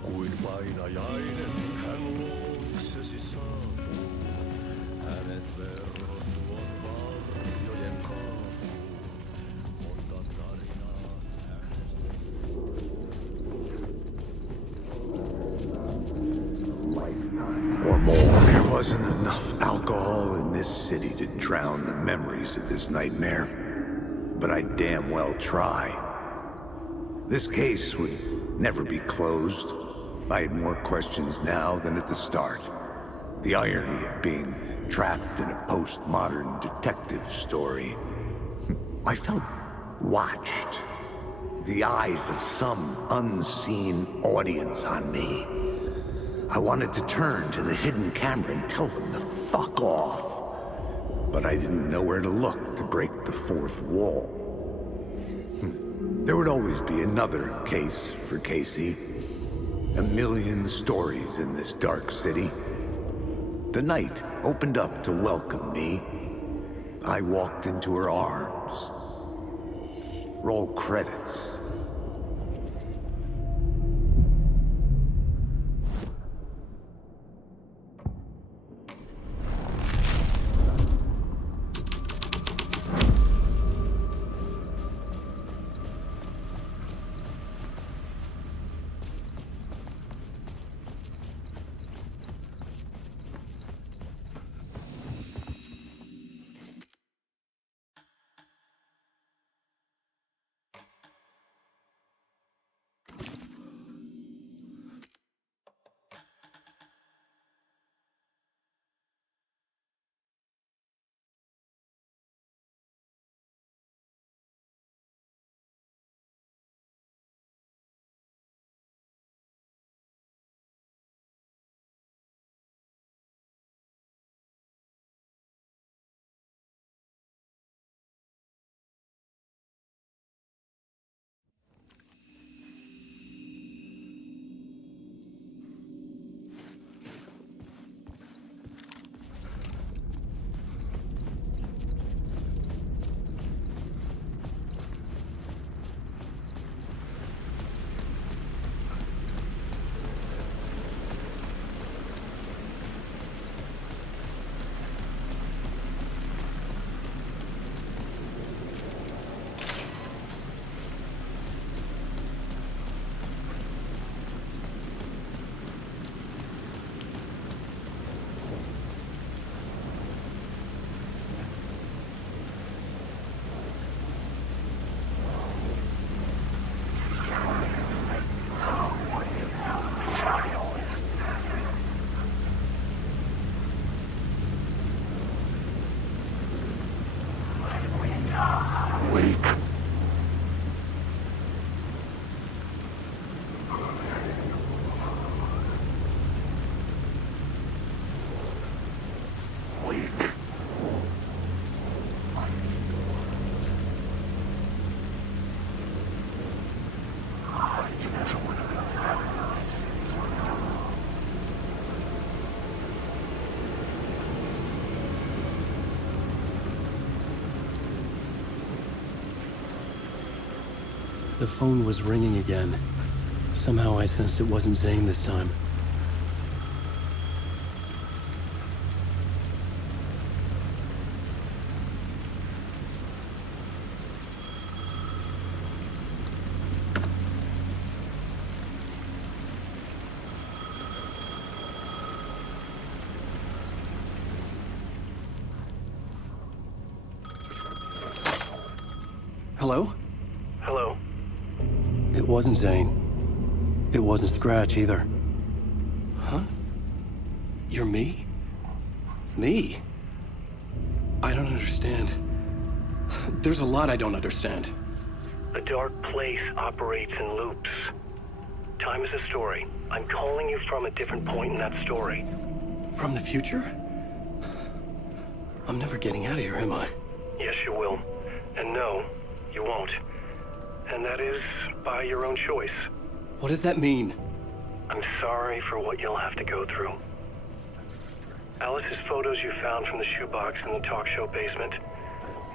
Kuin painajainen hän luoksesi saapuu. Hänet verhottuon varjojen kaapuun. Monta tarinaa There wasn't enough alcohol in this city to drown the memories of this nightmare. But I'd damn well try. This case would never be closed. I had more questions now than at the start. The irony of being trapped in a postmodern detective story. I felt watched. The eyes of some unseen audience on me. I wanted to turn to the hidden camera and tell them to fuck off. But I didn't know where to look to break the fourth wall. There would always be another case for Casey. A million stories in this dark city. The night opened up to welcome me. I walked into her arms. Roll credits. The phone was ringing again. Somehow I sensed it wasn't Zane this time. Hello? Hello? It wasn't Zane. It wasn't Scratch either. Huh? You're me? Me? I don't understand. There's a lot I don't understand. The dark place operates in loops. Time is a story. I'm calling you from a different point in that story. From the future? I'm never getting out of here, am I? Yes, you will. And no, you won't. And that is by your own choice. What does that mean? I'm sorry for what you'll have to go through. Alice's photos you found from the shoebox in the talk show basement.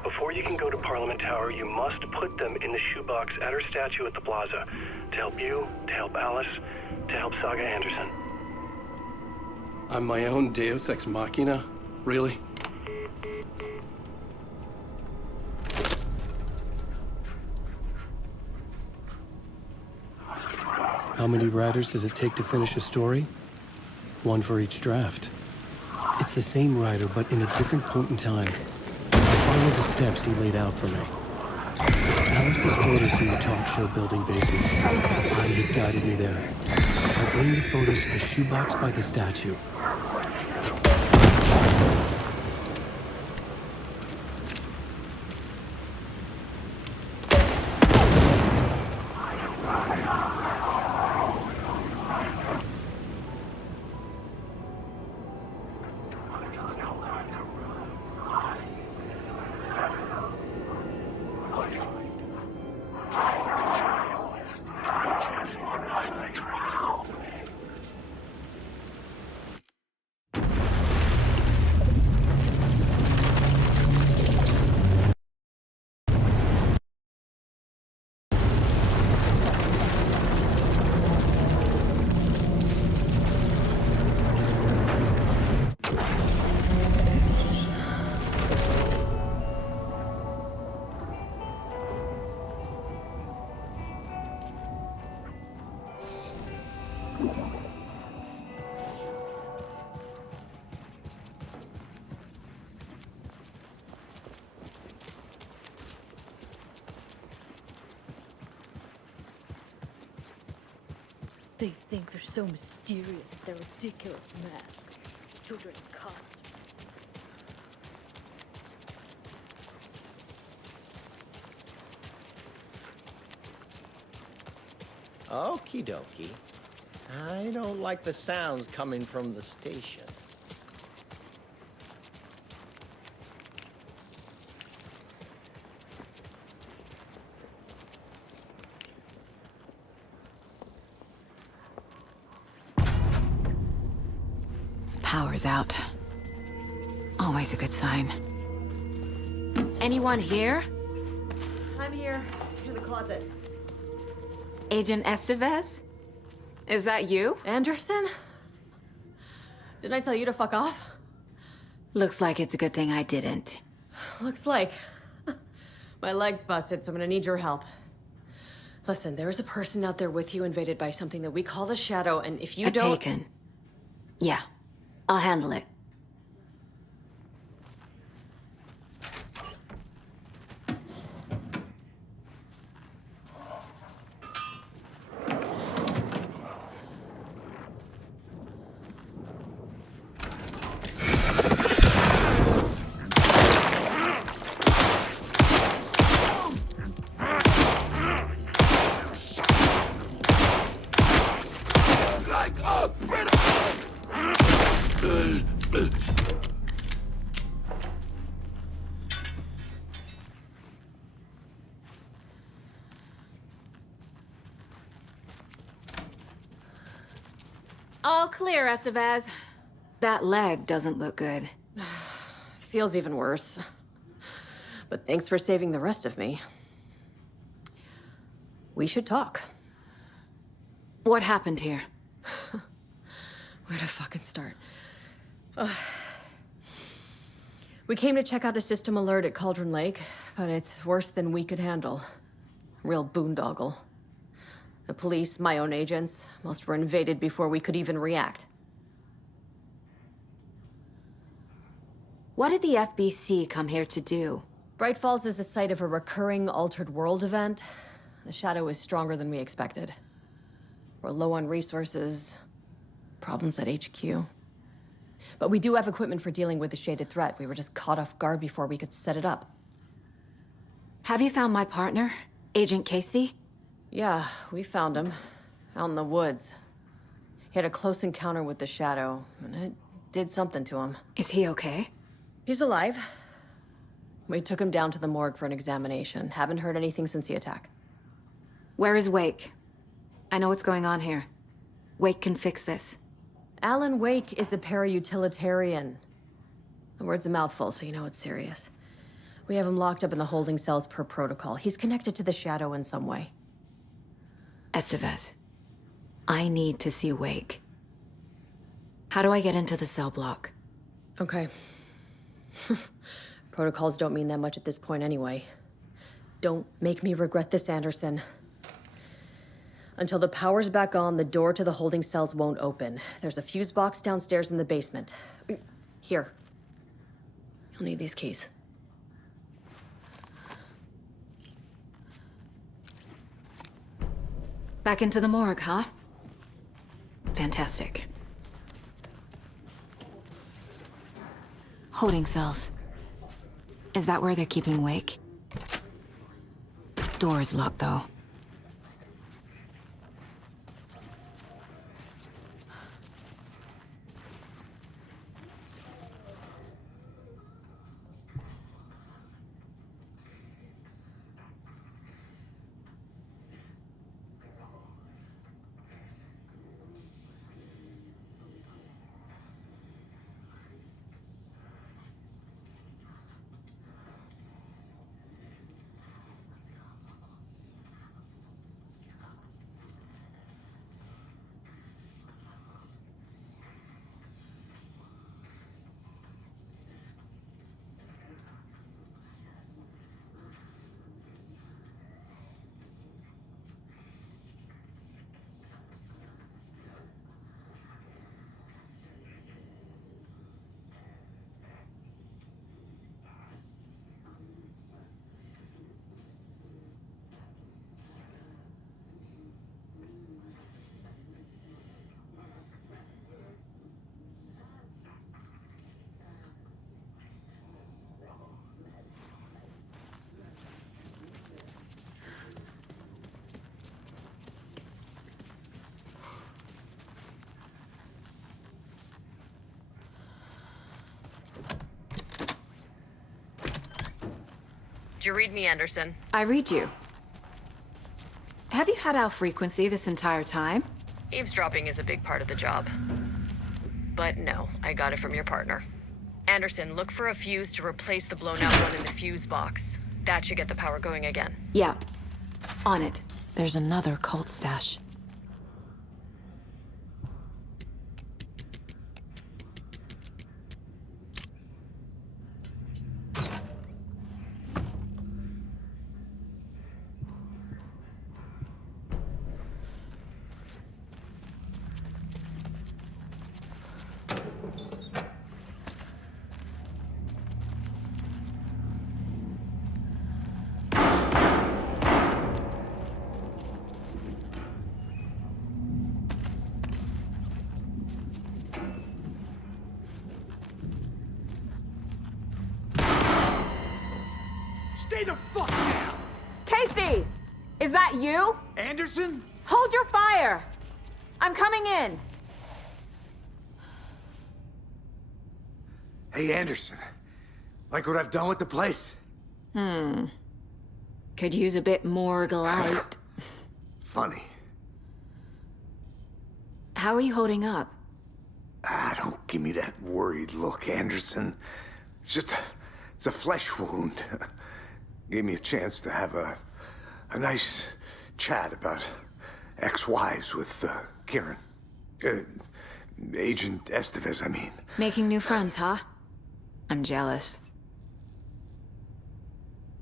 Before you can go to Parliament Tower, you must put them in the shoebox at her statue at the plaza. To help you, to help Alice, to help Saga Anderson. I'm my own Deus Ex Machina? Really? How many writers does it take to finish a story? One for each draft. It's the same writer, but in a different point in time. I follow the steps he laid out for me. Alice's photos from the talk show building basement. Adi had guided me there. I bring the photos to the shoebox by the statue. They think they're so mysterious with their ridiculous masks. Children in costumes. Okie dokie. I don't like the sounds coming from the station. Power's out. Always a good sign. Anyone here? I'm here, in the closet. Agent Estevez? Is that you? Anderson? Didn't I tell you to fuck off? Looks like it's a good thing I didn't. Looks like. My leg's busted, so I'm gonna need your help. Listen, there is a person out there with you invaded by something that we call the Shadow, and if you don't... Taken. Yeah, I'll handle it. All clear, Estevez. That leg doesn't look good. Feels even worse. But thanks for saving the rest of me. We should talk. What happened here? Where to fucking start? We came to check out a system alert at Cauldron Lake, but it's worse than we could handle. Real boondoggle. The police, my own agents, most were invaded before we could even react. What did the FBC come here to do? Bright Falls is the site of a recurring Altered World event. The Shadow is stronger than we expected. We're low on resources, problems at HQ. But we do have equipment for dealing with the shaded threat. We were just caught off guard before we could set it up. Have you found my partner, Agent Casey? Yeah, we found him. Out in the woods. He had a close encounter with the Shadow, and it did something to him. Is he okay? He's alive. We took him down to the morgue for an examination. Haven't heard anything since the attack. Where is Wake? I know what's going on here. Wake can fix this. Alan Wake is a para-utilitarian. The word's a mouthful, so you know it's serious. We have him locked up in the holding cells per protocol. He's connected to the Shadow in some way. Estevez, I need to see Wake. How do I get into the cell block? Okay. Protocols don't mean that much at this point anyway. Don't make me regret this, Anderson. Until the power's back on, the door to the holding cells won't open. There's a fuse box downstairs in the basement. Here. You'll need these keys. Back into the morgue, huh? Fantastic. Holding cells. Is that where they're keeping Wake? Door is locked, though. Did you read me, Anderson? I read you. Have you had our frequency this entire time? Eavesdropping is a big part of the job. But no, I got it from your partner. Anderson, look for a fuse to replace the blown out one in the fuse box. That should get the power going again. Yeah. On it. There's another cult stash. Stay the fuck down! Casey! Is that you? Anderson? Hold your fire! I'm coming in! Hey, Anderson. Like what I've done with the place? Could use a bit more light. Funny. How are you holding up? Don't give me that worried look, Anderson. It's a flesh wound. Gave me a chance to have a nice chat about ex-wives with Kieran. Agent Estevez, I mean. Making new friends, huh? I'm jealous.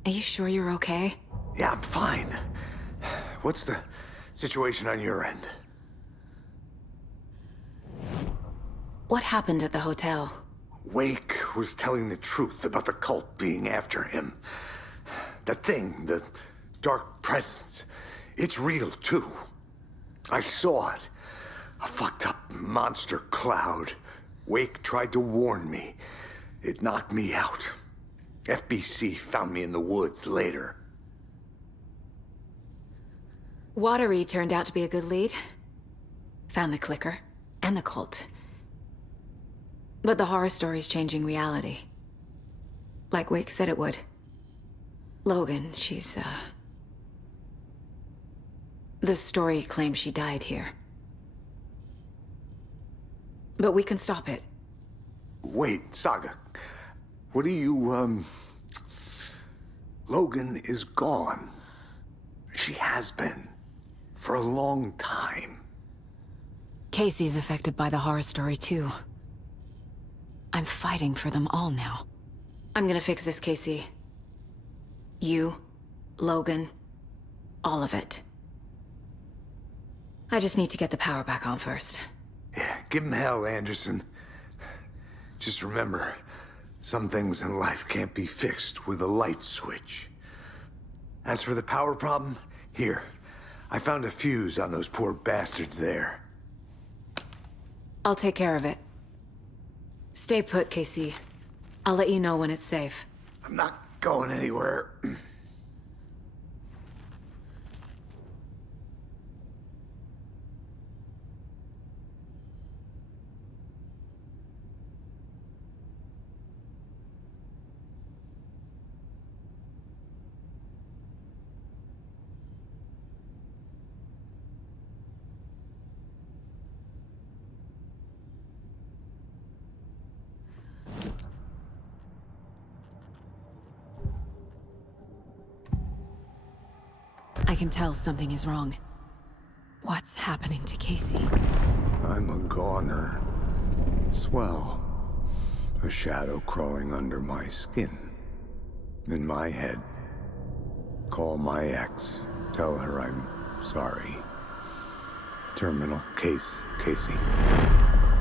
Are you sure you're okay? Yeah, I'm fine. What's the situation on your end? What happened at the hotel? Wake was telling the truth about the cult being after him. That thing, the dark presence, it's real too. I saw it. A fucked up monster cloud. Wake tried to warn me. It knocked me out. FBC found me in the woods later. Watery turned out to be a good lead. Found the clicker and the cult. But the horror story's changing reality. Like Wake said it would. Logan, she's, the story claims she died here. But we can stop it. Wait, Saga. What do you, Logan is gone. She has been. For a long time. Casey's affected by the horror story, too. I'm fighting for them all now. I'm gonna fix this, Casey. You, Logan, all of it. I just need to get the power back on first. Yeah, give him hell, Anderson. Just remember, some things in life can't be fixed with a light switch. As for the power problem, here. I found a fuse on those poor bastards there. I'll take care of it. Stay put, Casey. I'll let you know when it's safe. I'm not going anywhere. I can tell something is wrong. What's happening to Casey? I'm a goner. Swell. A shadow crawling under my skin. In my head. Call my ex. Tell her I'm sorry. Terminal case, Casey.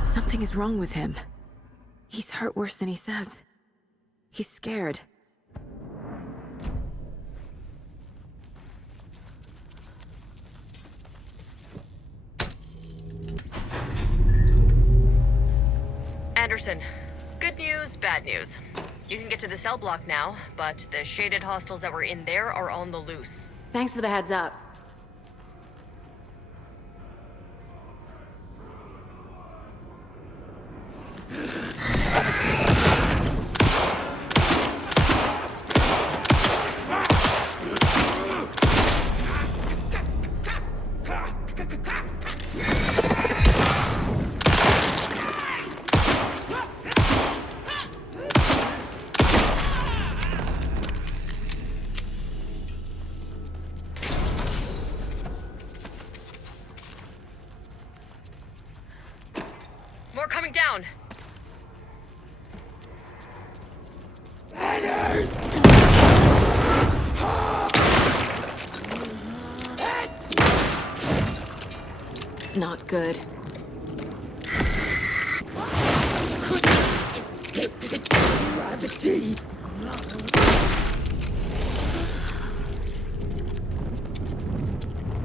Something is wrong with him. He's hurt worse than he says. He's scared. Anderson, good news, bad news. You can get to the cell block now, but the shaded hostiles that were in there are on the loose. Thanks for the heads up. More coming down. Not good. Escape its gravity.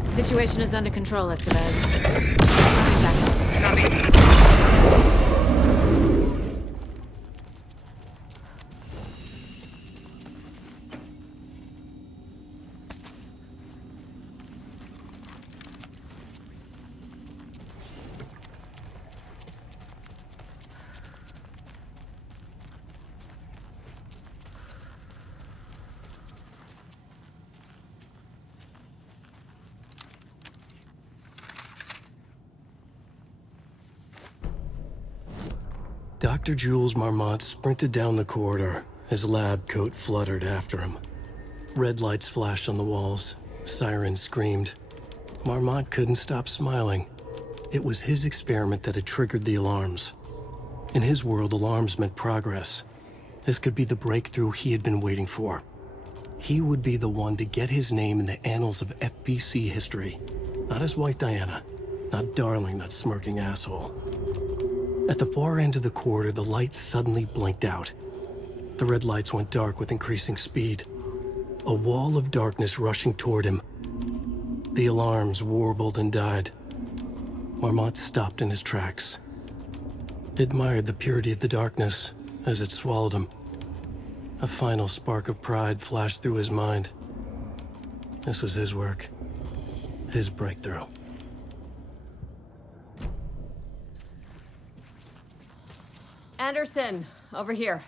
Situation is under control, Estevez. Copy. Dr. Jules Marmont sprinted down the corridor, his lab coat fluttered after him. Red lights flashed on the walls, sirens screamed. Marmont couldn't stop smiling. It was his experiment that had triggered the alarms. In his world, alarms meant progress. This could be the breakthrough he had been waiting for. He would be the one to get his name in the annals of FBC history. Not his wife Diana, not Darling, that smirking asshole. At the far end of the corridor, the lights suddenly blinked out. The red lights went dark with increasing speed. A wall of darkness rushing toward him. The alarms warbled and died. Marmont stopped in his tracks. Admired the purity of the darkness as it swallowed him. A final spark of pride flashed through his mind. This was his work. His breakthrough. Anderson, over here.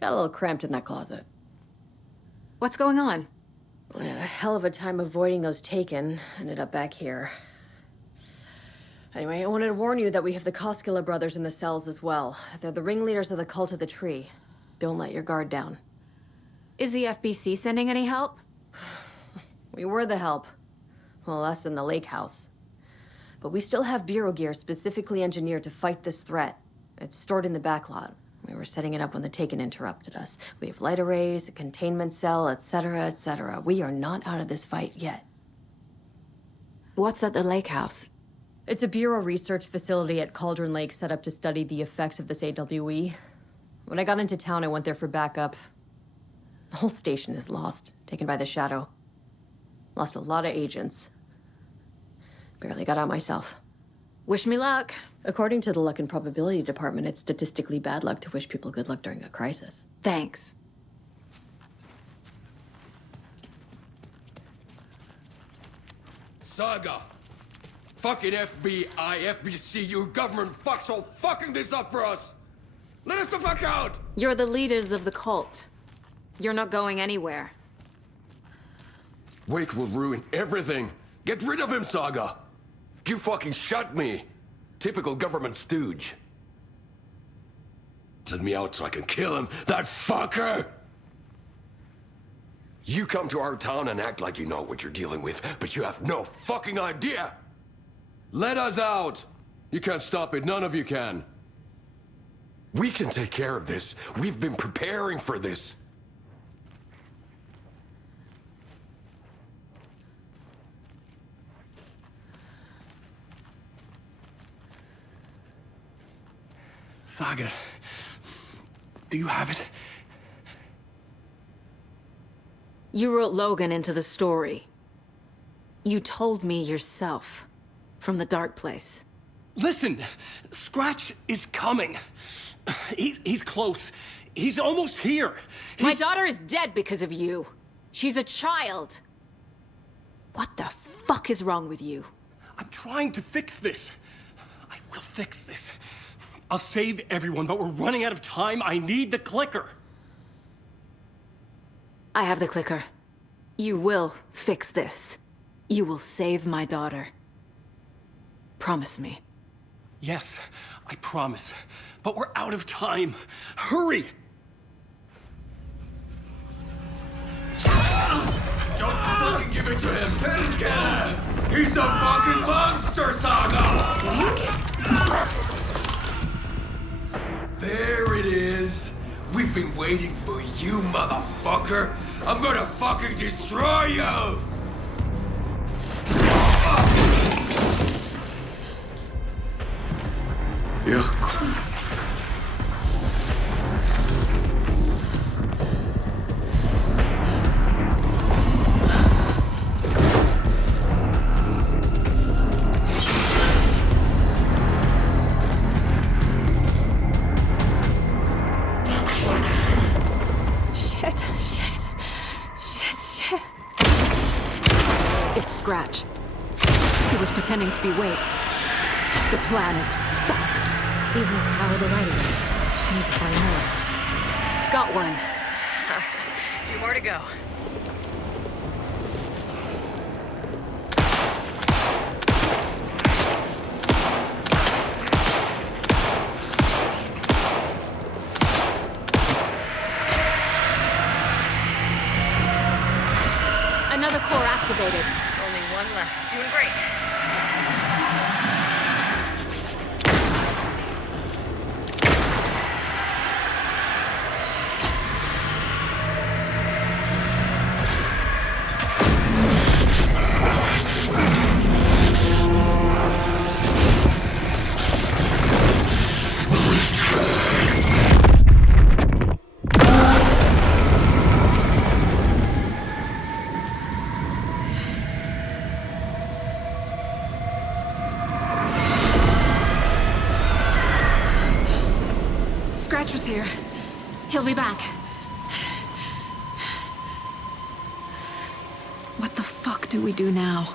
Got a little cramped in that closet. What's going on? We had a hell of a time avoiding those taken. Ended up back here. Anyway, I wanted to warn you that we have the Koskela brothers in the cells as well. They're the ringleaders of the Cult of the Tree. Don't let your guard down. Is the FBC sending any help? We were the help. Well, us in the Lakehouse. But we still have Bureau gear specifically engineered to fight this threat. It's stored in the backlot. We were setting it up when the Taken interrupted us. We have light arrays, a containment cell, etc., etc. We are not out of this fight yet. What's at the Lakehouse? It's a Bureau research facility at Cauldron Lake set up to study the effects of this AWE. When I got into town, I went there for backup. The whole station is lost, taken by the Shadow. Lost a lot of agents. Barely got out myself. Wish me luck. According to the Luck and Probability Department, it's statistically bad luck to wish people good luck during a crisis. Thanks. Saga! Fucking FBI, FBC, your government fucks all fucking this up for us! Let us the fuck out! You're the leaders of the cult. You're not going anywhere. Wake will ruin everything! Get rid of him, Saga! You fucking shut me! Typical government stooge. Let me out so I can kill him, that fucker! You come to our town and act like you know what you're dealing with, but you have no fucking idea! Let us out! You can't stop it, none of you can. We can take care of this. We've been preparing for this. Saga, do you have it? You wrote Logan into the story. You told me yourself. From the dark place. Listen, Scratch is coming. He's close. He's almost here. My daughter is dead because of you. She's a child. What the fuck is wrong with you? I'm trying to fix this. I will fix this. I'll save everyone, but we're running out of time. I need the clicker. I have the clicker. You will fix this. You will save my daughter. Promise me. Yes, I promise. But we're out of time. Hurry! Don't fucking give it to him! Let him get him! He's a fucking monster, Saga! There it is! We've been waiting for you, motherfucker! I'm gonna fucking destroy you! Yeah. It's Scratch. He was pretending to be Wake. The plan is fucked. These must power the light array. Need to find more. Got one. 2 more to go. core activated. Only one left. Doing great. Scratch was here. He'll be back. What the fuck do we do now?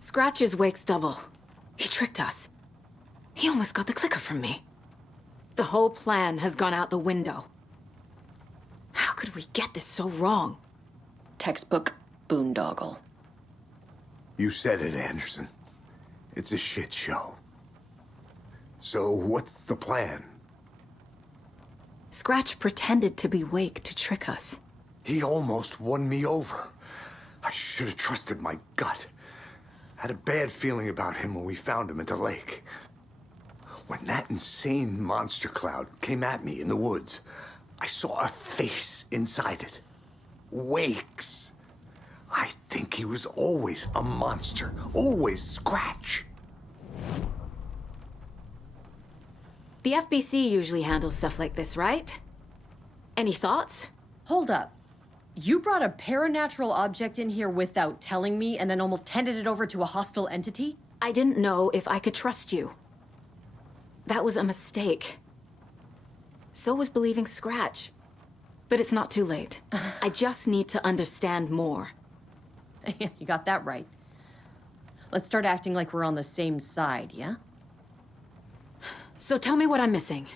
Scratch's wake's double. He tricked us. He almost got the clicker from me. The whole plan has gone out the window. How could we get this so wrong? Textbook boondoggle. You said it, Anderson. It's a shit show. So what's the plan? Scratch pretended to be Wake to trick us. He almost won me over. I should have trusted my gut. Had a bad feeling about him when we found him at the lake. When that insane monster cloud came at me in the woods, I saw a face inside it. Wake's. I think he was always a monster. Always Scratch. The FBC usually handles stuff like this, right? Any thoughts? Hold up. You brought a paranatural object in here without telling me and then almost handed it over to a hostile entity? I didn't know if I could trust you. That was a mistake. So was believing Scratch. But it's not too late. I just need to understand more. You got that right. Let's start acting like we're on the same side, yeah? So tell me what I'm missing.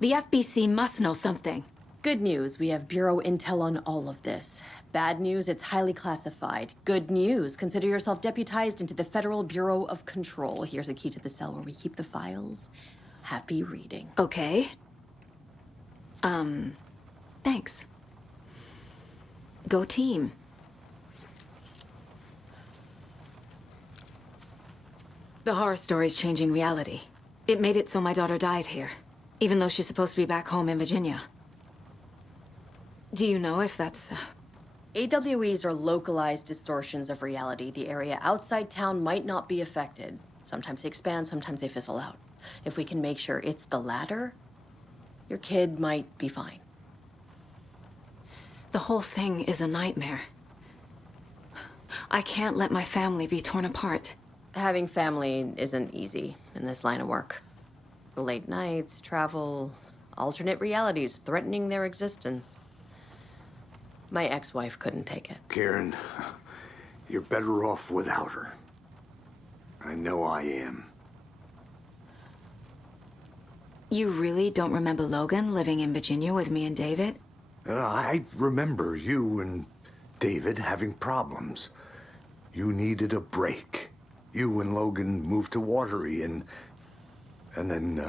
The FBC must know something. Good news, we have Bureau intel on all of this. Bad news, it's highly classified. Good news, consider yourself deputized into the Federal Bureau of Control. Here's a key to the cell where we keep the files. Happy reading. Okay. Thanks. Go team. The horror story's changing reality. It made it so my daughter died here, even though she's supposed to be back home in Virginia. Do you know if that's... AWEs are localized distortions of reality. The area outside town might not be affected. Sometimes they expand, sometimes they fizzle out. If we can make sure it's the latter, your kid might be fine. The whole thing is a nightmare. I can't let my family be torn apart. Having family isn't easy in this line of work. The late nights, travel, alternate realities threatening their existence. My ex-wife couldn't take it. Karen, you're better off without her. I know I am. You really don't remember Logan living in Virginia with me and David? I remember you and David having problems. You needed a break. You and Logan moved to Watery and then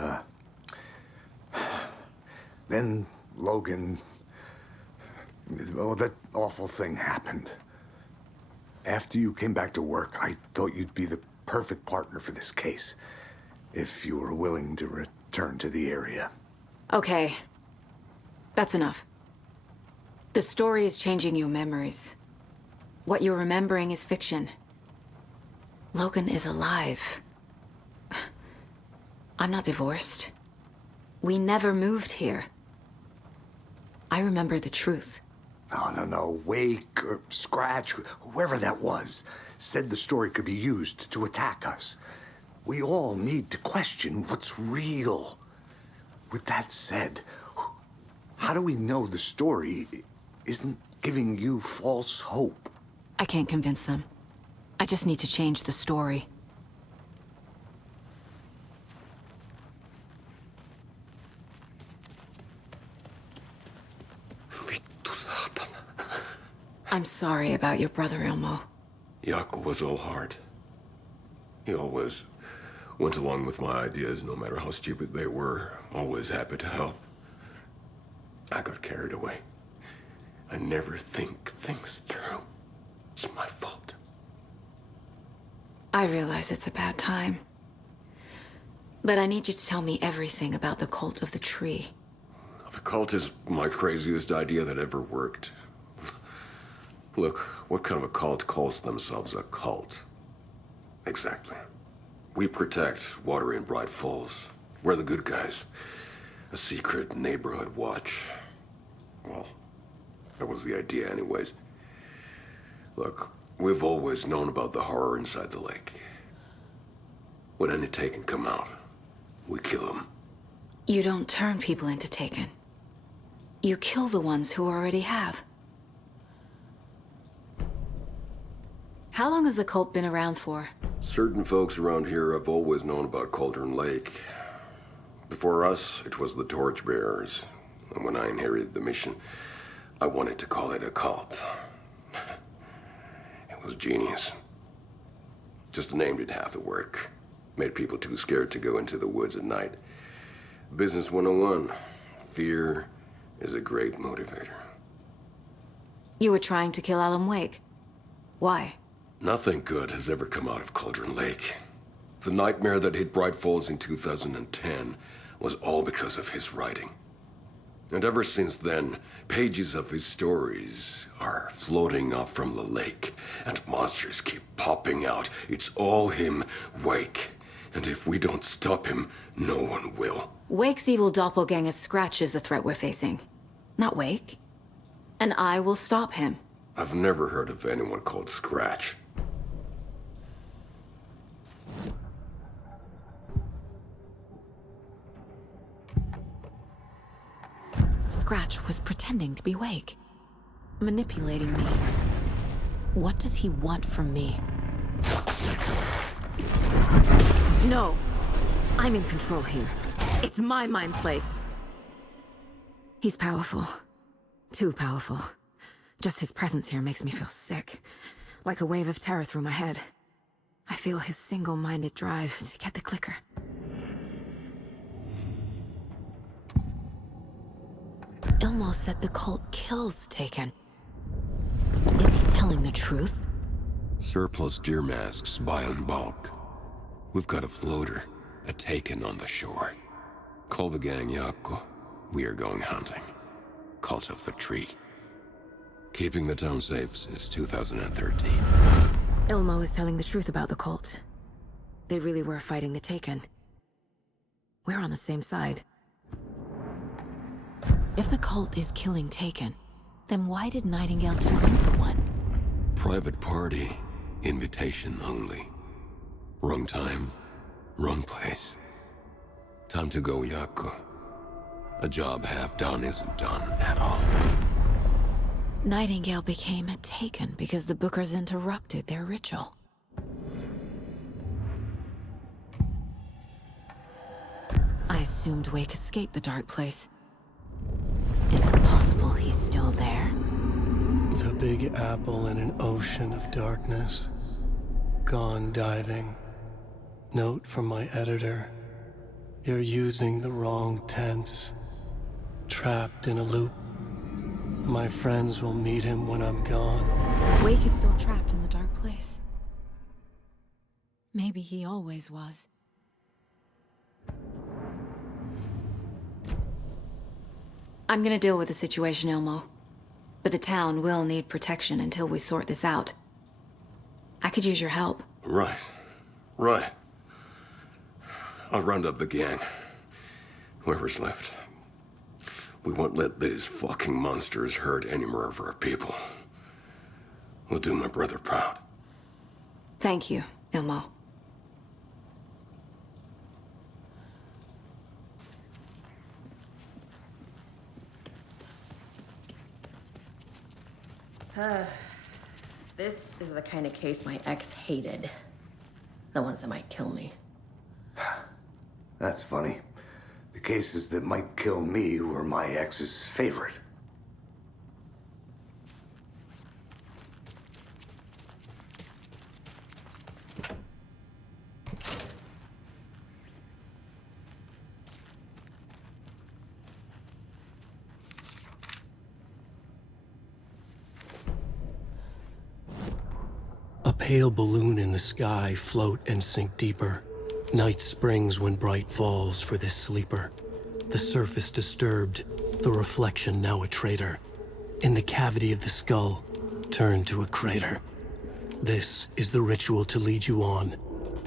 Logan, well, that awful thing happened. After you came back to work, I thought you'd be the perfect partner for this case, if you were willing to return to the area. Okay. That's enough. The story is changing your memories. What you're remembering is fiction. Logan is alive. I'm not divorced. We never moved here. I remember the truth. No. Wake or Scratch, whoever that was, said the story could be used to attack us. We all need to question what's real. With that said, how do we know the story isn't giving you false hope? I can't convince them. I just need to change the story. Vittu saatana. I'm sorry about your brother, Ilmo. Jaakko was all heart. He always went along with my ideas, no matter how stupid they were. Always happy to help. I got carried away. I never think things through. It's my fault. I realize it's a bad time. But I need you to tell me everything about the cult of the tree. The cult is my craziest idea that ever worked. Look, what kind of a cult calls themselves a cult? Exactly. We protect water in Bright Falls. We're the good guys. A secret neighborhood watch. Well, that was the idea anyways. Look, we've always known about the horror inside the lake. When any Taken come out, we kill them. You don't turn people into Taken. You kill the ones who already have. How long has the cult been around for? Certain folks around here have always known about Cauldron Lake. Before us, it was the Torchbearers. And when I inherited the mission, I wanted to call it a cult. It was genius. Just a name did half the work. Made people too scared to go into the woods at night. Business 101. Fear is a great motivator. You were trying to kill Alan Wake. Why? Nothing good has ever come out of Cauldron Lake. The nightmare that hit Bright Falls in 2010 was all because of his writing. And ever since then, pages of his stories are floating up from the lake, and monsters keep popping out. It's all him, Wake. And if we don't stop him, no one will. Wake's evil doppelganger Scratch is the threat we're facing, not Wake. And I will stop him. I've never heard of anyone called Scratch. Scratch was pretending to be Wake. Manipulating me. What does he want from me? No! I'm in control here. It's my mind place. He's powerful. Too powerful. Just his presence here makes me feel sick. Like a wave of terror through my head. I feel his single-minded drive to get the clicker. Ilmo said the cult kills Taken. Is he telling the truth? Surplus deer masks buy in bulk. We've got a floater, a Taken on the shore. Call the gang, Jaakko. We are going hunting. Cult of the Tree. Keeping the town safe since 2013. Ilmo is telling the truth about the cult. They really were fighting the Taken. We're on the same side. If the cult is killing Taken, then why did Nightingale turn into one? Private party, invitation only. Wrong time, wrong place. Time to go, Jaakko. A job half done isn't done at all. Nightingale became a Taken because the Bookers interrupted their ritual. I assumed Wake escaped the dark place. Is it possible he's still there? The Big Apple in an ocean of darkness. Gone diving. Note from my editor. You're using the wrong tense. Trapped in a loop. My friends will meet him when I'm gone. Wake is still trapped in the dark place. Maybe he always was. I'm gonna deal with the situation, Ilmo. But the town will need protection until we sort this out. I could use your help. Right. Right. I'll round up the gang. Whoever's left. We won't let these fucking monsters hurt any more of our people. We'll do my brother proud. Thank you, Ilmo. This is the kind of case my ex hated. The ones that might kill me. That's funny. The cases that might kill me were my ex's favorite. pale balloon in the sky float and sink deeper. Night springs when bright falls for this sleeper. The surface disturbed, the reflection now a traitor. In the cavity of the skull, turned to a crater. This is the ritual to lead you on.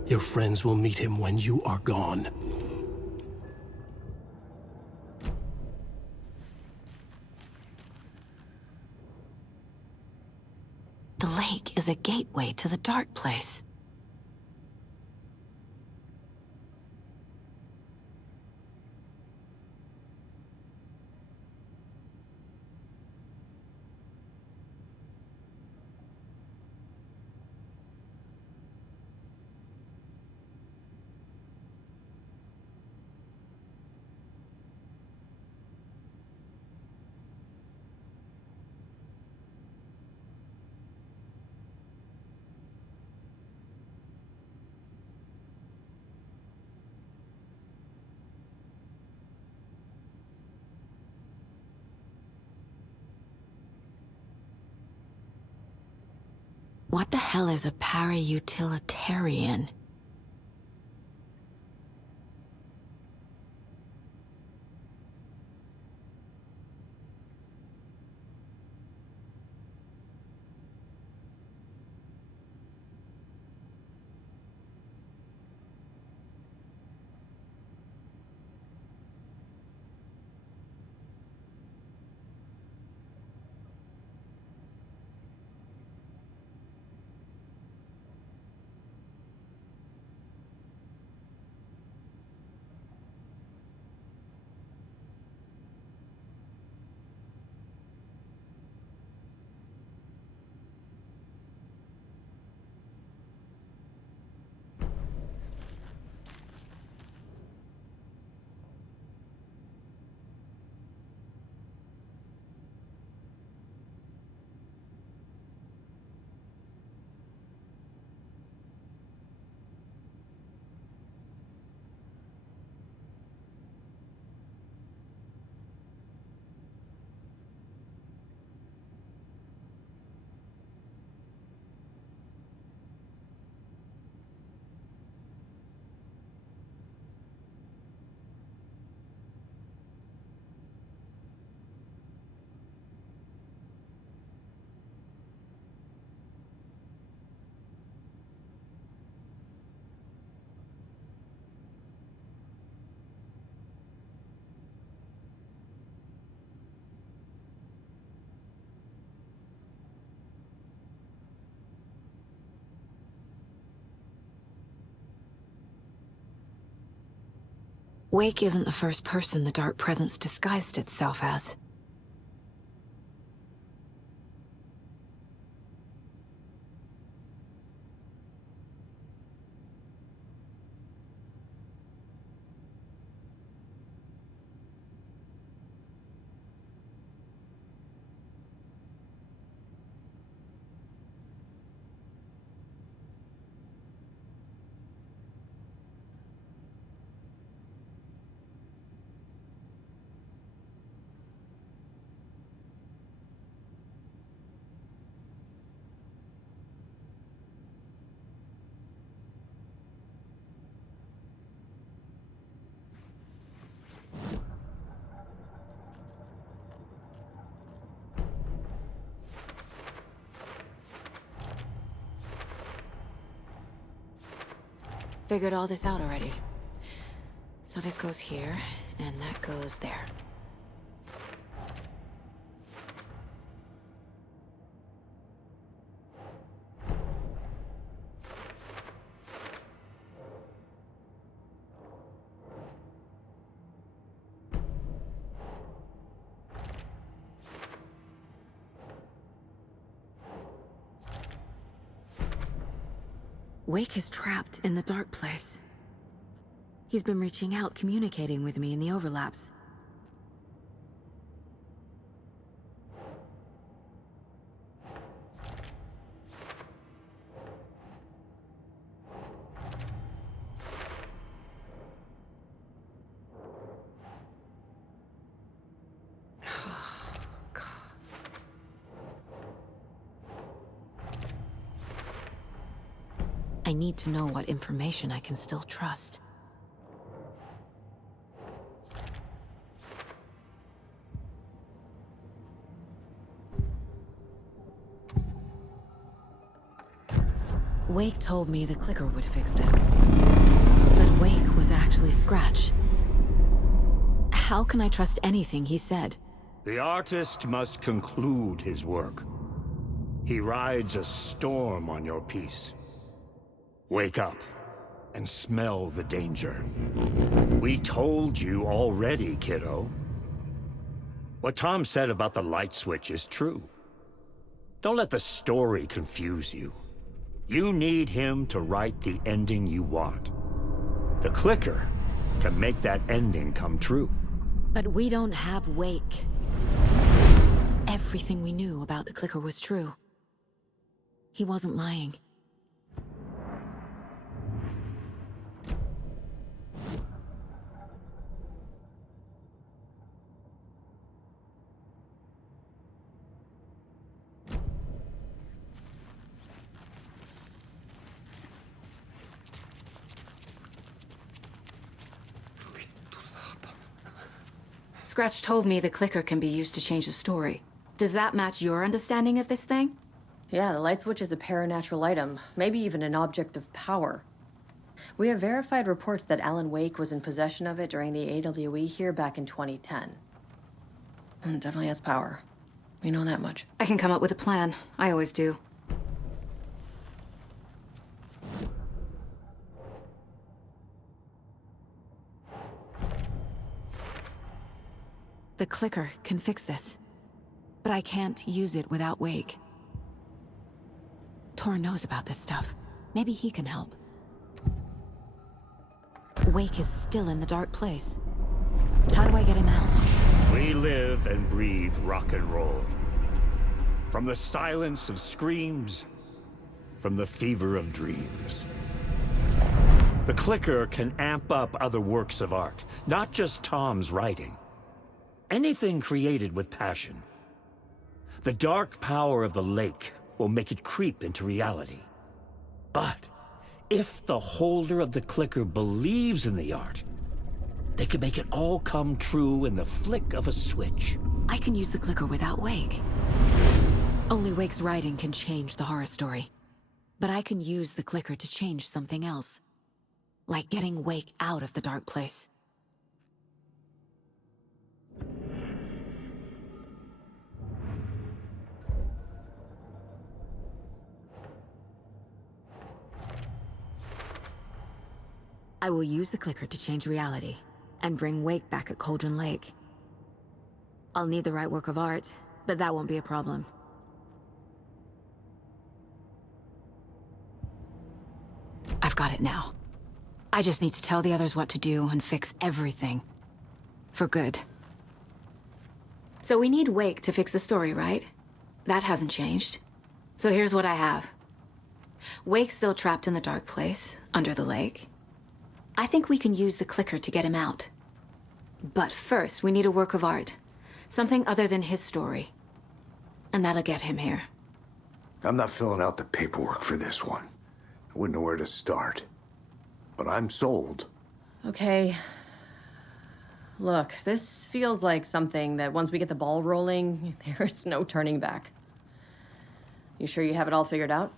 Your friends will meet him when you are gone. The lake is a gateway to the dark place. What the hell is a para-utilitarian? Wake isn't the first person the Dark Presence disguised itself as. Figured all this out already. So this goes here, and that goes there. Wake is trapped in the dark place. He's been reaching out, communicating with me in the overlaps. I need to know what information I can still trust. Wake told me the clicker would fix this. But Wake was actually Scratch. How can I trust anything he said? The artist must conclude his work. He rides a storm on your piece. Wake up and smell the danger. We told you already, kiddo. What Tom said about the light switch is true. Don't let the story confuse you. You need him to write the ending you want. The clicker can make that ending come true. But we don't have Wake. Everything we knew about the clicker was true. He wasn't lying. Scratch told me the clicker can be used to change the story. Does that match your understanding of this thing? Yeah, the light switch is a paranatural item, maybe even an object of power. We have verified reports that Alan Wake was in possession of it during the AWE here back in 2010. Definitely has power. We know that much. I can come up with a plan. I always do. The clicker can fix this. But I can't use it without Wake. Tor knows about this stuff. Maybe he can help. Wake is still in the dark place. How do I get him out? We live and breathe rock and roll. From the silence of screams, from the fever of dreams. The clicker can amp up other works of art, not just Tom's writing. Anything created with passion. The dark power of the lake will make it creep into reality. But if the holder of the clicker believes in the art, they can make it all come true in the flick of a switch. I can use the clicker without Wake. Only Wake's writing can change the horror story. But I can use the clicker to change something else. Like getting Wake out of the dark place. I will use the clicker to change reality, and bring Wake back at Cauldron Lake. I'll need the right work of art, but that won't be a problem. I've got it now. I just need to tell the others what to do and fix everything. For good. So we need Wake to fix the story, right? That hasn't changed. So here's what I have. Wake's still trapped in the dark place, under the lake. I think we can use the clicker to get him out. But first, we need a work of art. Something other than his story. And that'll get him here. I'm not filling out the paperwork for this one. I wouldn't know where to start. But I'm sold. Okay. Look, this feels like something that once we get the ball rolling, there's no turning back. You sure you have it all figured out?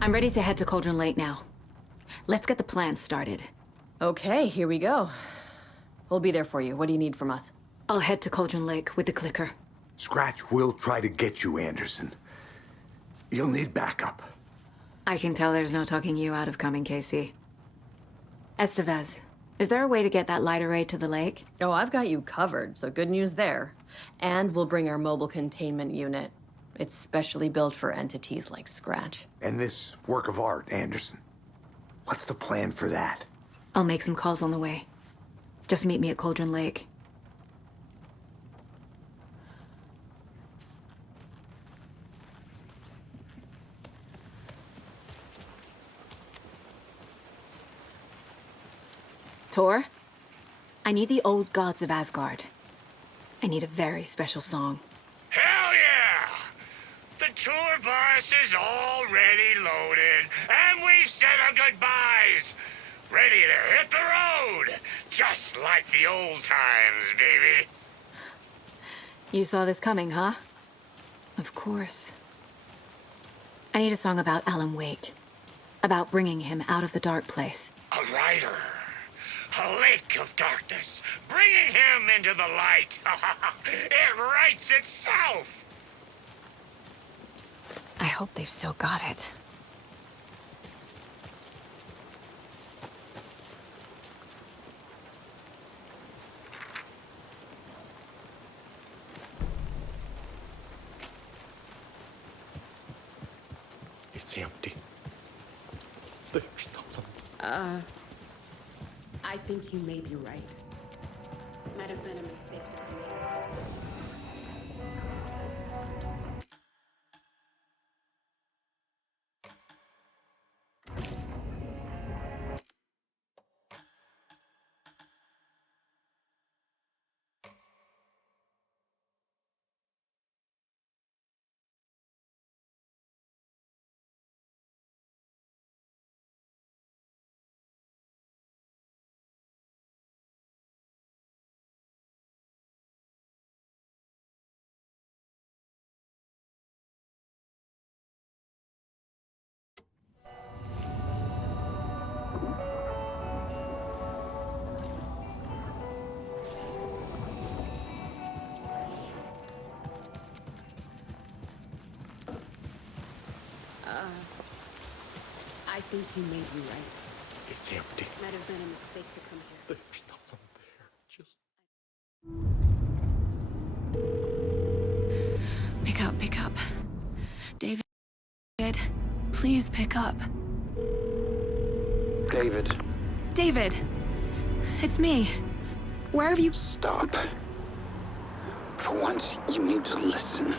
I'm ready to head to Cauldron Lake now. Let's get the plan started. Okay, here we go. We'll be there for you. What do you need from us? I'll head to Cauldron Lake with the clicker. Scratch will try to get you, Anderson. You'll need backup. I can tell there's no talking you out of coming, Casey. Estevez, is there a way to get that light array to the lake? Oh, I've got you covered, so good news there. And we'll bring our mobile containment unit. It's specially built for entities like Scratch. And this work of art, Anderson. What's the plan for that? I'll make some calls on the way. Just meet me at Cauldron Lake. Tor, I need the old gods of Asgard. I need a very special song. Hell yeah! The tour bus is already loaded, and we've said our goodbyes. Ready to hit the road, just like the old times, baby. You saw this coming, huh? Of course. I need a song about Alan Wake. About bringing him out of the dark place. A rider. A lake of darkness. Bringing him into the light. It writes itself. I hope they've still got it. It's empty. There's nothing. I think you may be right. Might have been a mistake to come here. I think you may be right. It's empty. Might have been a mistake to come here. There's nothing there. Just... Pick up. David, please pick up. David. David! It's me. Where have you... Stop. For once, you need to listen.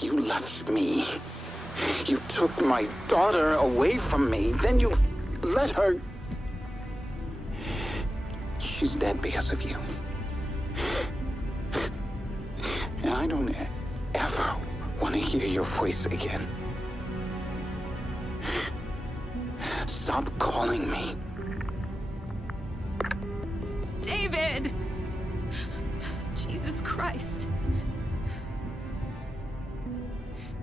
You left me. You took my daughter away from me. Then you let her... She's dead because of you. And I don't ever want to hear your voice again. Stop calling me. David! Jesus Christ.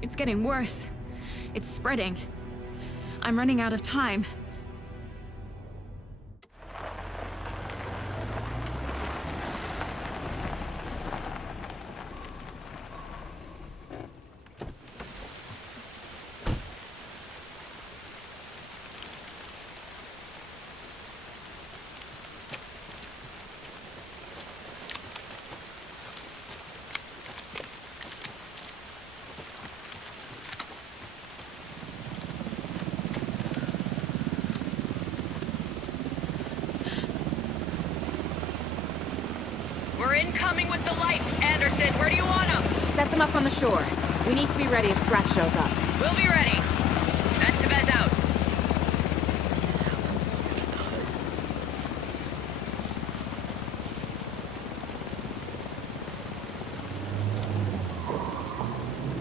It's getting worse. It's spreading. I'm running out of time. We're incoming with the lights, Anderson. Where do you want them? Set them up on the shore. We need to be ready if Scratch shows up. We'll be ready. Estevez out.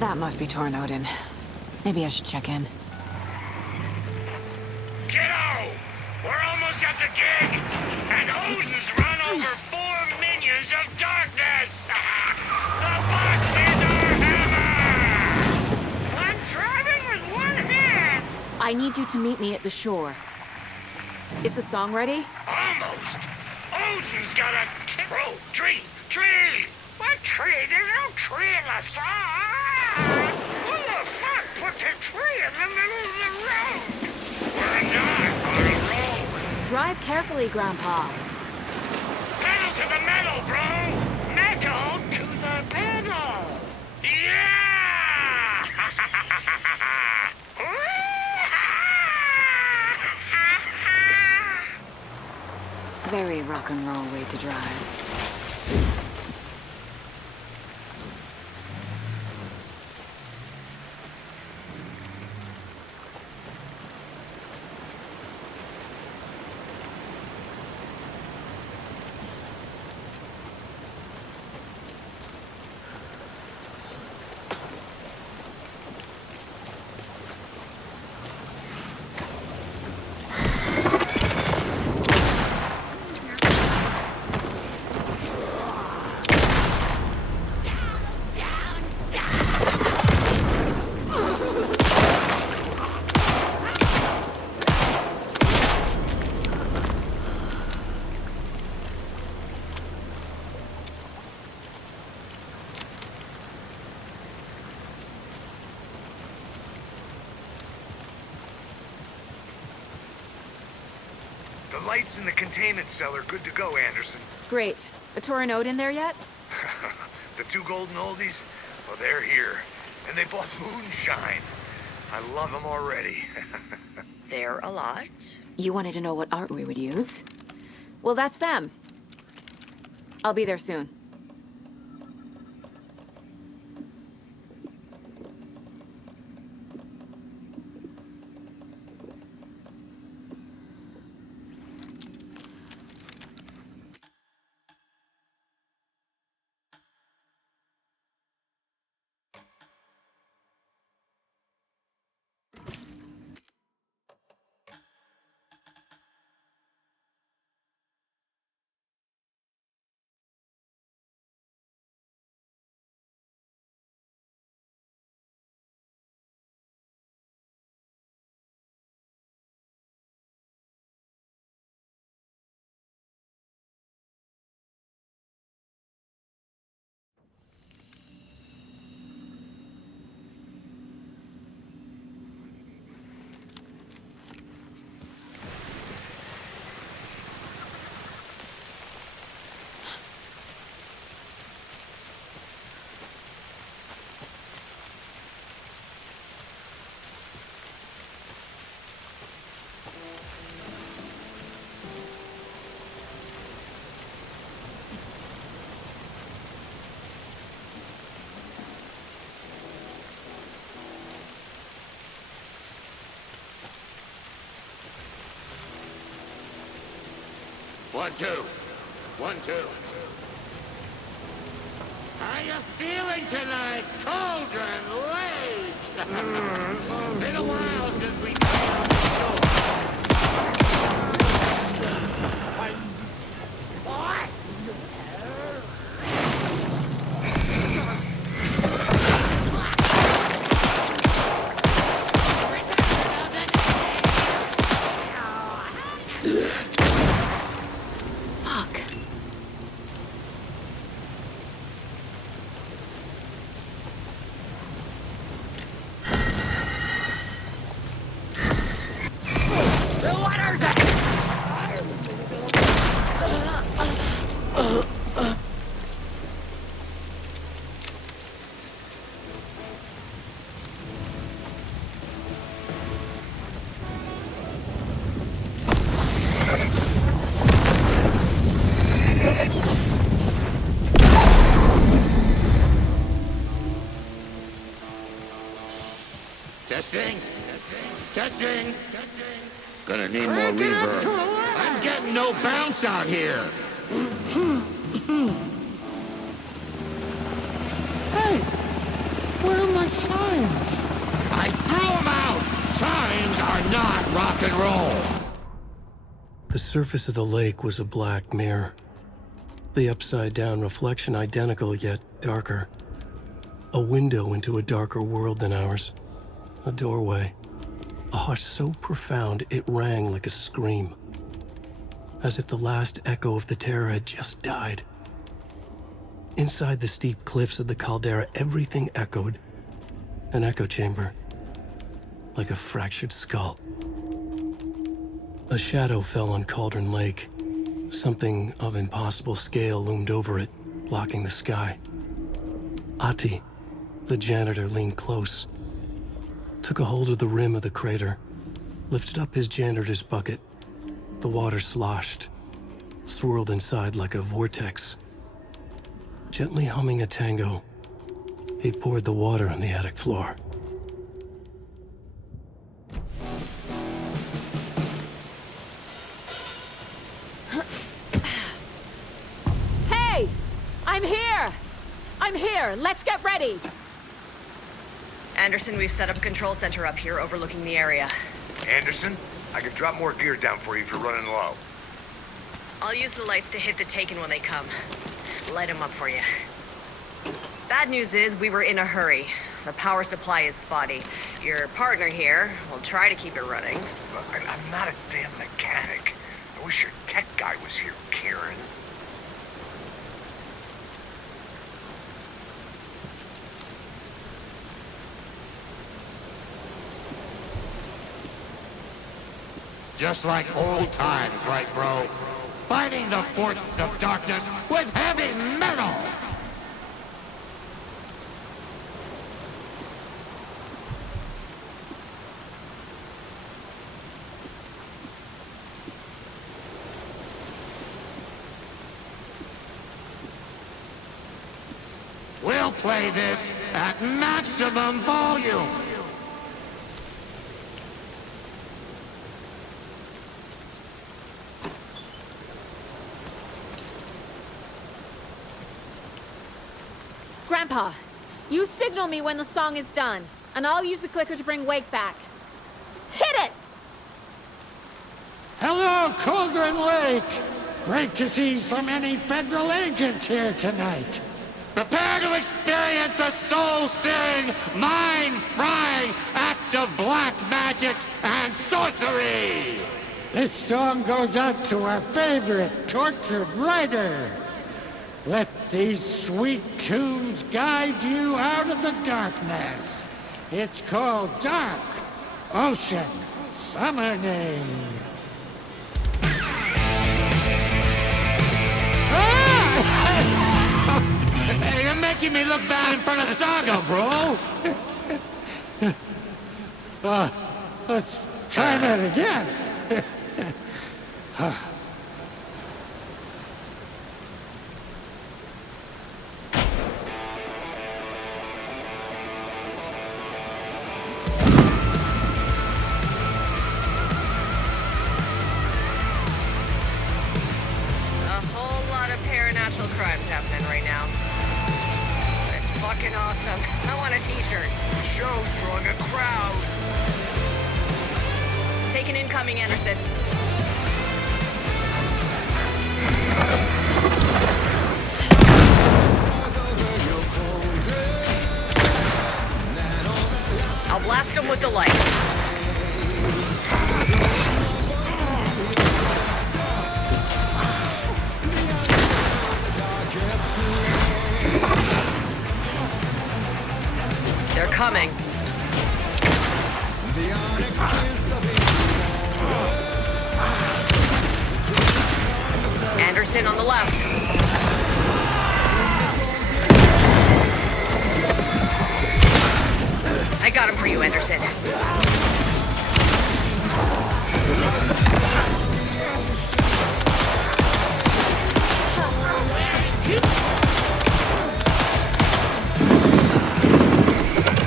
That must be Tor and Odin. Maybe I should check in. Kiddo! We're almost at the gig! And Odin's run over 4 minions of darkness! The boss is our hammer! I'm driving with one hand! I need you to meet me at the shore. Is the song ready? Almost! Odin's got a... Oh, tree! Tree! What tree? There's no tree in the song! Who the fuck puts a tree in the middle of the road? We're not on a road! Drive carefully, Grandpa. Pedal to the metal, bro! Metal to the pedal! Yeah! Very rock and roll way to drive. The lights in the containment cell are good to go, Anderson. Great. A Tor and Odin there yet? The two golden oldies? Well, they're here. And they bought moonshine. I love them already. They're a lot. You wanted to know what art we would use? Well, that's them. I'll be there soon. One, two. 1, 2. How you feeling tonight, Cauldron Lake? Been a while since we... Testing. Gonna need more reverb. I'm getting no bounce out here. Hey, where are my chimes? I threw them out. Chimes are not rock and roll. The surface of the lake was a black mirror. The upside-down reflection identical yet darker. A window into a darker world than ours. A doorway. A hush so profound it rang like a scream. As if the last echo of the terror had just died. Inside the steep cliffs of the caldera, everything echoed. An echo chamber. Like a fractured skull. A shadow fell on Cauldron Lake. Something of impossible scale loomed over it, blocking the sky. Ati, the janitor, leaned close. Took a hold of the rim of the crater, lifted up his janitor's bucket. The water sloshed, swirled inside like a vortex. Gently humming a tango, he poured the water on the attic floor. Hey! I'm here! I'm here! Let's get ready! Anderson, we've set up a control center up here overlooking the area. Anderson, I can drop more gear down for you if you're running low. I'll use the lights to hit the Taken when they come. Light them up for you. Bad news is we were in a hurry. The power supply is spotty. Your partner here will try to keep it running. Look, I'm not a damn mechanic. I wish your tech guy was here, Karen. Just like old times, right, bro? Fighting the forces of darkness with heavy metal! We'll play this at maximum volume! Grandpa, you signal me when the song is done, and I'll use the clicker to bring Wake back. Hit it! Hello, Cauldron Lake! Great to see so many federal agents here tonight. Prepare to experience a soul-searing, mind-frying act of black magic and sorcery! This song goes out to our favorite tortured writer. Let these sweet tunes guide you out of the darkness. It's called Dark Ocean Summoning. Hey, you're making me look bad in front of Saga, bro. Let's try that again. Crimes happening right now. It's fucking awesome. I want a t-shirt. The show's drawing a crowd. Taking incoming, Anderson. I'll blast him with the light. They're coming. Anderson on the left. I got him for you, Anderson.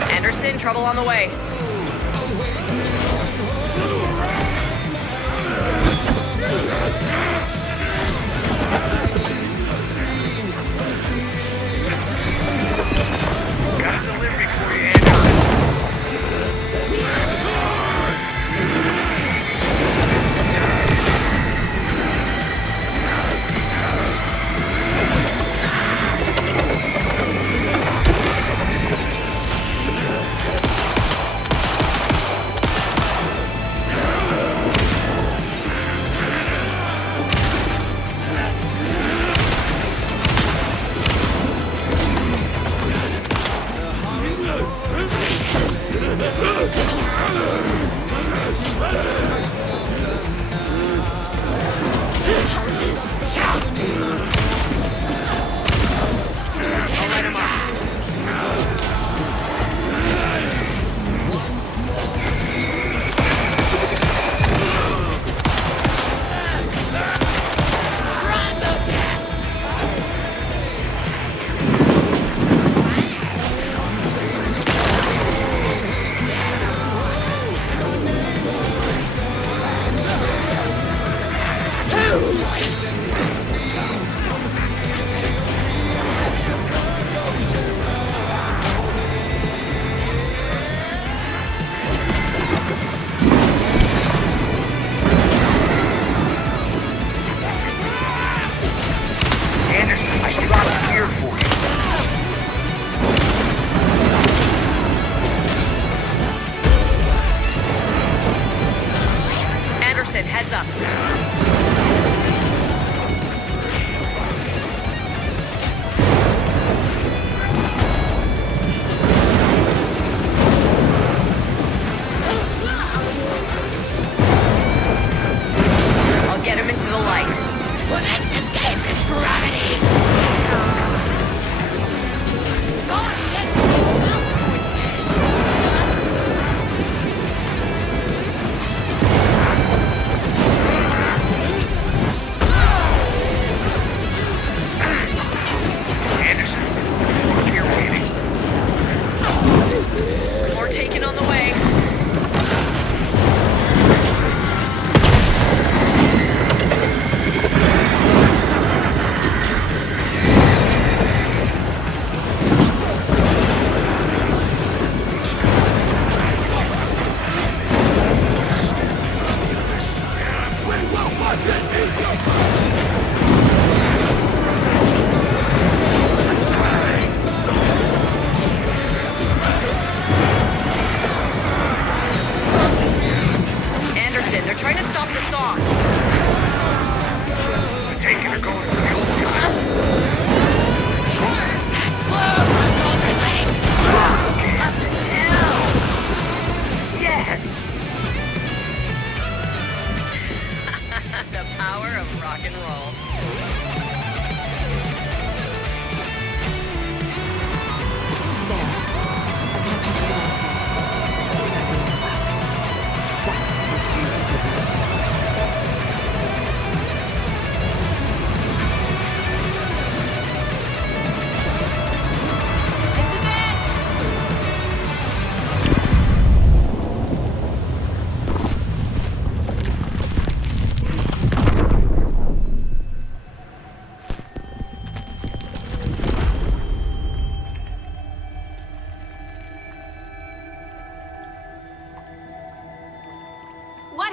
Anderson, trouble on the way. Got a delivery for you, Anderson.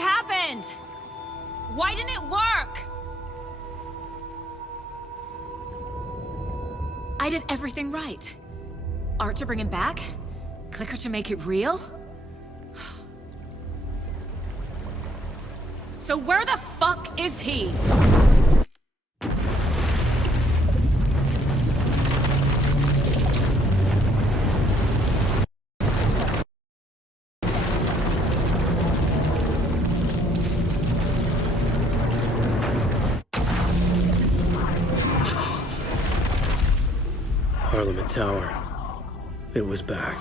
What happened? Why didn't it work? I did everything right. Art to bring him back? Clicker to make it real? So where the fuck is he? Parliament Tower. It was back.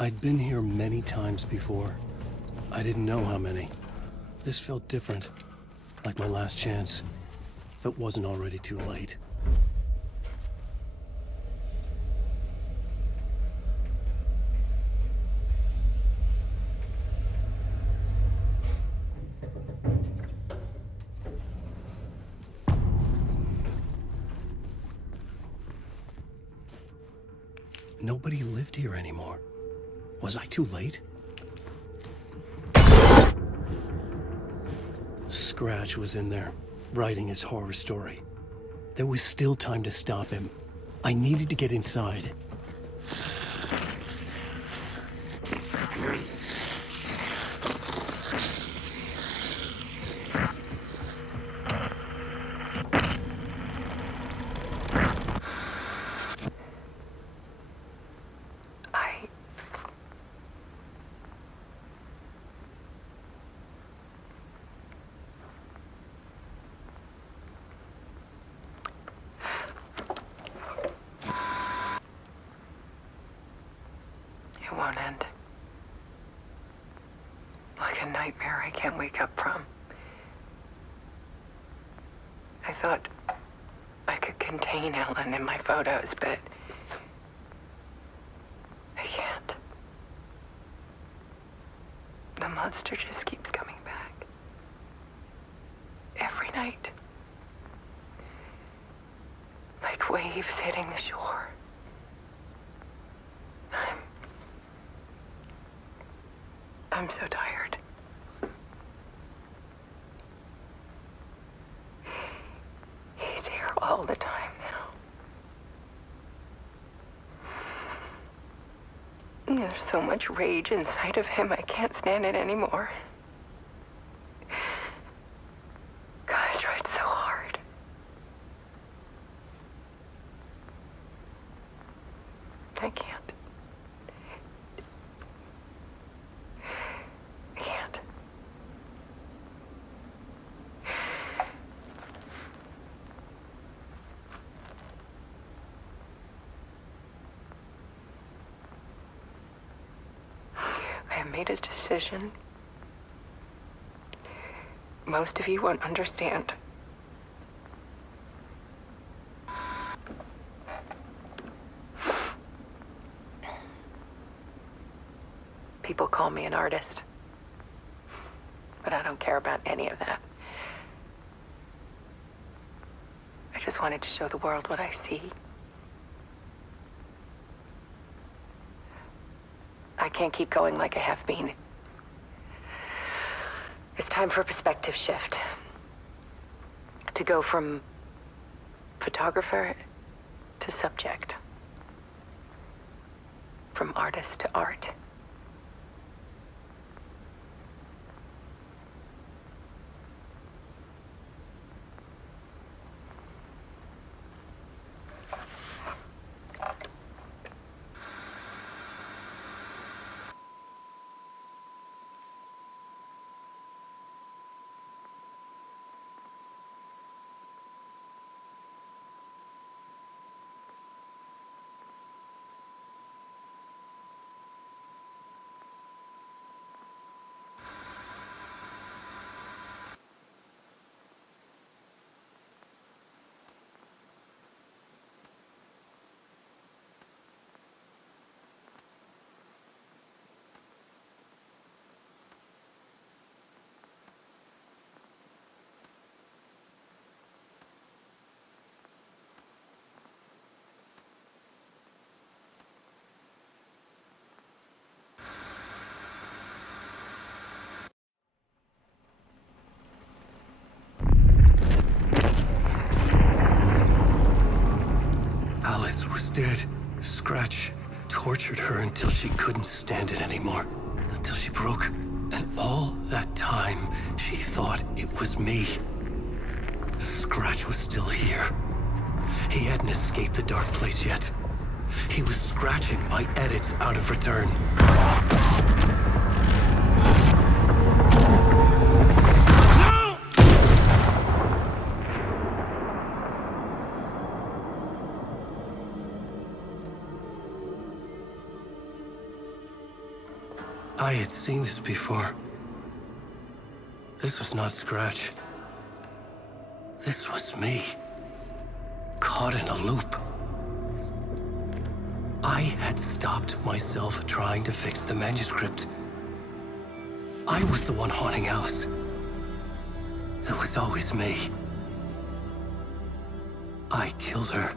I'd been here many times before. I didn't know how many. This felt different, like my last chance, if it wasn't already too late. Nobody lived here anymore. Was I too late? Scratch was in there, writing his horror story. There was still time to stop him. I needed to get inside. It won't end. Like a nightmare I can't wake up from. I thought I could contain Ellen in my photos, but I can't. The monster just keeps coming back. Every night. Like waves hitting the shore. I'm so tired. He's here all the time now. There's so much rage inside of him, I can't stand it anymore. God, I tried so hard. I can't. made a decision. Most of you won't understand. People call me an artist, but I don't care about any of that. I just wanted to show the world what I see. I can't keep going like I have been. It's time for a perspective shift. To go from photographer to subject. From artist to art. Alice was dead. Scratch tortured her until she couldn't stand it anymore. Until she broke. And all that time, she thought it was me. Scratch was still here. He hadn't escaped the dark place yet. He was scratching my edits out of return. I had seen this before. This was not Scratch. This was me. Caught in a loop. I had stopped myself trying to fix the manuscript. I was the one haunting Alice. It was always me. I killed her.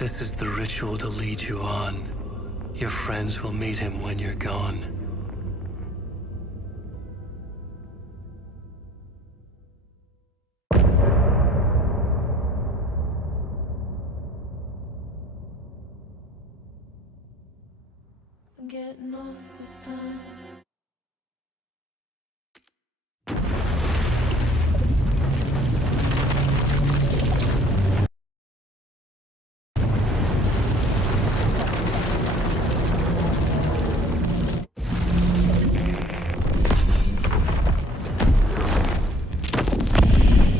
This is the ritual to lead you on. Your friends will meet him when you're gone. I'm getting off this time.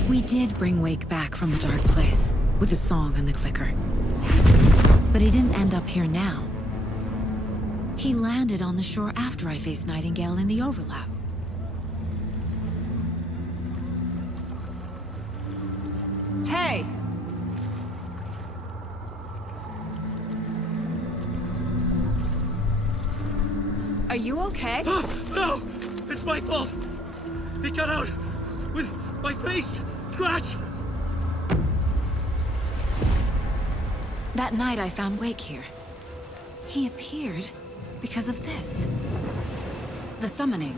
We did bring Wake back from the dark place, with the song and the clicker. But he didn't end up here now. He landed on the shore after I faced Nightingale in the overlap. Hey! Are you okay? No! It's my fault! He got out! With my face! Scratch! That night I found Wake here. He appeared because of this. The summoning.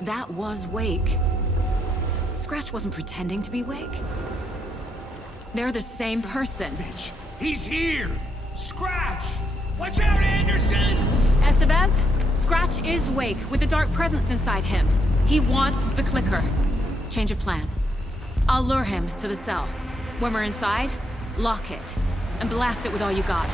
That was Wake. Scratch wasn't pretending to be Wake. They're the same person. Bitch, he's here! Scratch! Watch out, Anderson! Estevez, Scratch is Wake with the dark presence inside him. He wants the clicker. Change of plan. I'll lure him to the cell. When we're inside, lock it, and blast it with all you got.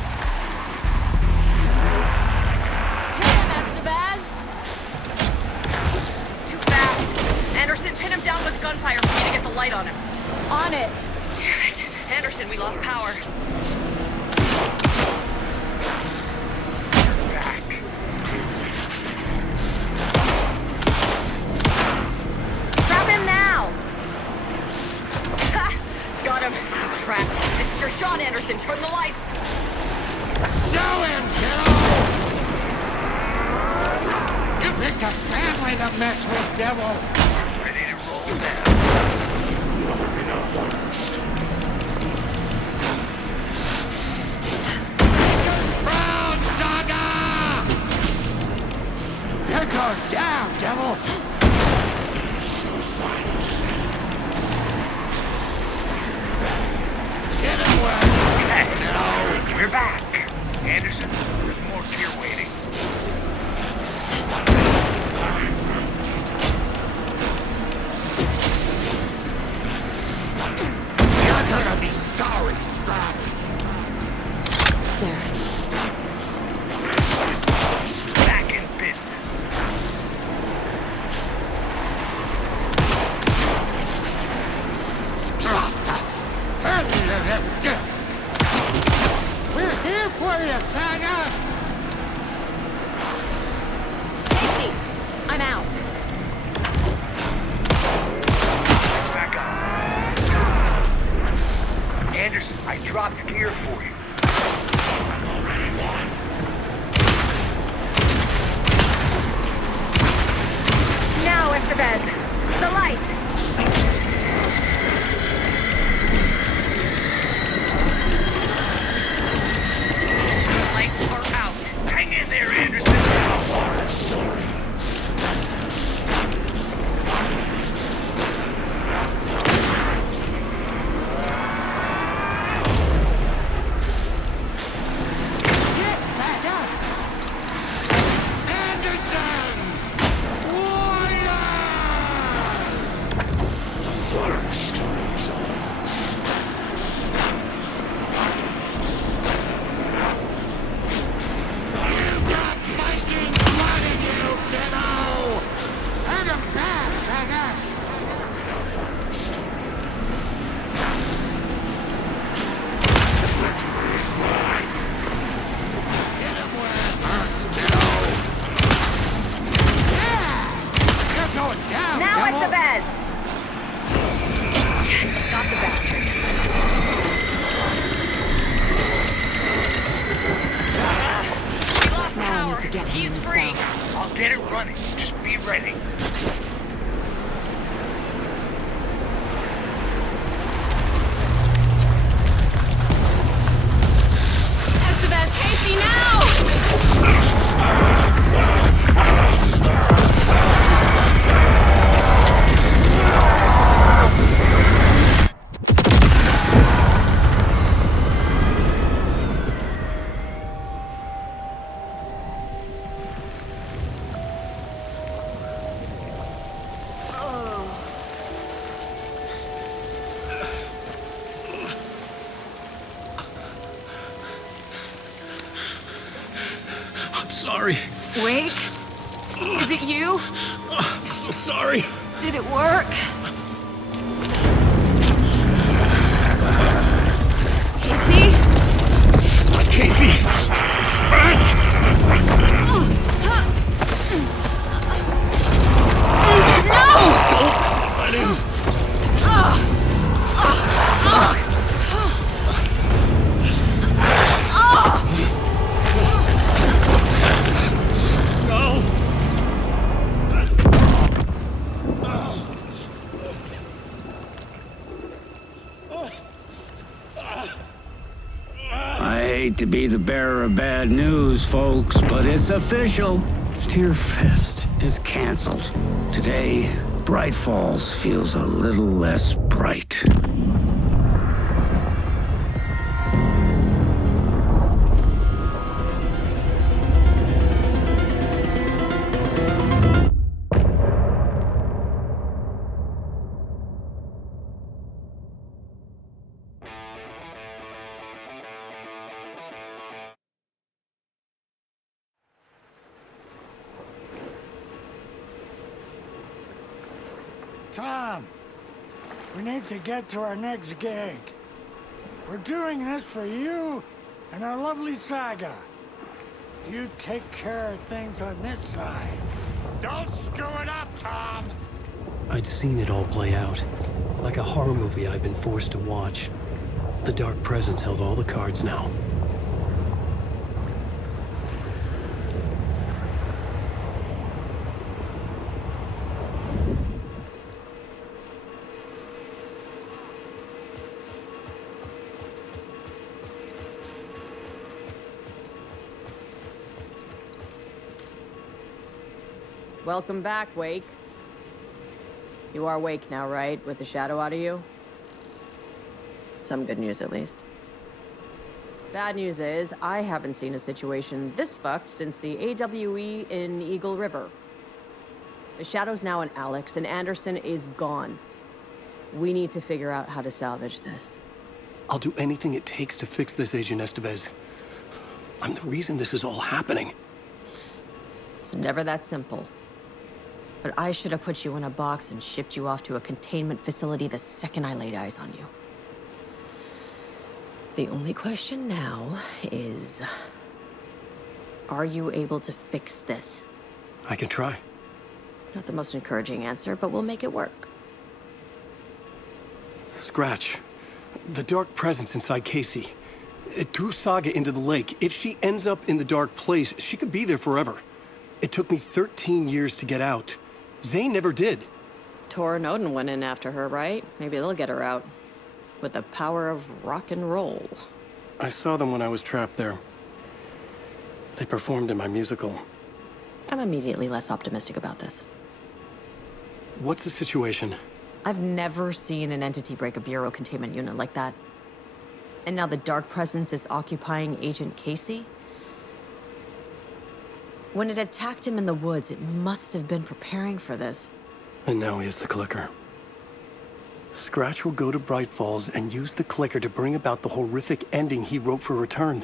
He's too fast. Anderson, pin him down with gunfire for me to get the light on him. On it! Damn it. Anderson, we lost power. Trap him now! Ha! Got him. He's trapped. This is your shot, Anderson. Turn the lights. Show him, kiddo! You picked a family to mess with, devil! Ready to roll now. Proud Saga! Here goes down, devil! Get him where We're back. Anderson, there's more gear waiting. You're gonna be sorry, Scratch. There. Back in business. Drop the... We're here for you, Saga! Casey, I'm out. Back up. Anderson, I dropped gear for you. Now, Estevez. The light. Lights are out. Hang in there, Anderson. Horror story. Yes, Saga! Andersons! Warriors! Horror stories. You've got Viking blood in you, kiddo! Hang him back, Saga! Get him where it hurts, kiddo! Yeah! You're going down, Now, devil! Estevez. Stop the bastard. We lost Now I power. need to get him in He's the free. cell. I'll get it running. Just be ready. Estevez, Casey, now! I'm sorry. Wake? Is it you? I'm so sorry. Did it work? Casey? Casey! Scratch! No! Don't let him. No! I hate to be the bearer of bad news, folks, but it's official. Tear Fest is canceled. Today, Bright Falls feels a little less bright. Tom, we need to get to our next gig. We're doing this for you and our lovely Saga. You take care of things on this side. Don't screw it up, Tom! I'd seen it all play out. Like a horror movie I'd been forced to watch. The Dark Presence held all the cards now. Welcome back, Wake. You are Wake now, right? With the shadow out of you? Some good news, at least. Bad news is, I haven't seen a situation this fucked since the AWE in Eagle River. The shadow's now in Alex, and Anderson is gone. We need to figure out how to salvage this. I'll do anything it takes to fix this, Agent Estevez. I'm the reason this is all happening. It's never that simple. But I should have put you in a box and shipped you off to a containment facility the second I laid eyes on you. The only question now is... are you able to fix this? I can try. Not the most encouraging answer, but we'll make it work. Scratch. The Dark Presence inside Casey. It threw Saga into the lake. If she ends up in the Dark Place, she could be there forever. It took me 13 years to get out. Zane never did. Tor and Odin went in after her, right? Maybe they'll get her out. With the power of rock and roll. I saw them when I was trapped there. They performed in my musical. I'm immediately less optimistic about this. What's the situation? I've never seen an entity break a bureau containment unit like that. And now the Dark Presence is occupying Agent Casey? When it attacked him in the woods, it must have been preparing for this. And now he has the clicker. Scratch will go to Bright Falls and use the clicker to bring about the horrific ending he wrote for Return.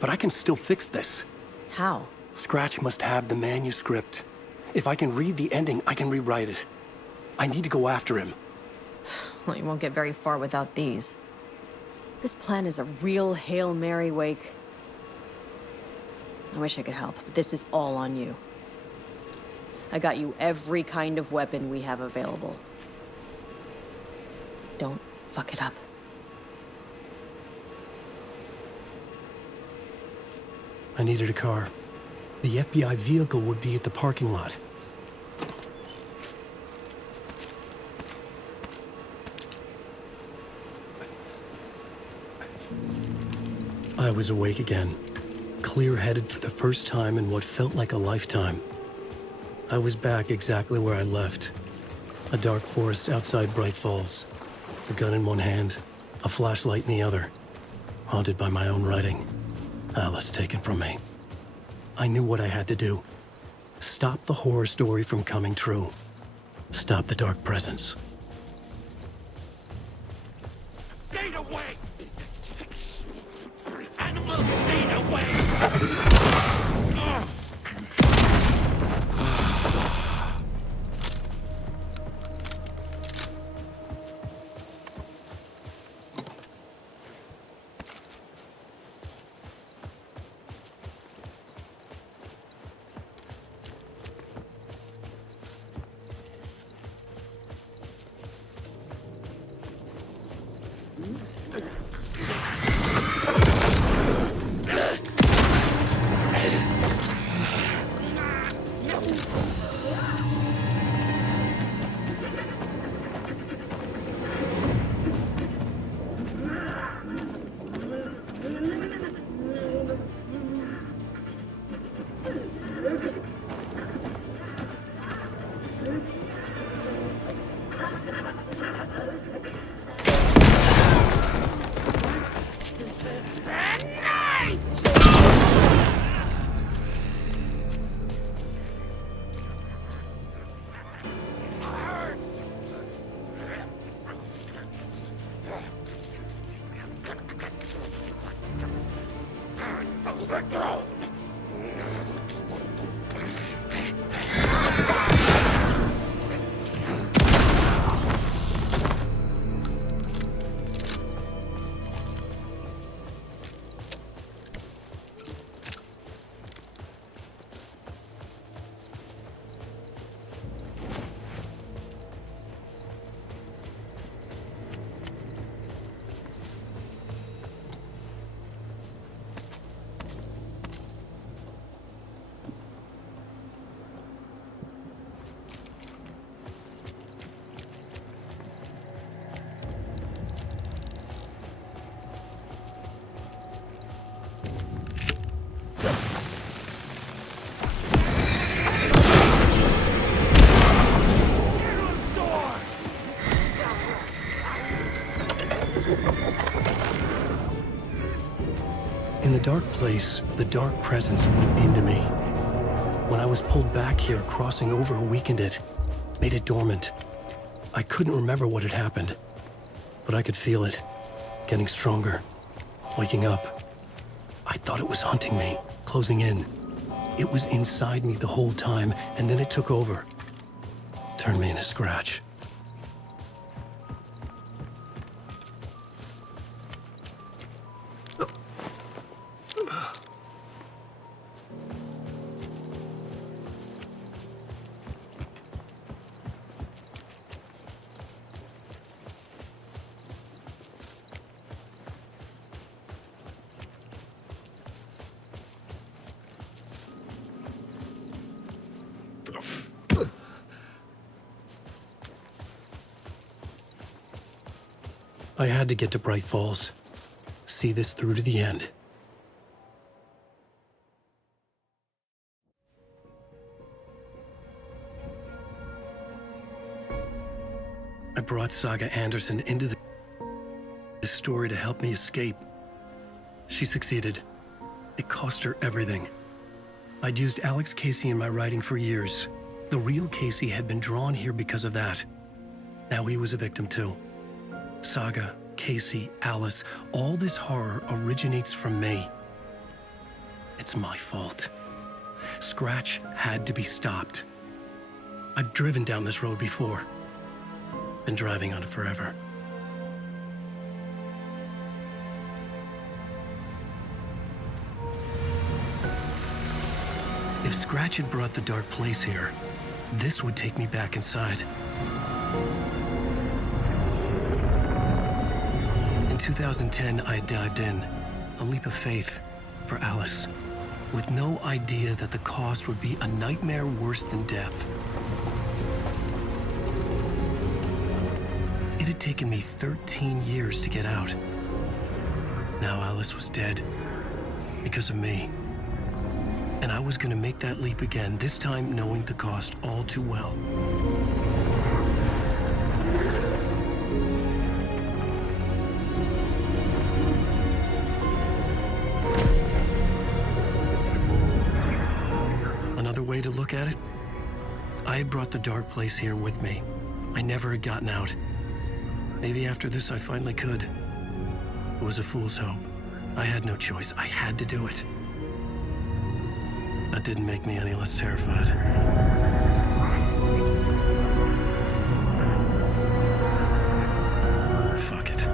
But I can still fix this. How? Scratch must have the manuscript. If I can read the ending, I can rewrite it. I need to go after him. Well, you won't get very far without these. This plan is a real Hail Mary, Wake. I wish I could help, but this is all on you. I got you every kind of weapon we have available. Don't fuck it up. I needed a car. The FBI vehicle would be at the parking lot. I was awake again, clear-headed for the first time in what felt like a lifetime. I was back exactly where I left. A dark forest outside Bright Falls. A gun in one hand, a flashlight in the other. Haunted by my own writing. Alice taken from me. I knew what I had to do. Stop the horror story from coming true. Stop the Dark Presence. Stay away! Animals, stay away! dark place, the dark presence went into me. When I was pulled back here, crossing over weakened it, made it dormant. I couldn't remember what had happened, but I could feel it, getting stronger, waking up. I thought it was hunting me, closing in. It was inside me the whole time, and then it took over. Turned me into Scratch. I had to get to Bright Falls. See this through to the end. I brought Saga Anderson into this story to help me escape. She succeeded. It cost her everything. I'd used Alex Casey in my writing for years. The real Casey had been drawn here because of that. Now he was a victim too. Saga, Casey, Alice, all this horror originates from me. It's my fault. Scratch had to be stopped. I've driven down this road before. Been driving on it forever. If Scratch had brought the dark place here, this would take me back inside. In 2010, I dived in, a leap of faith for Alice, with no idea that the cost would be a nightmare worse than death. It had taken me 13 years to get out. Now Alice was dead, because of me. And I was gonna make that leap again, this time knowing the cost all too well. Another way to look at it, I had brought the dark place here with me. I never had gotten out. Maybe after this I finally could. It was a fool's hope. I had no choice. I had to do it. That didn't make me any less terrified. Fuck it.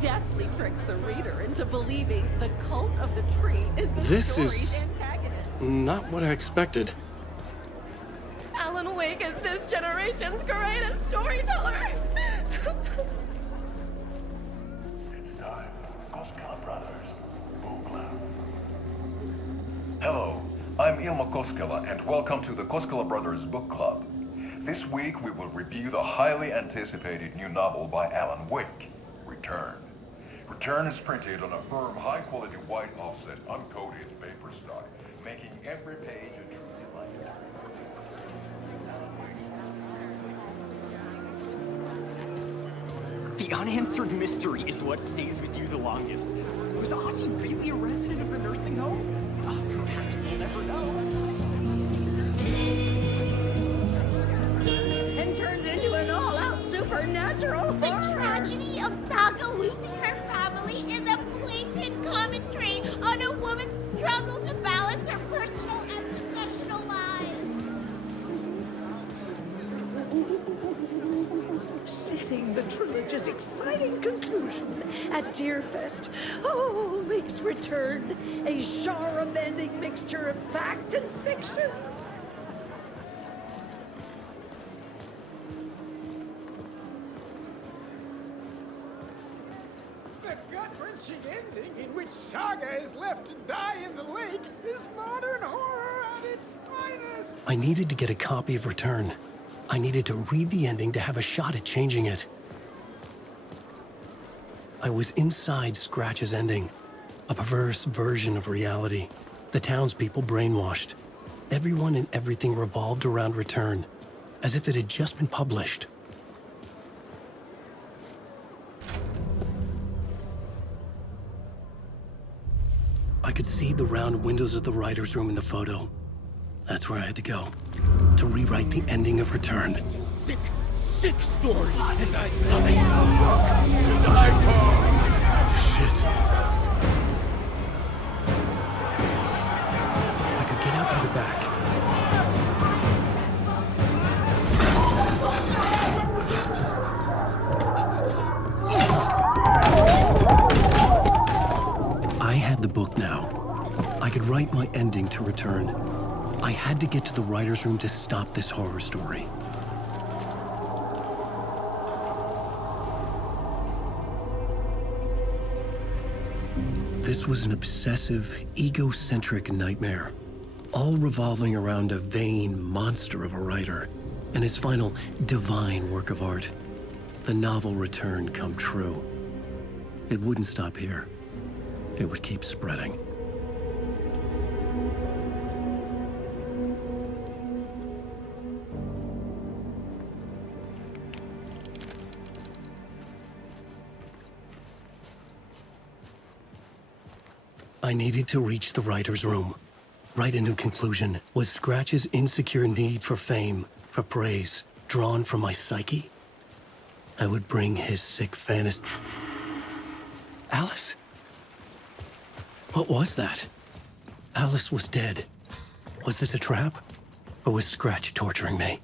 Deftly tricks the reader into believing the cult of the tree is the This story's is antagonist. not what I expected. Alan Wake is this generation's greatest storyteller. It's time. Koskela Brothers. Book Club. Hello, I'm Ilmo Koskela, and welcome to the Koskela Brothers Book Club. This week we will review the highly anticipated new novel by Alan Wake, Return. Return is printed on a firm, high-quality white offset, uncoated paper stock, making every page a true delight. The unanswered mystery is what stays with you the longest. Was Auntie really a resident of the nursing home? Perhaps we'll never know. And turns into an all-out supernatural horror. The tragedy of Saga losing her family is a blatant commentary on a woman's struggle to balance her personal and professional lives. Setting the trilogy's exciting conclusion at Deerfest. Oh, makes Return a genre-bending mixture of fact and fiction. a gut-wrenching ending in which Saga is left to die in the lake is modern horror at its finest. I needed to get a copy of Return. I needed to read the ending to have a shot at changing it. I was inside Scratch's ending, a perverse version of reality. The townspeople brainwashed. Everyone and everything revolved around Return, as if it had just been published. I could see the round windows of the writer's room in the photo. That's where I had to go, to rewrite the ending of Return. It's a sick, sick story, and I love it. To die for. Shit. I could get out through the back. I had the book now. I could write my ending to Return. I had to get to the writer's room to stop this horror story. This was an obsessive, egocentric nightmare, all revolving around a vain monster of a writer and his final divine work of art, the novel Return come true. It wouldn't stop here. It would keep spreading. I needed to reach the writer's room. Write a new conclusion. Was Scratch's insecure need for fame, for praise, drawn from my psyche? I would bring his sick fantasy. Alice? What was that? Alice was dead. Was this a trap? Or was Scratch torturing me?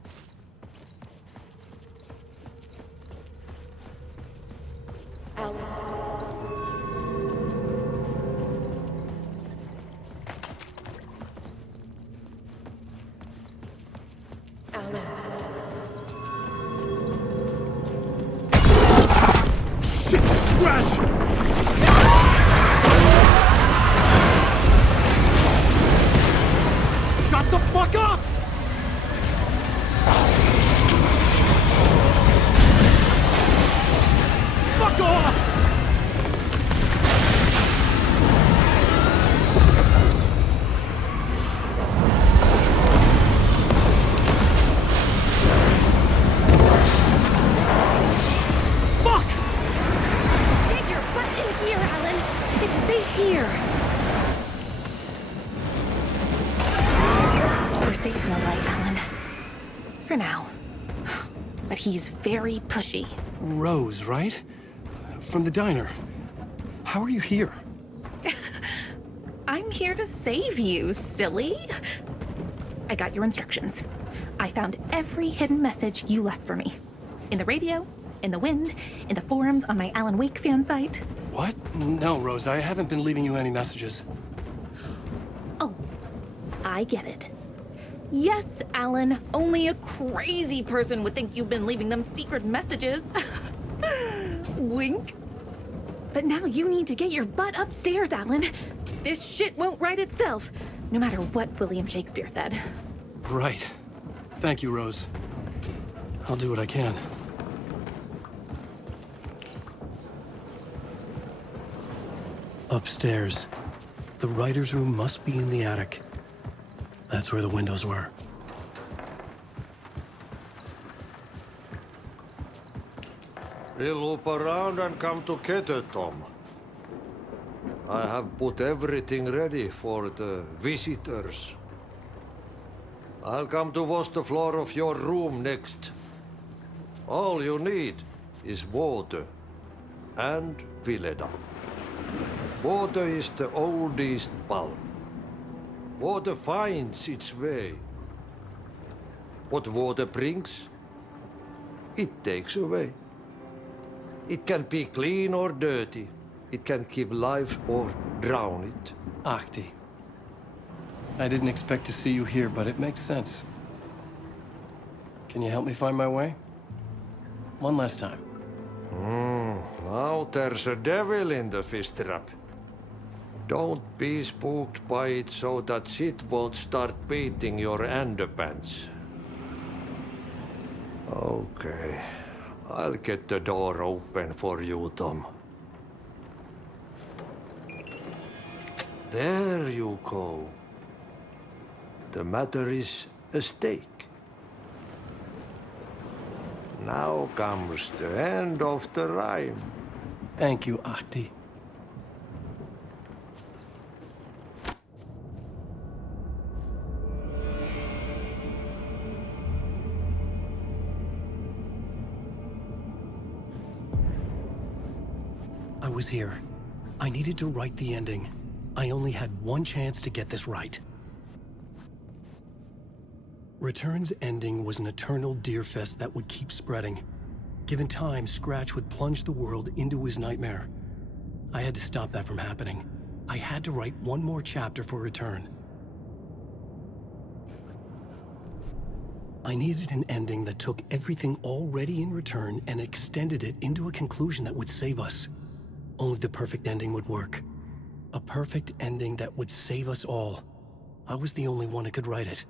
He's very pushy. Rose, right? From the diner. How are you here? I'm here to save you, silly. I got your instructions. I found every hidden message you left for me. In the radio, in the wind, in the forums on my Alan Wake fan site. What? No, Rose, I haven't been leaving you any messages. Oh, I get it. Yes, Alan, only a crazy person would think you've been leaving them secret messages. Wink. But now you need to get your butt upstairs, Alan. This shit won't write itself, no matter what William Shakespeare said. Right. Thank you, Rose. I'll do what I can. Upstairs. The writer's room must be in the attic. That's where the windows were. We'll loop around and come together, Tom. I have put everything ready for the visitors. I'll come to wash the floor of your room next. All you need is water and Vileda. Water is the oldest bulb. Water finds its way. What water brings, it takes away. It can be clean or dirty. It can keep life or drown it. Ahti. I didn't expect to see you here, but it makes sense. Can you help me find my way? One last time. Now there's a devil in the fish trap. Don't be spooked by it so that shit won't start beating your underpants. Okay, I'll get the door open for you, Tom. There you go. The matter is a steak. Now comes the end of the rhyme. Thank you, Ahti. I was here. I needed to write the ending. I only had one chance to get this right. Return's ending was an eternal deerfest that would keep spreading. Given time, Scratch would plunge the world into his nightmare. I had to stop that from happening. I had to write one more chapter for Return. I needed an ending that took everything already in Return and extended it into a conclusion that would save us. Only the perfect ending would work. A perfect ending that would save us all. I was the only one who could write it.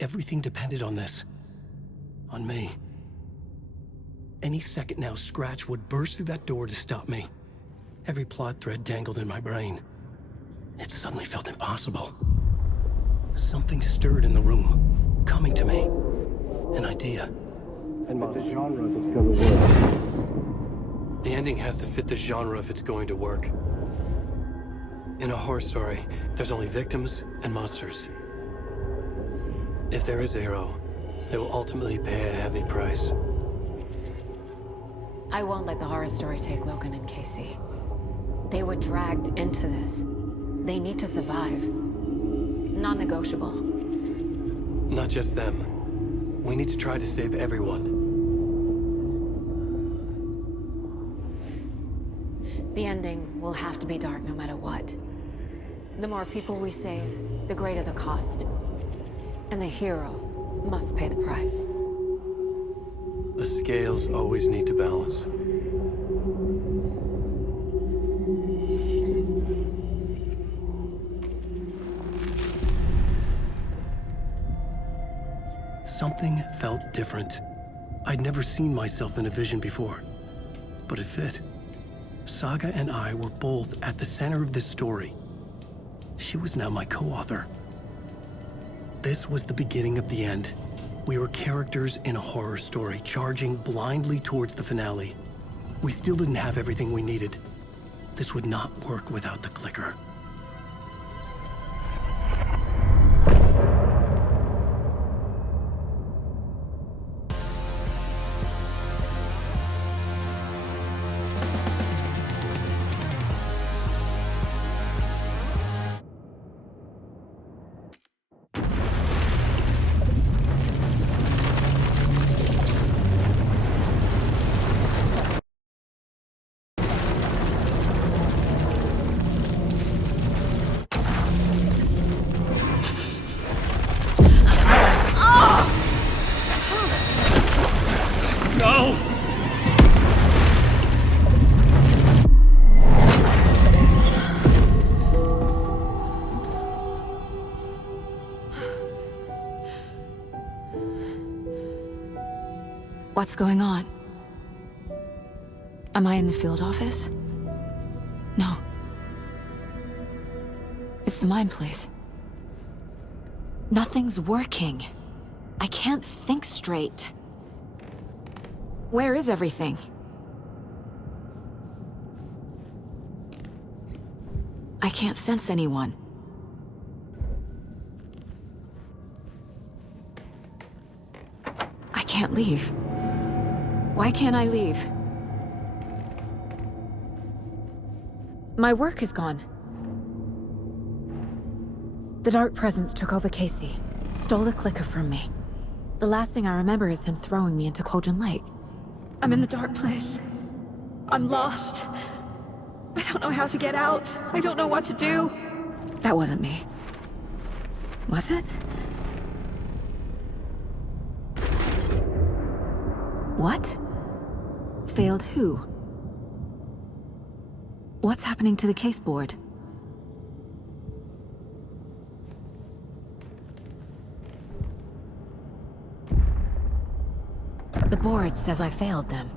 Everything depended on this. On me. Any second now, Scratch would burst through that door to stop me. Every plot thread dangled in my brain. It suddenly felt impossible. Something stirred in the room, coming to me. An idea. And the genre if it's gonna work. The ending has to fit the genre if it's going to work. In a horror story, there's only victims and monsters. If there is a hero, they will ultimately pay a heavy price. I won't let the horror story take Logan and Casey. They were dragged into this. They need to survive. Non-negotiable. Not just them. We need to try to save everyone. The ending will have to be dark no matter what. The more people we save, the greater the cost. And the hero must pay the price. The scales always need to balance. Something felt different. I'd never seen myself in a vision before, but it fit. Saga and I were both at the center of this story. She was now my co-author. This was the beginning of the end. We were characters in a horror story, charging blindly towards the finale. We still didn't have everything we needed. This would not work without the clicker. What's going on? Am I in the field office? No. It's the mine place. Nothing's working. I can't think straight. Where is everything? I can't sense anyone. I can't leave. Why can't I leave? My work is gone. The Dark Presence took over Casey, stole the clicker from me. The last thing I remember is him throwing me into Cauldron Lake. I'm in the dark place. I'm lost. I don't know how to get out. I don't know what to do. That wasn't me. Was it? What? Failed who? What's happening to the caseboard? The board says I failed them.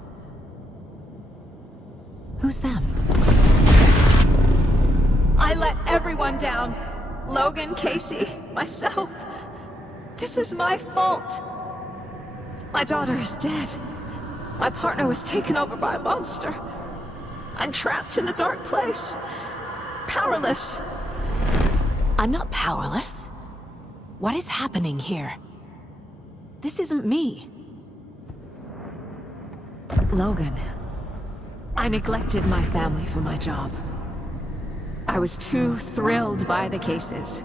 Who's them? I let everyone down. Logan, Casey, myself. This is my fault. My daughter is dead. My partner was taken over by a monster. I'm trapped in the dark place. Powerless. I'm not powerless. What is happening here? This isn't me. Logan, I neglected my family for my job. I was too thrilled by the cases,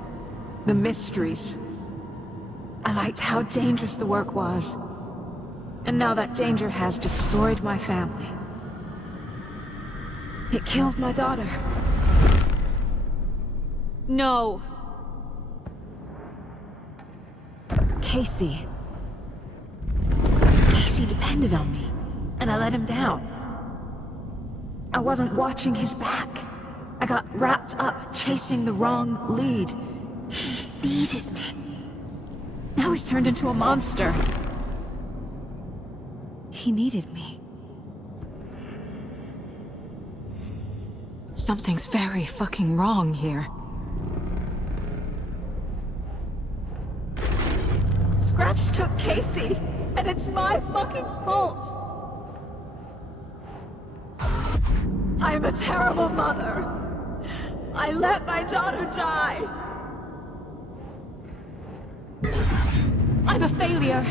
the mysteries. I liked how dangerous the work was. And now that danger has destroyed my family. It killed my daughter. No. Casey. Casey depended on me, and I let him down. I wasn't watching his back. I got wrapped up chasing the wrong lead. He needed me. Now he's turned into a monster. He needed me. Something's very fucking wrong here. Scratch took Casey, and it's my fucking fault. I'm a terrible mother. I let my daughter die. I'm a failure.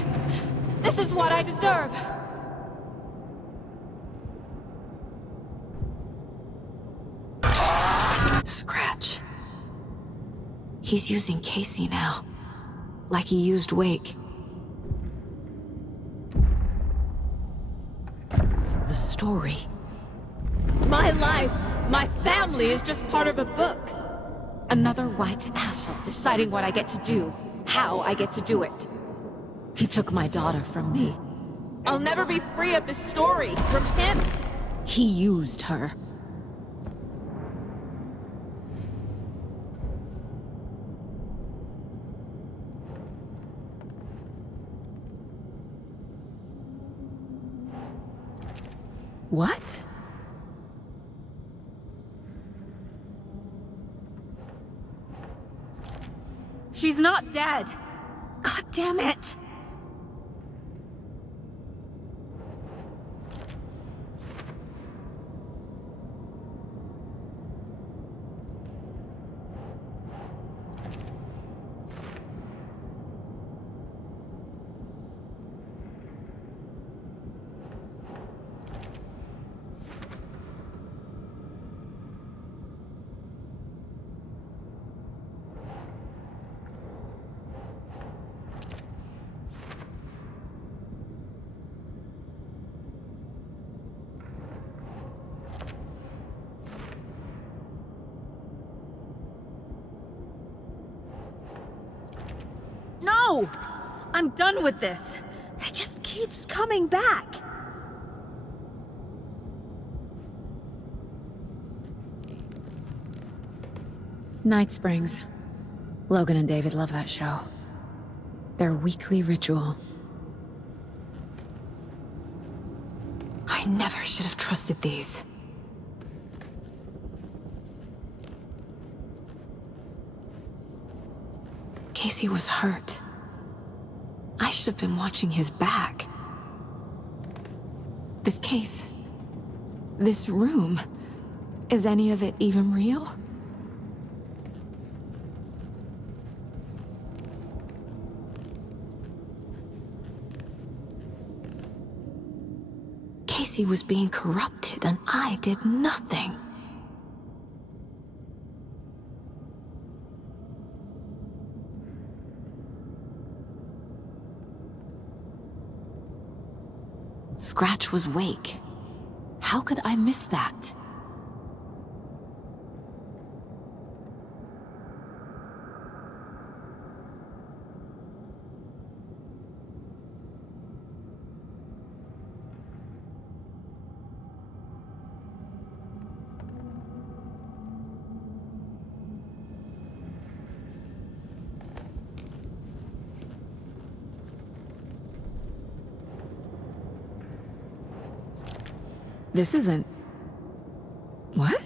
This is what I deserve. Scratch. He's using Casey now, like he used Wake. The story. My life, my family is just part of a book. Another white asshole deciding what I get to do, how I get to do it. He took my daughter from me. I'll never be free of this story from him. He used her. What? She's not dead. God damn it! No! I'm done with this. It just keeps coming back. Night Springs. Logan and David love that show. Their weekly ritual. I never should have trusted these. Casey was hurt. I should have been watching his back. This case, this room, is any of it even real? Casey was being corrupted and I did nothing. Scratch was Wake. How could I miss that? This isn't... What?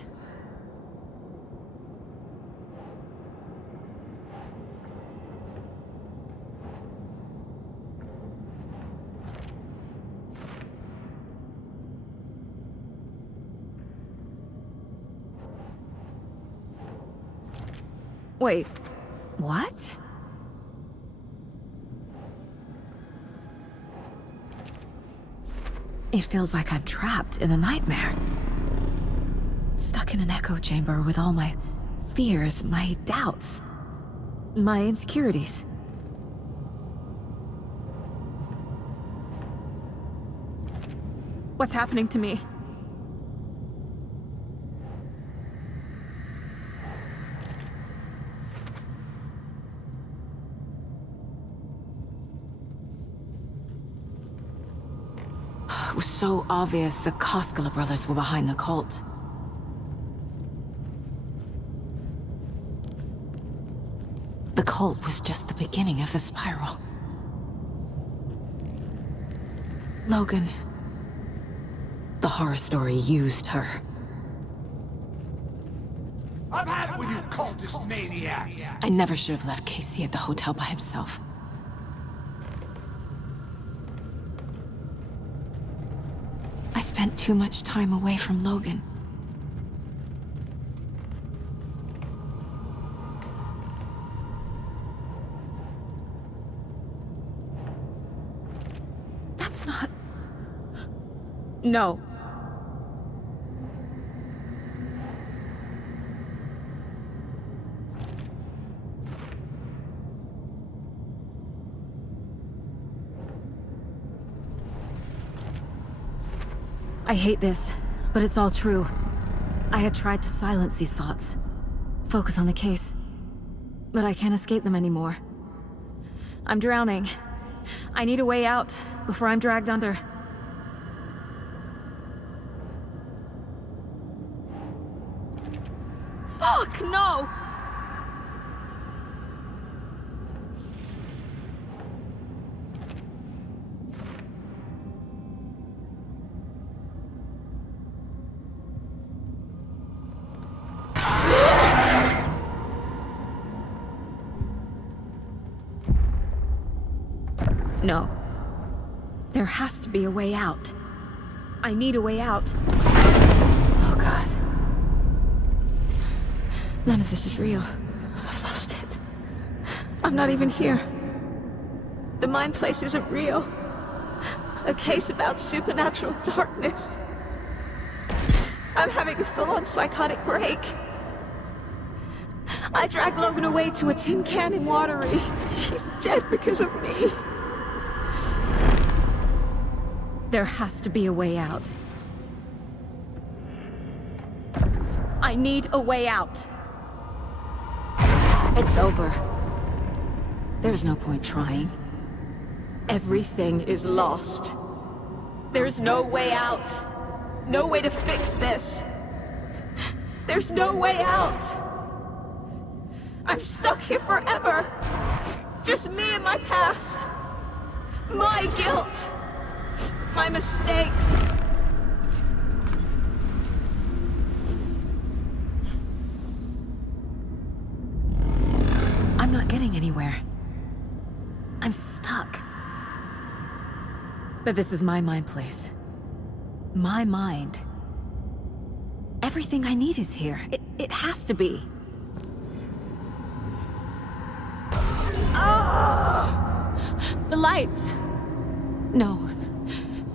Wait, what? It feels like I'm trapped in a nightmare. Stuck in an echo chamber with all my fears, my doubts, my insecurities. What's happening to me? It was so obvious the Koskela brothers were behind the cult. The cult was just the beginning of the spiral. Logan. The horror story used her. I've had it with you cultist maniacs! I never should have left Casey at the hotel by himself. I spent too much time away from Logan. That's not... No. I hate this, but it's all true. I had tried to silence these thoughts, focus on the case, but I can't escape them anymore. I'm drowning. I need a way out before I'm dragged under. Fuck, no! No. There has to be a way out. I need a way out. Oh, God. None of this is real. I've lost it. I'm not even here. The mind place isn't real. A case about supernatural darkness. I'm having a full-on psychotic break. I dragged Logan away to a tin can in Watery. She's dead because of me. There has to be a way out. I need a way out. It's over. There's no point trying. Everything is lost. There's no way out. No way to fix this. There's no way out. I'm stuck here forever. Just me and my past. My guilt. My mistakes. I'm not getting anywhere. I'm stuck. But this is my mind place. My mind. Everything I need is here. It has to be. Oh! The lights! No.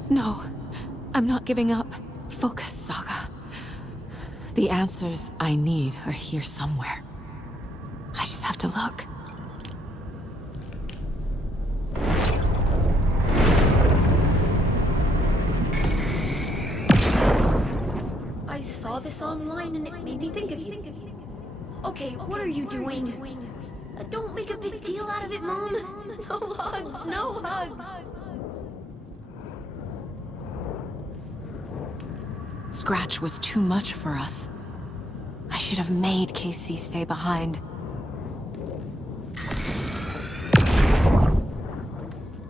No. I'm not giving up. Focus, Saga. The answers I need are here somewhere. I just have to look. I saw this online and it made me think of you. Okay, what are you doing? Don't make a big deal out of it, Mom. No hugs, no hugs. Scratch was too much for us. I should have made Casey stay behind.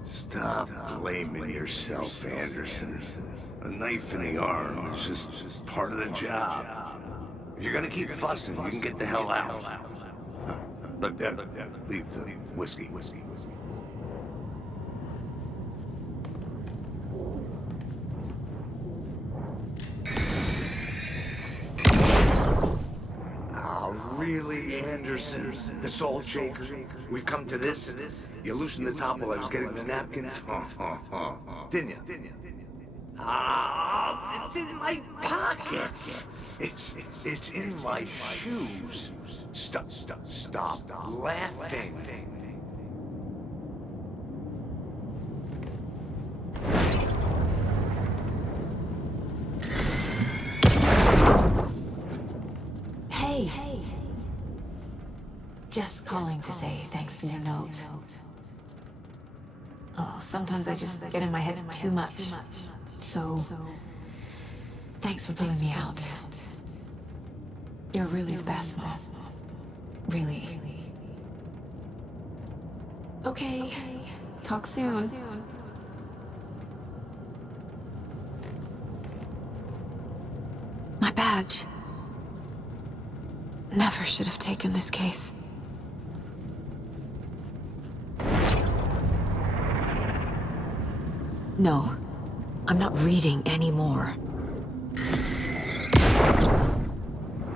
Stop blaming yourself, Anderson. A knife in the arm is just part of the job. If you're gonna keep fussing, you can get the hell out. Look, leave the whiskey. Really, Anderson? The salt shaker? We've come to this? You loosened the top while I was getting the napkins? Didn't you? It's in my pockets. It's in my shoes. Stop laughing. Hey. Just calling to say thanks for your note. Oh, sometimes I just get in my head too much. So, thanks for pulling me out. You're really the best, Mom. Really. Okay. Talk soon. My badge. Never should have taken this case. No, I'm not reading anymore.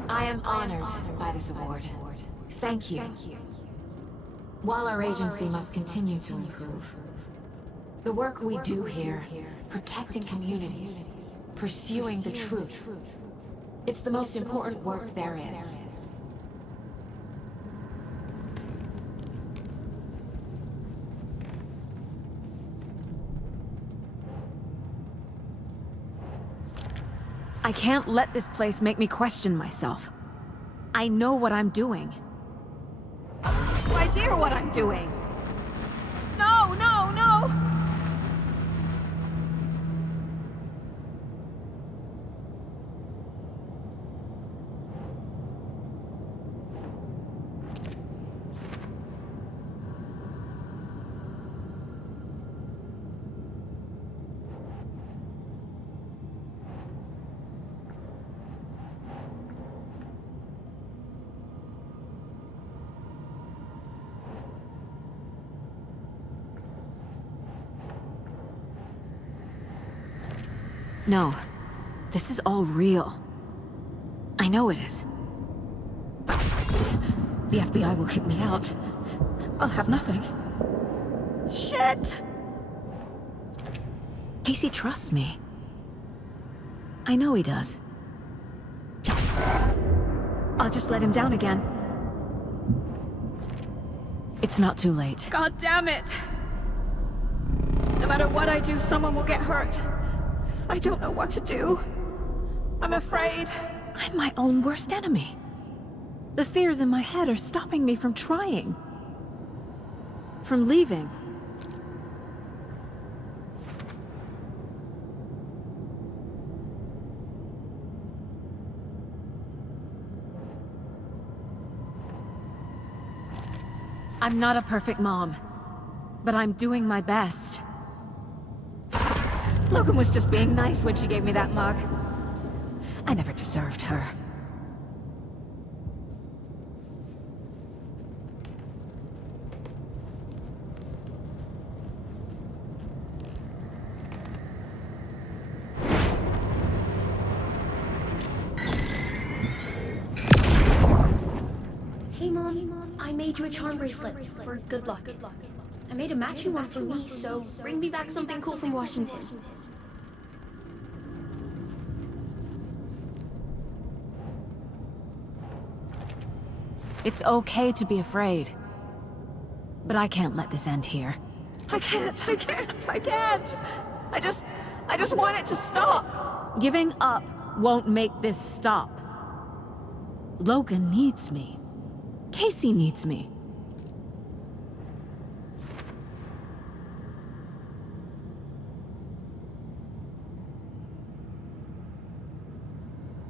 I am honored by this award. Thank you. While our agency must continue to improve, the work we do here, protecting communities, pursuing the truth, it's the most important work there is. I can't let this place make me question myself. I know what I'm doing. No idea what I'm doing! No! No, this is all real. I know it is. The FBI will kick me out. I'll have nothing. Shit! Casey trusts me. I know he does. I'll just let him down again. It's not too late. God damn it! No matter what I do, someone will get hurt. I don't know what to do. I'm afraid. I'm my own worst enemy. The fears in my head are stopping me from trying. From leaving. I'm not a perfect mom, but I'm doing my best. Logan was just being nice when she gave me that mug. I never deserved her. Hey, Mom. I made you a charm bracelet for good luck. I made a matching one for me, so bring me back something cool from Washington. It's okay to be afraid. But I can't let this end here. I can't. I just want it to stop. Giving up won't make this stop. Logan needs me. Casey needs me.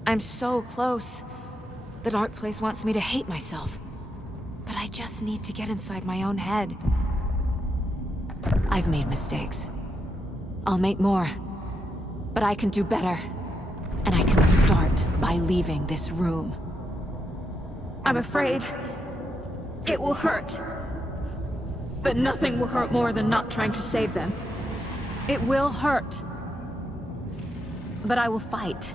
I'm so close. The dark place wants me to hate myself. But I just need to get inside my own head. I've made mistakes. I'll make more. But I can do better. And I can start by leaving this room. I'm afraid it will hurt. But nothing will hurt more than not trying to save them. It will hurt. But I will fight.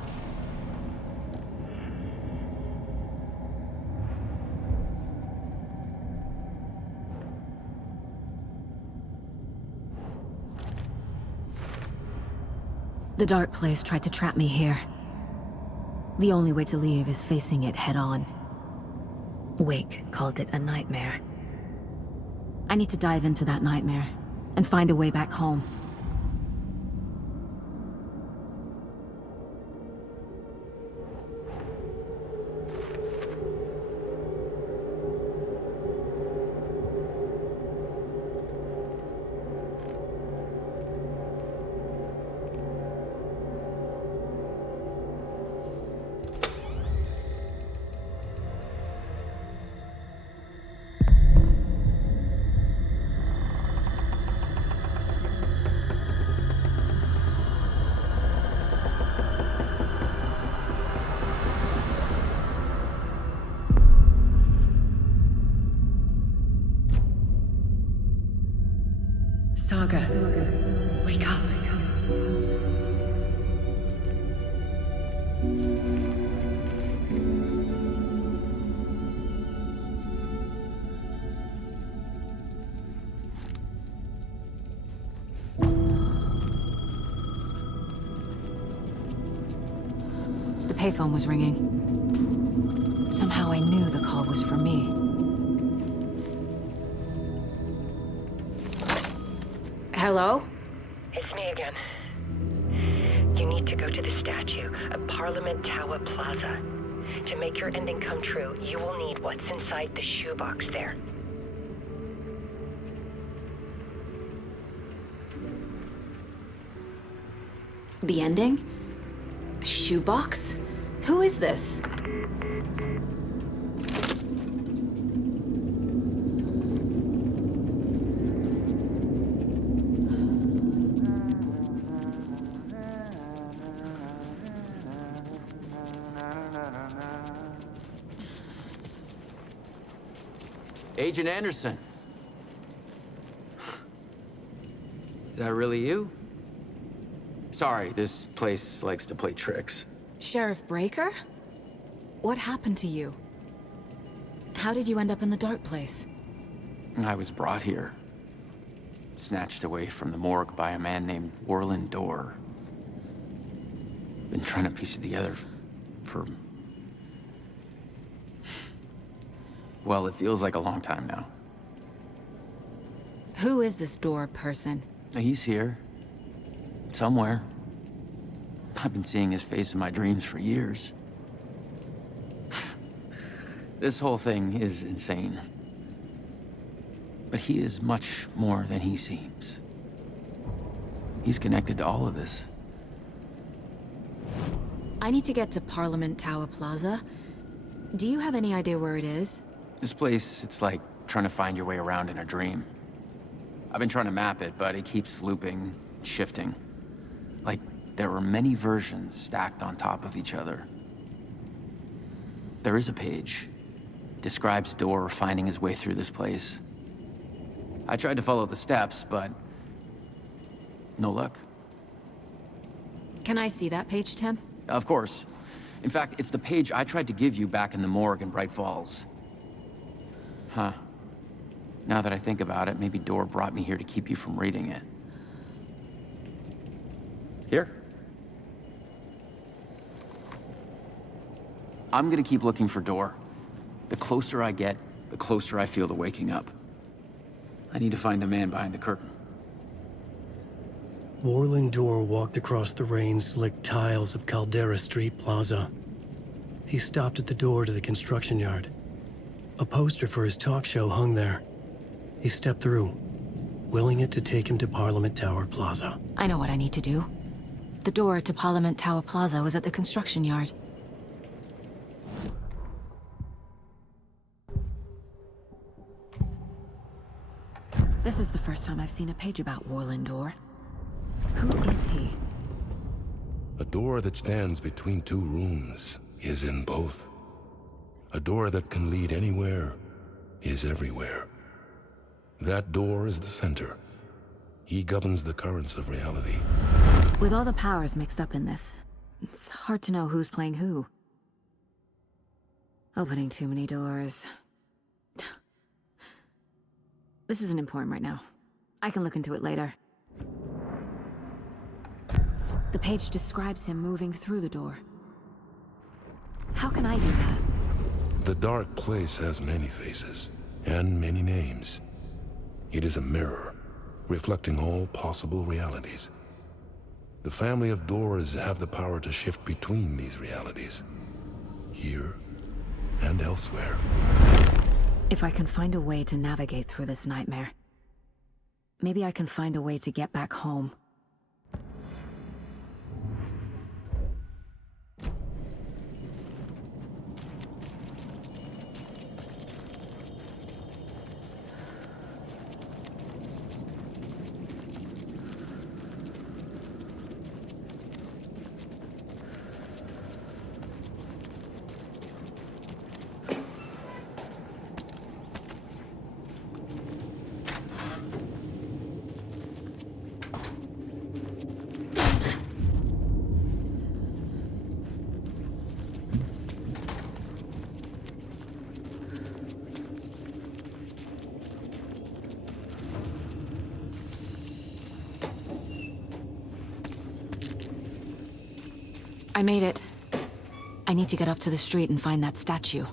The dark place tried to trap me here. The only way to leave is facing it head-on. Wake called it a nightmare. I need to dive into that nightmare and find a way back home. Saga, wake up. The payphone was ringing. Somehow I knew the call was for me. Hello? It's me again. You need to go to the statue at Parliament Tower Plaza. To make your ending come true, you will need what's inside the shoebox there. The ending? A shoebox? Who is this? Agent Anderson. Is that really you? Sorry, this place likes to play tricks. Sheriff Breaker? What happened to you? How did you end up in the dark place? I was brought here. Snatched away from the morgue by a man named Warland Dorr. Been trying to piece it together for... well, it feels like a long time now. Who is this Dorr person? He's here. Somewhere. I've been seeing his face in my dreams for years. This whole thing is insane. But he is much more than he seems. He's connected to all of this. I need to get to Parliament Tower Plaza. Do you have any idea where it is? This place, it's like trying to find your way around in a dream. I've been trying to map it, but it keeps looping, shifting. Like there were many versions stacked on top of each other. There is a page. Describes Dorr finding his way through this place. I tried to follow the steps, but no luck. Can I see that page, Tim? Of course. In fact, it's the page I tried to give you back in the morgue in Bright Falls. Huh. Now that I think about it, maybe Dorr brought me here to keep you from reading it. Here. I'm gonna keep looking for Dorr. The closer I get, the closer I feel to waking up. I need to find the man behind the curtain. Warland Dorr walked across the rain-slicked tiles of Caldera Street Plaza. He stopped at the door to the construction yard. A poster for his talk show hung there. He stepped through, willing it to take him to Parliament Tower Plaza. I know what I need to do. The door to Parliament Tower Plaza was at the construction yard. This is the first time I've seen a page about Warland Dorr. Who is he? A door that stands between two rooms is in both. A door that can lead anywhere is everywhere. That door is the center. He governs the currents of reality. With all the powers mixed up in this, it's hard to know who's playing who. Opening too many doors. This isn't important right now. I can look into it later. The page describes him moving through the door. How can I do that? The dark place has many faces, and many names. It is a mirror, reflecting all possible realities. The family of doors have the power to shift between these realities, here and elsewhere. If I can find a way to navigate through this nightmare, maybe I can find a way to get back home. I made it. I need to get up to the street and find that statue.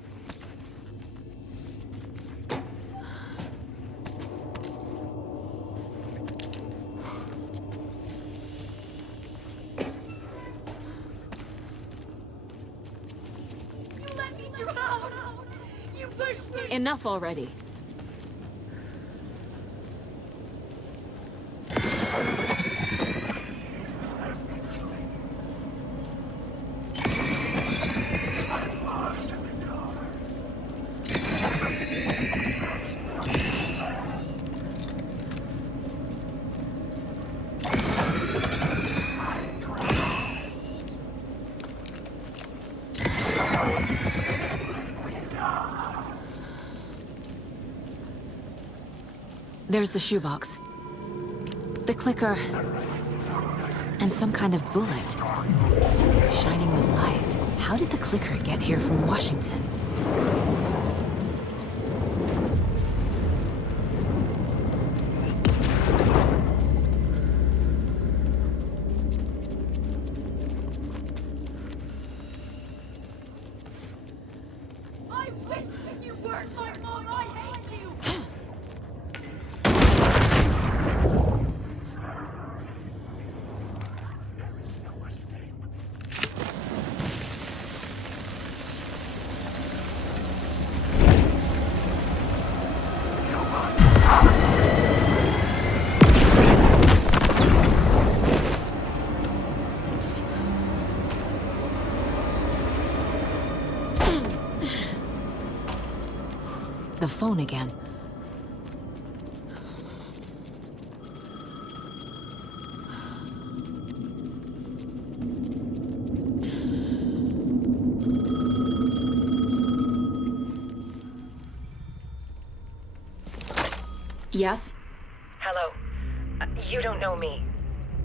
You let me drown! You pushed me! Enough already. There's the shoebox. The clicker. And some kind of bullet. Shining with light. How did the clicker get here from Washington? I wish you weren't my mom! I hate you! The phone again. Yes? Hello. You don't know me,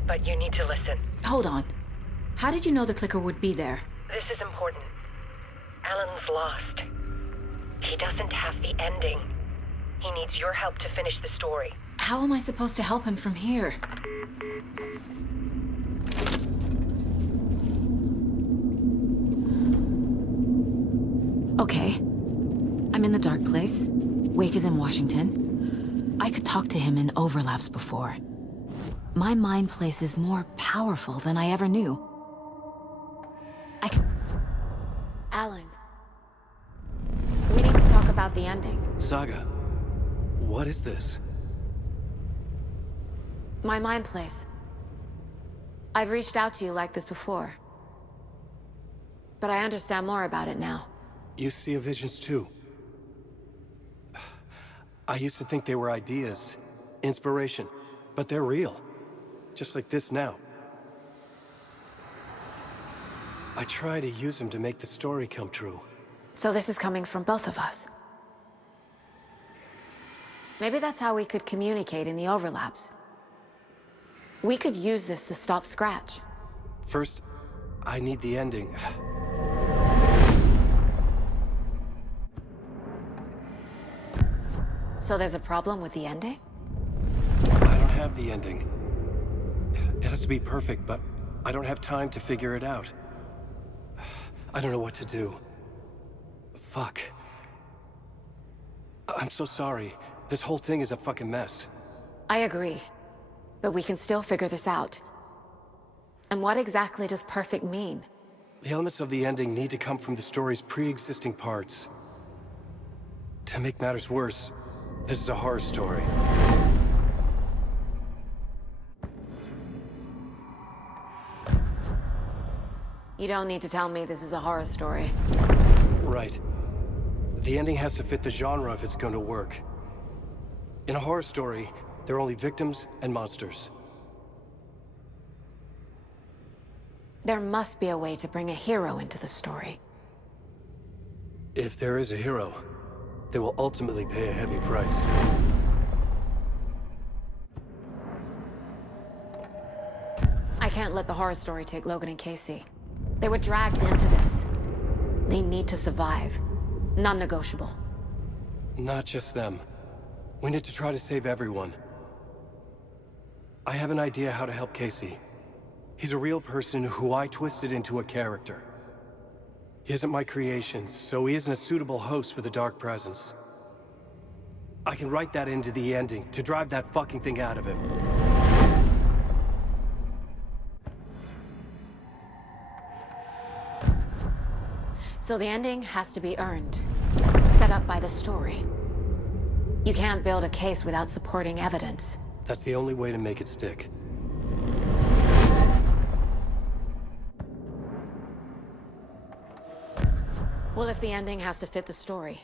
but you need to listen. Hold on. How did you know the clicker would be there? This is important. Alan's lost. He doesn't have the ending. He needs your help to finish the story. How am I supposed to help him from here? Okay. I'm in the dark place. Wake is in Washington. I could talk to him in overlaps before. My mind place is more powerful than I ever knew. I can... Alan. We need to talk about the ending. Saga, what is this? My mind place. I've reached out to you like this before. But I understand more about it now. You see visions too. I used to think they were ideas, inspiration, but they're real. just like this now. I try to use him to make the story come true. So this is coming from both of us. Maybe that's how we could communicate in the overlaps. We could use this to stop Scratch. First, I need the ending. So there's a problem with the ending? I don't have the ending. It has to be perfect, but I don't have time to figure it out. I don't know what to do. Fuck. I'm so sorry. This whole thing is a fucking mess. I agree. But we can still figure this out. And what exactly does perfect mean? The elements of the ending need to come from the story's pre-existing parts. To make matters worse, this is a horror story. You don't need to tell me this is a horror story. Right. The ending has to fit the genre if it's going to work. In a horror story, there are only victims and monsters. There must be a way to bring a hero into the story. If there is a hero, they will ultimately pay a heavy price. I can't let the horror story take Logan and Casey. They were dragged into this. They need to survive. Non-negotiable. Not just them. We need to try to save everyone. I have an idea how to help Casey. He's a real person who I twisted into a character. He isn't my creation, so he isn't a suitable host for the Dark Presence. I can write that into the ending to drive that fucking thing out of him. So the ending has to be earned. Set up by the story. You can't build a case without supporting evidence. That's the only way to make it stick. Well, if the ending has to fit the story,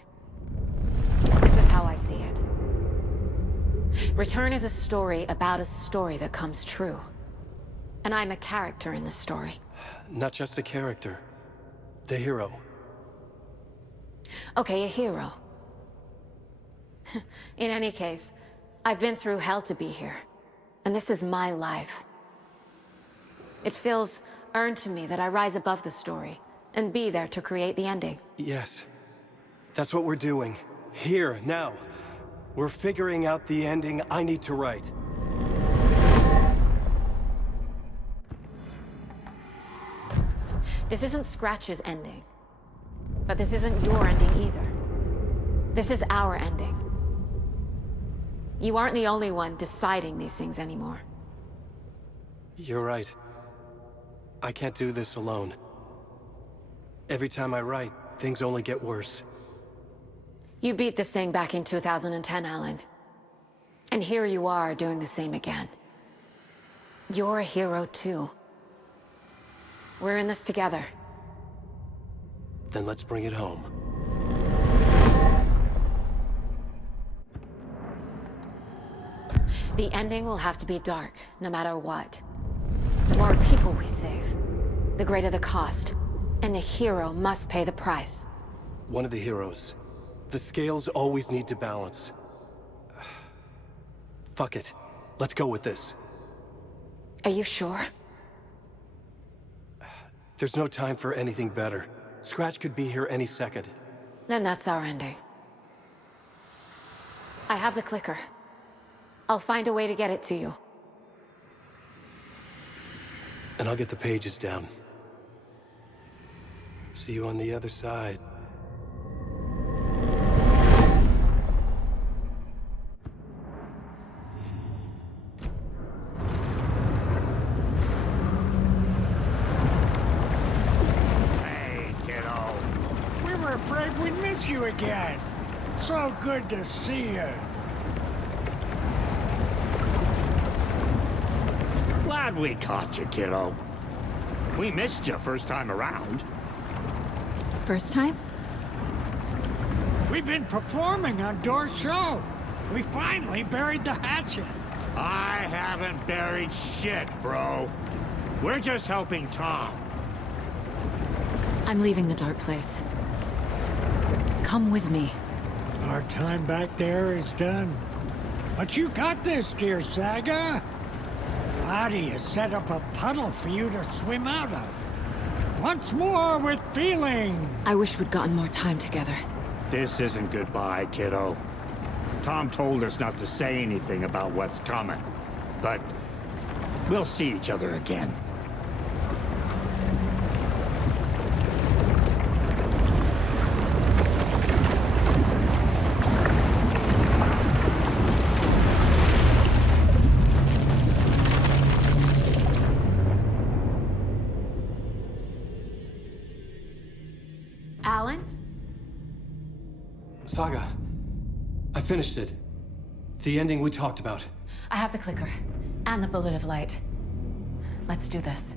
this is how I see it. Return is a story about a story that comes true. And I'm a character in the story. Not just a character. The hero. Okay, a hero. In any case, I've been through hell to be here. And this is my life. It feels earned to me that I rise above the story and be there to create the ending. Yes. That's what we're doing. Here, now. We're figuring out the ending I need to write. This isn't Scratch's ending. But this isn't your ending either. This is our ending. You aren't the only one deciding these things anymore. You're right. I can't do this alone. Every time I write, things only get worse. You beat this thing back in 2010, Alan. And here you are doing the same again. You're a hero too. We're in this together. Then let's bring it home. The ending will have to be dark, no matter what. The more people we save, the greater the cost. And the hero must pay the price. One of the heroes. The scales always need to balance. Fuck it. Let's go with this. Are you sure? There's no time for anything better. Scratch could be here any second. Then that's our ending. I have the clicker. I'll find a way to get it to you. And I'll get the pages down. See you on the other side. Hey, kiddo. We were afraid we'd miss you again. So good to see you. Glad we caught you, kiddo. We missed you first time around. First time? We've been performing on Door's show. We finally buried the hatchet. I haven't buried shit, bro. We're just helping Tom. I'm leaving the dark place. Come with me. Our time back there is done. But you got this, dear Saga. Adi has set up a puddle for you to swim out of. Once more with feeling. I wish we'd gotten more time together. This isn't goodbye, kiddo. Tom told us not to say anything about what's coming. But we'll see each other again. Alan? Saga, I finished it. The ending we talked about. I have the clicker. And the bullet of light. Let's do this.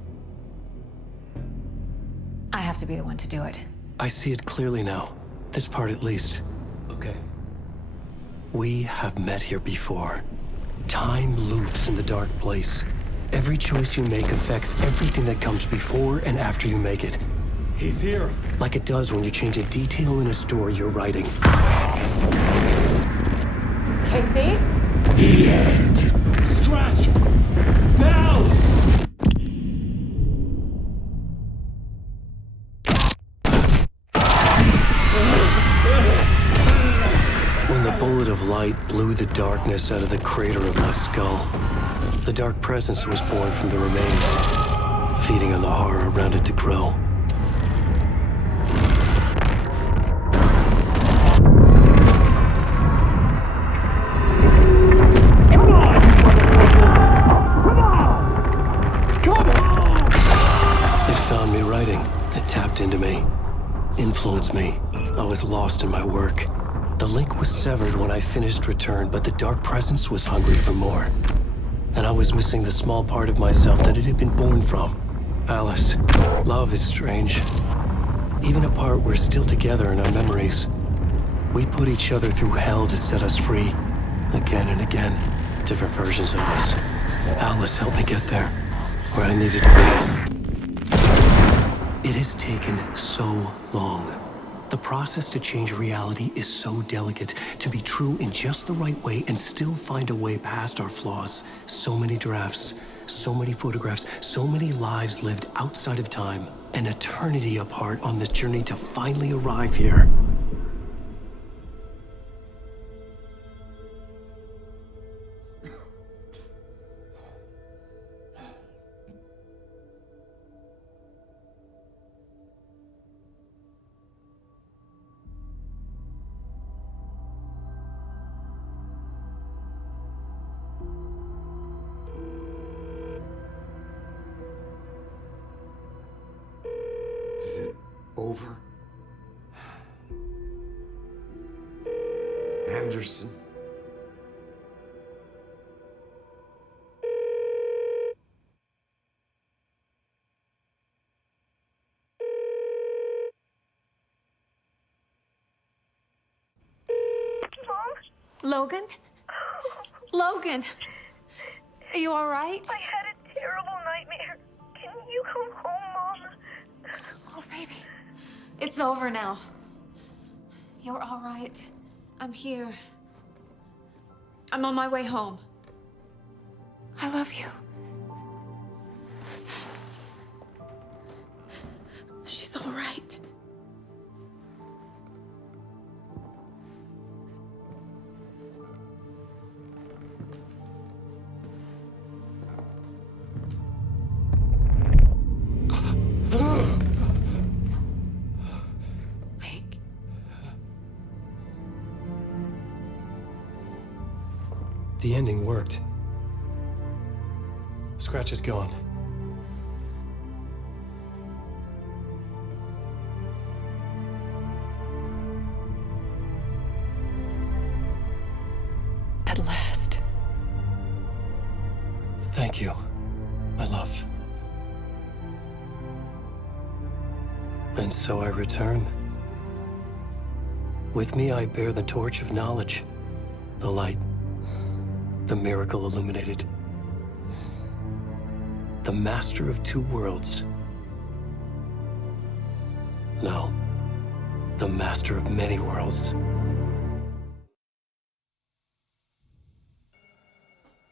I have to be the one to do it. I see it clearly now. This part at least. Okay. We have met here before. Time loops in the dark place. Every choice you make affects everything that comes before and after you make it. He's here. Like it does when you change a detail in a story you're writing. Casey? The end. Scratch! Now! When the bullet of light blew the darkness out of the crater of my skull, the dark presence was born from the remains, feeding on the horror around it to grow. Into me, influenced me. I was lost in my work. The link was severed when I finished Return, but the dark presence was hungry for more. And I was missing the small part of myself that it had been born from. Alice, love is strange. Even apart, we're still together in our memories. We put each other through hell to set us free. Again and again, different versions of us. Alice helped me get there, where I needed to be. It has taken so long. The process to change reality is so delicate, to be true in just the right way and still find a way past our flaws. So many drafts, so many photographs, so many lives lived outside of time, an eternity apart on this journey to finally arrive here. Is it over? Anderson? Logan? Logan! Are you alright? I had a terrible nightmare. Can you come home, Mom? Oh, baby. It's over now. You're alright. I'm here. I'm on my way home. I love you. She's alright. The ending worked. Scratch is gone. At last. Thank you, my love. And so I return. With me I bear the torch of knowledge, the light. The miracle illuminated. The master of two worlds. No. The master of many worlds.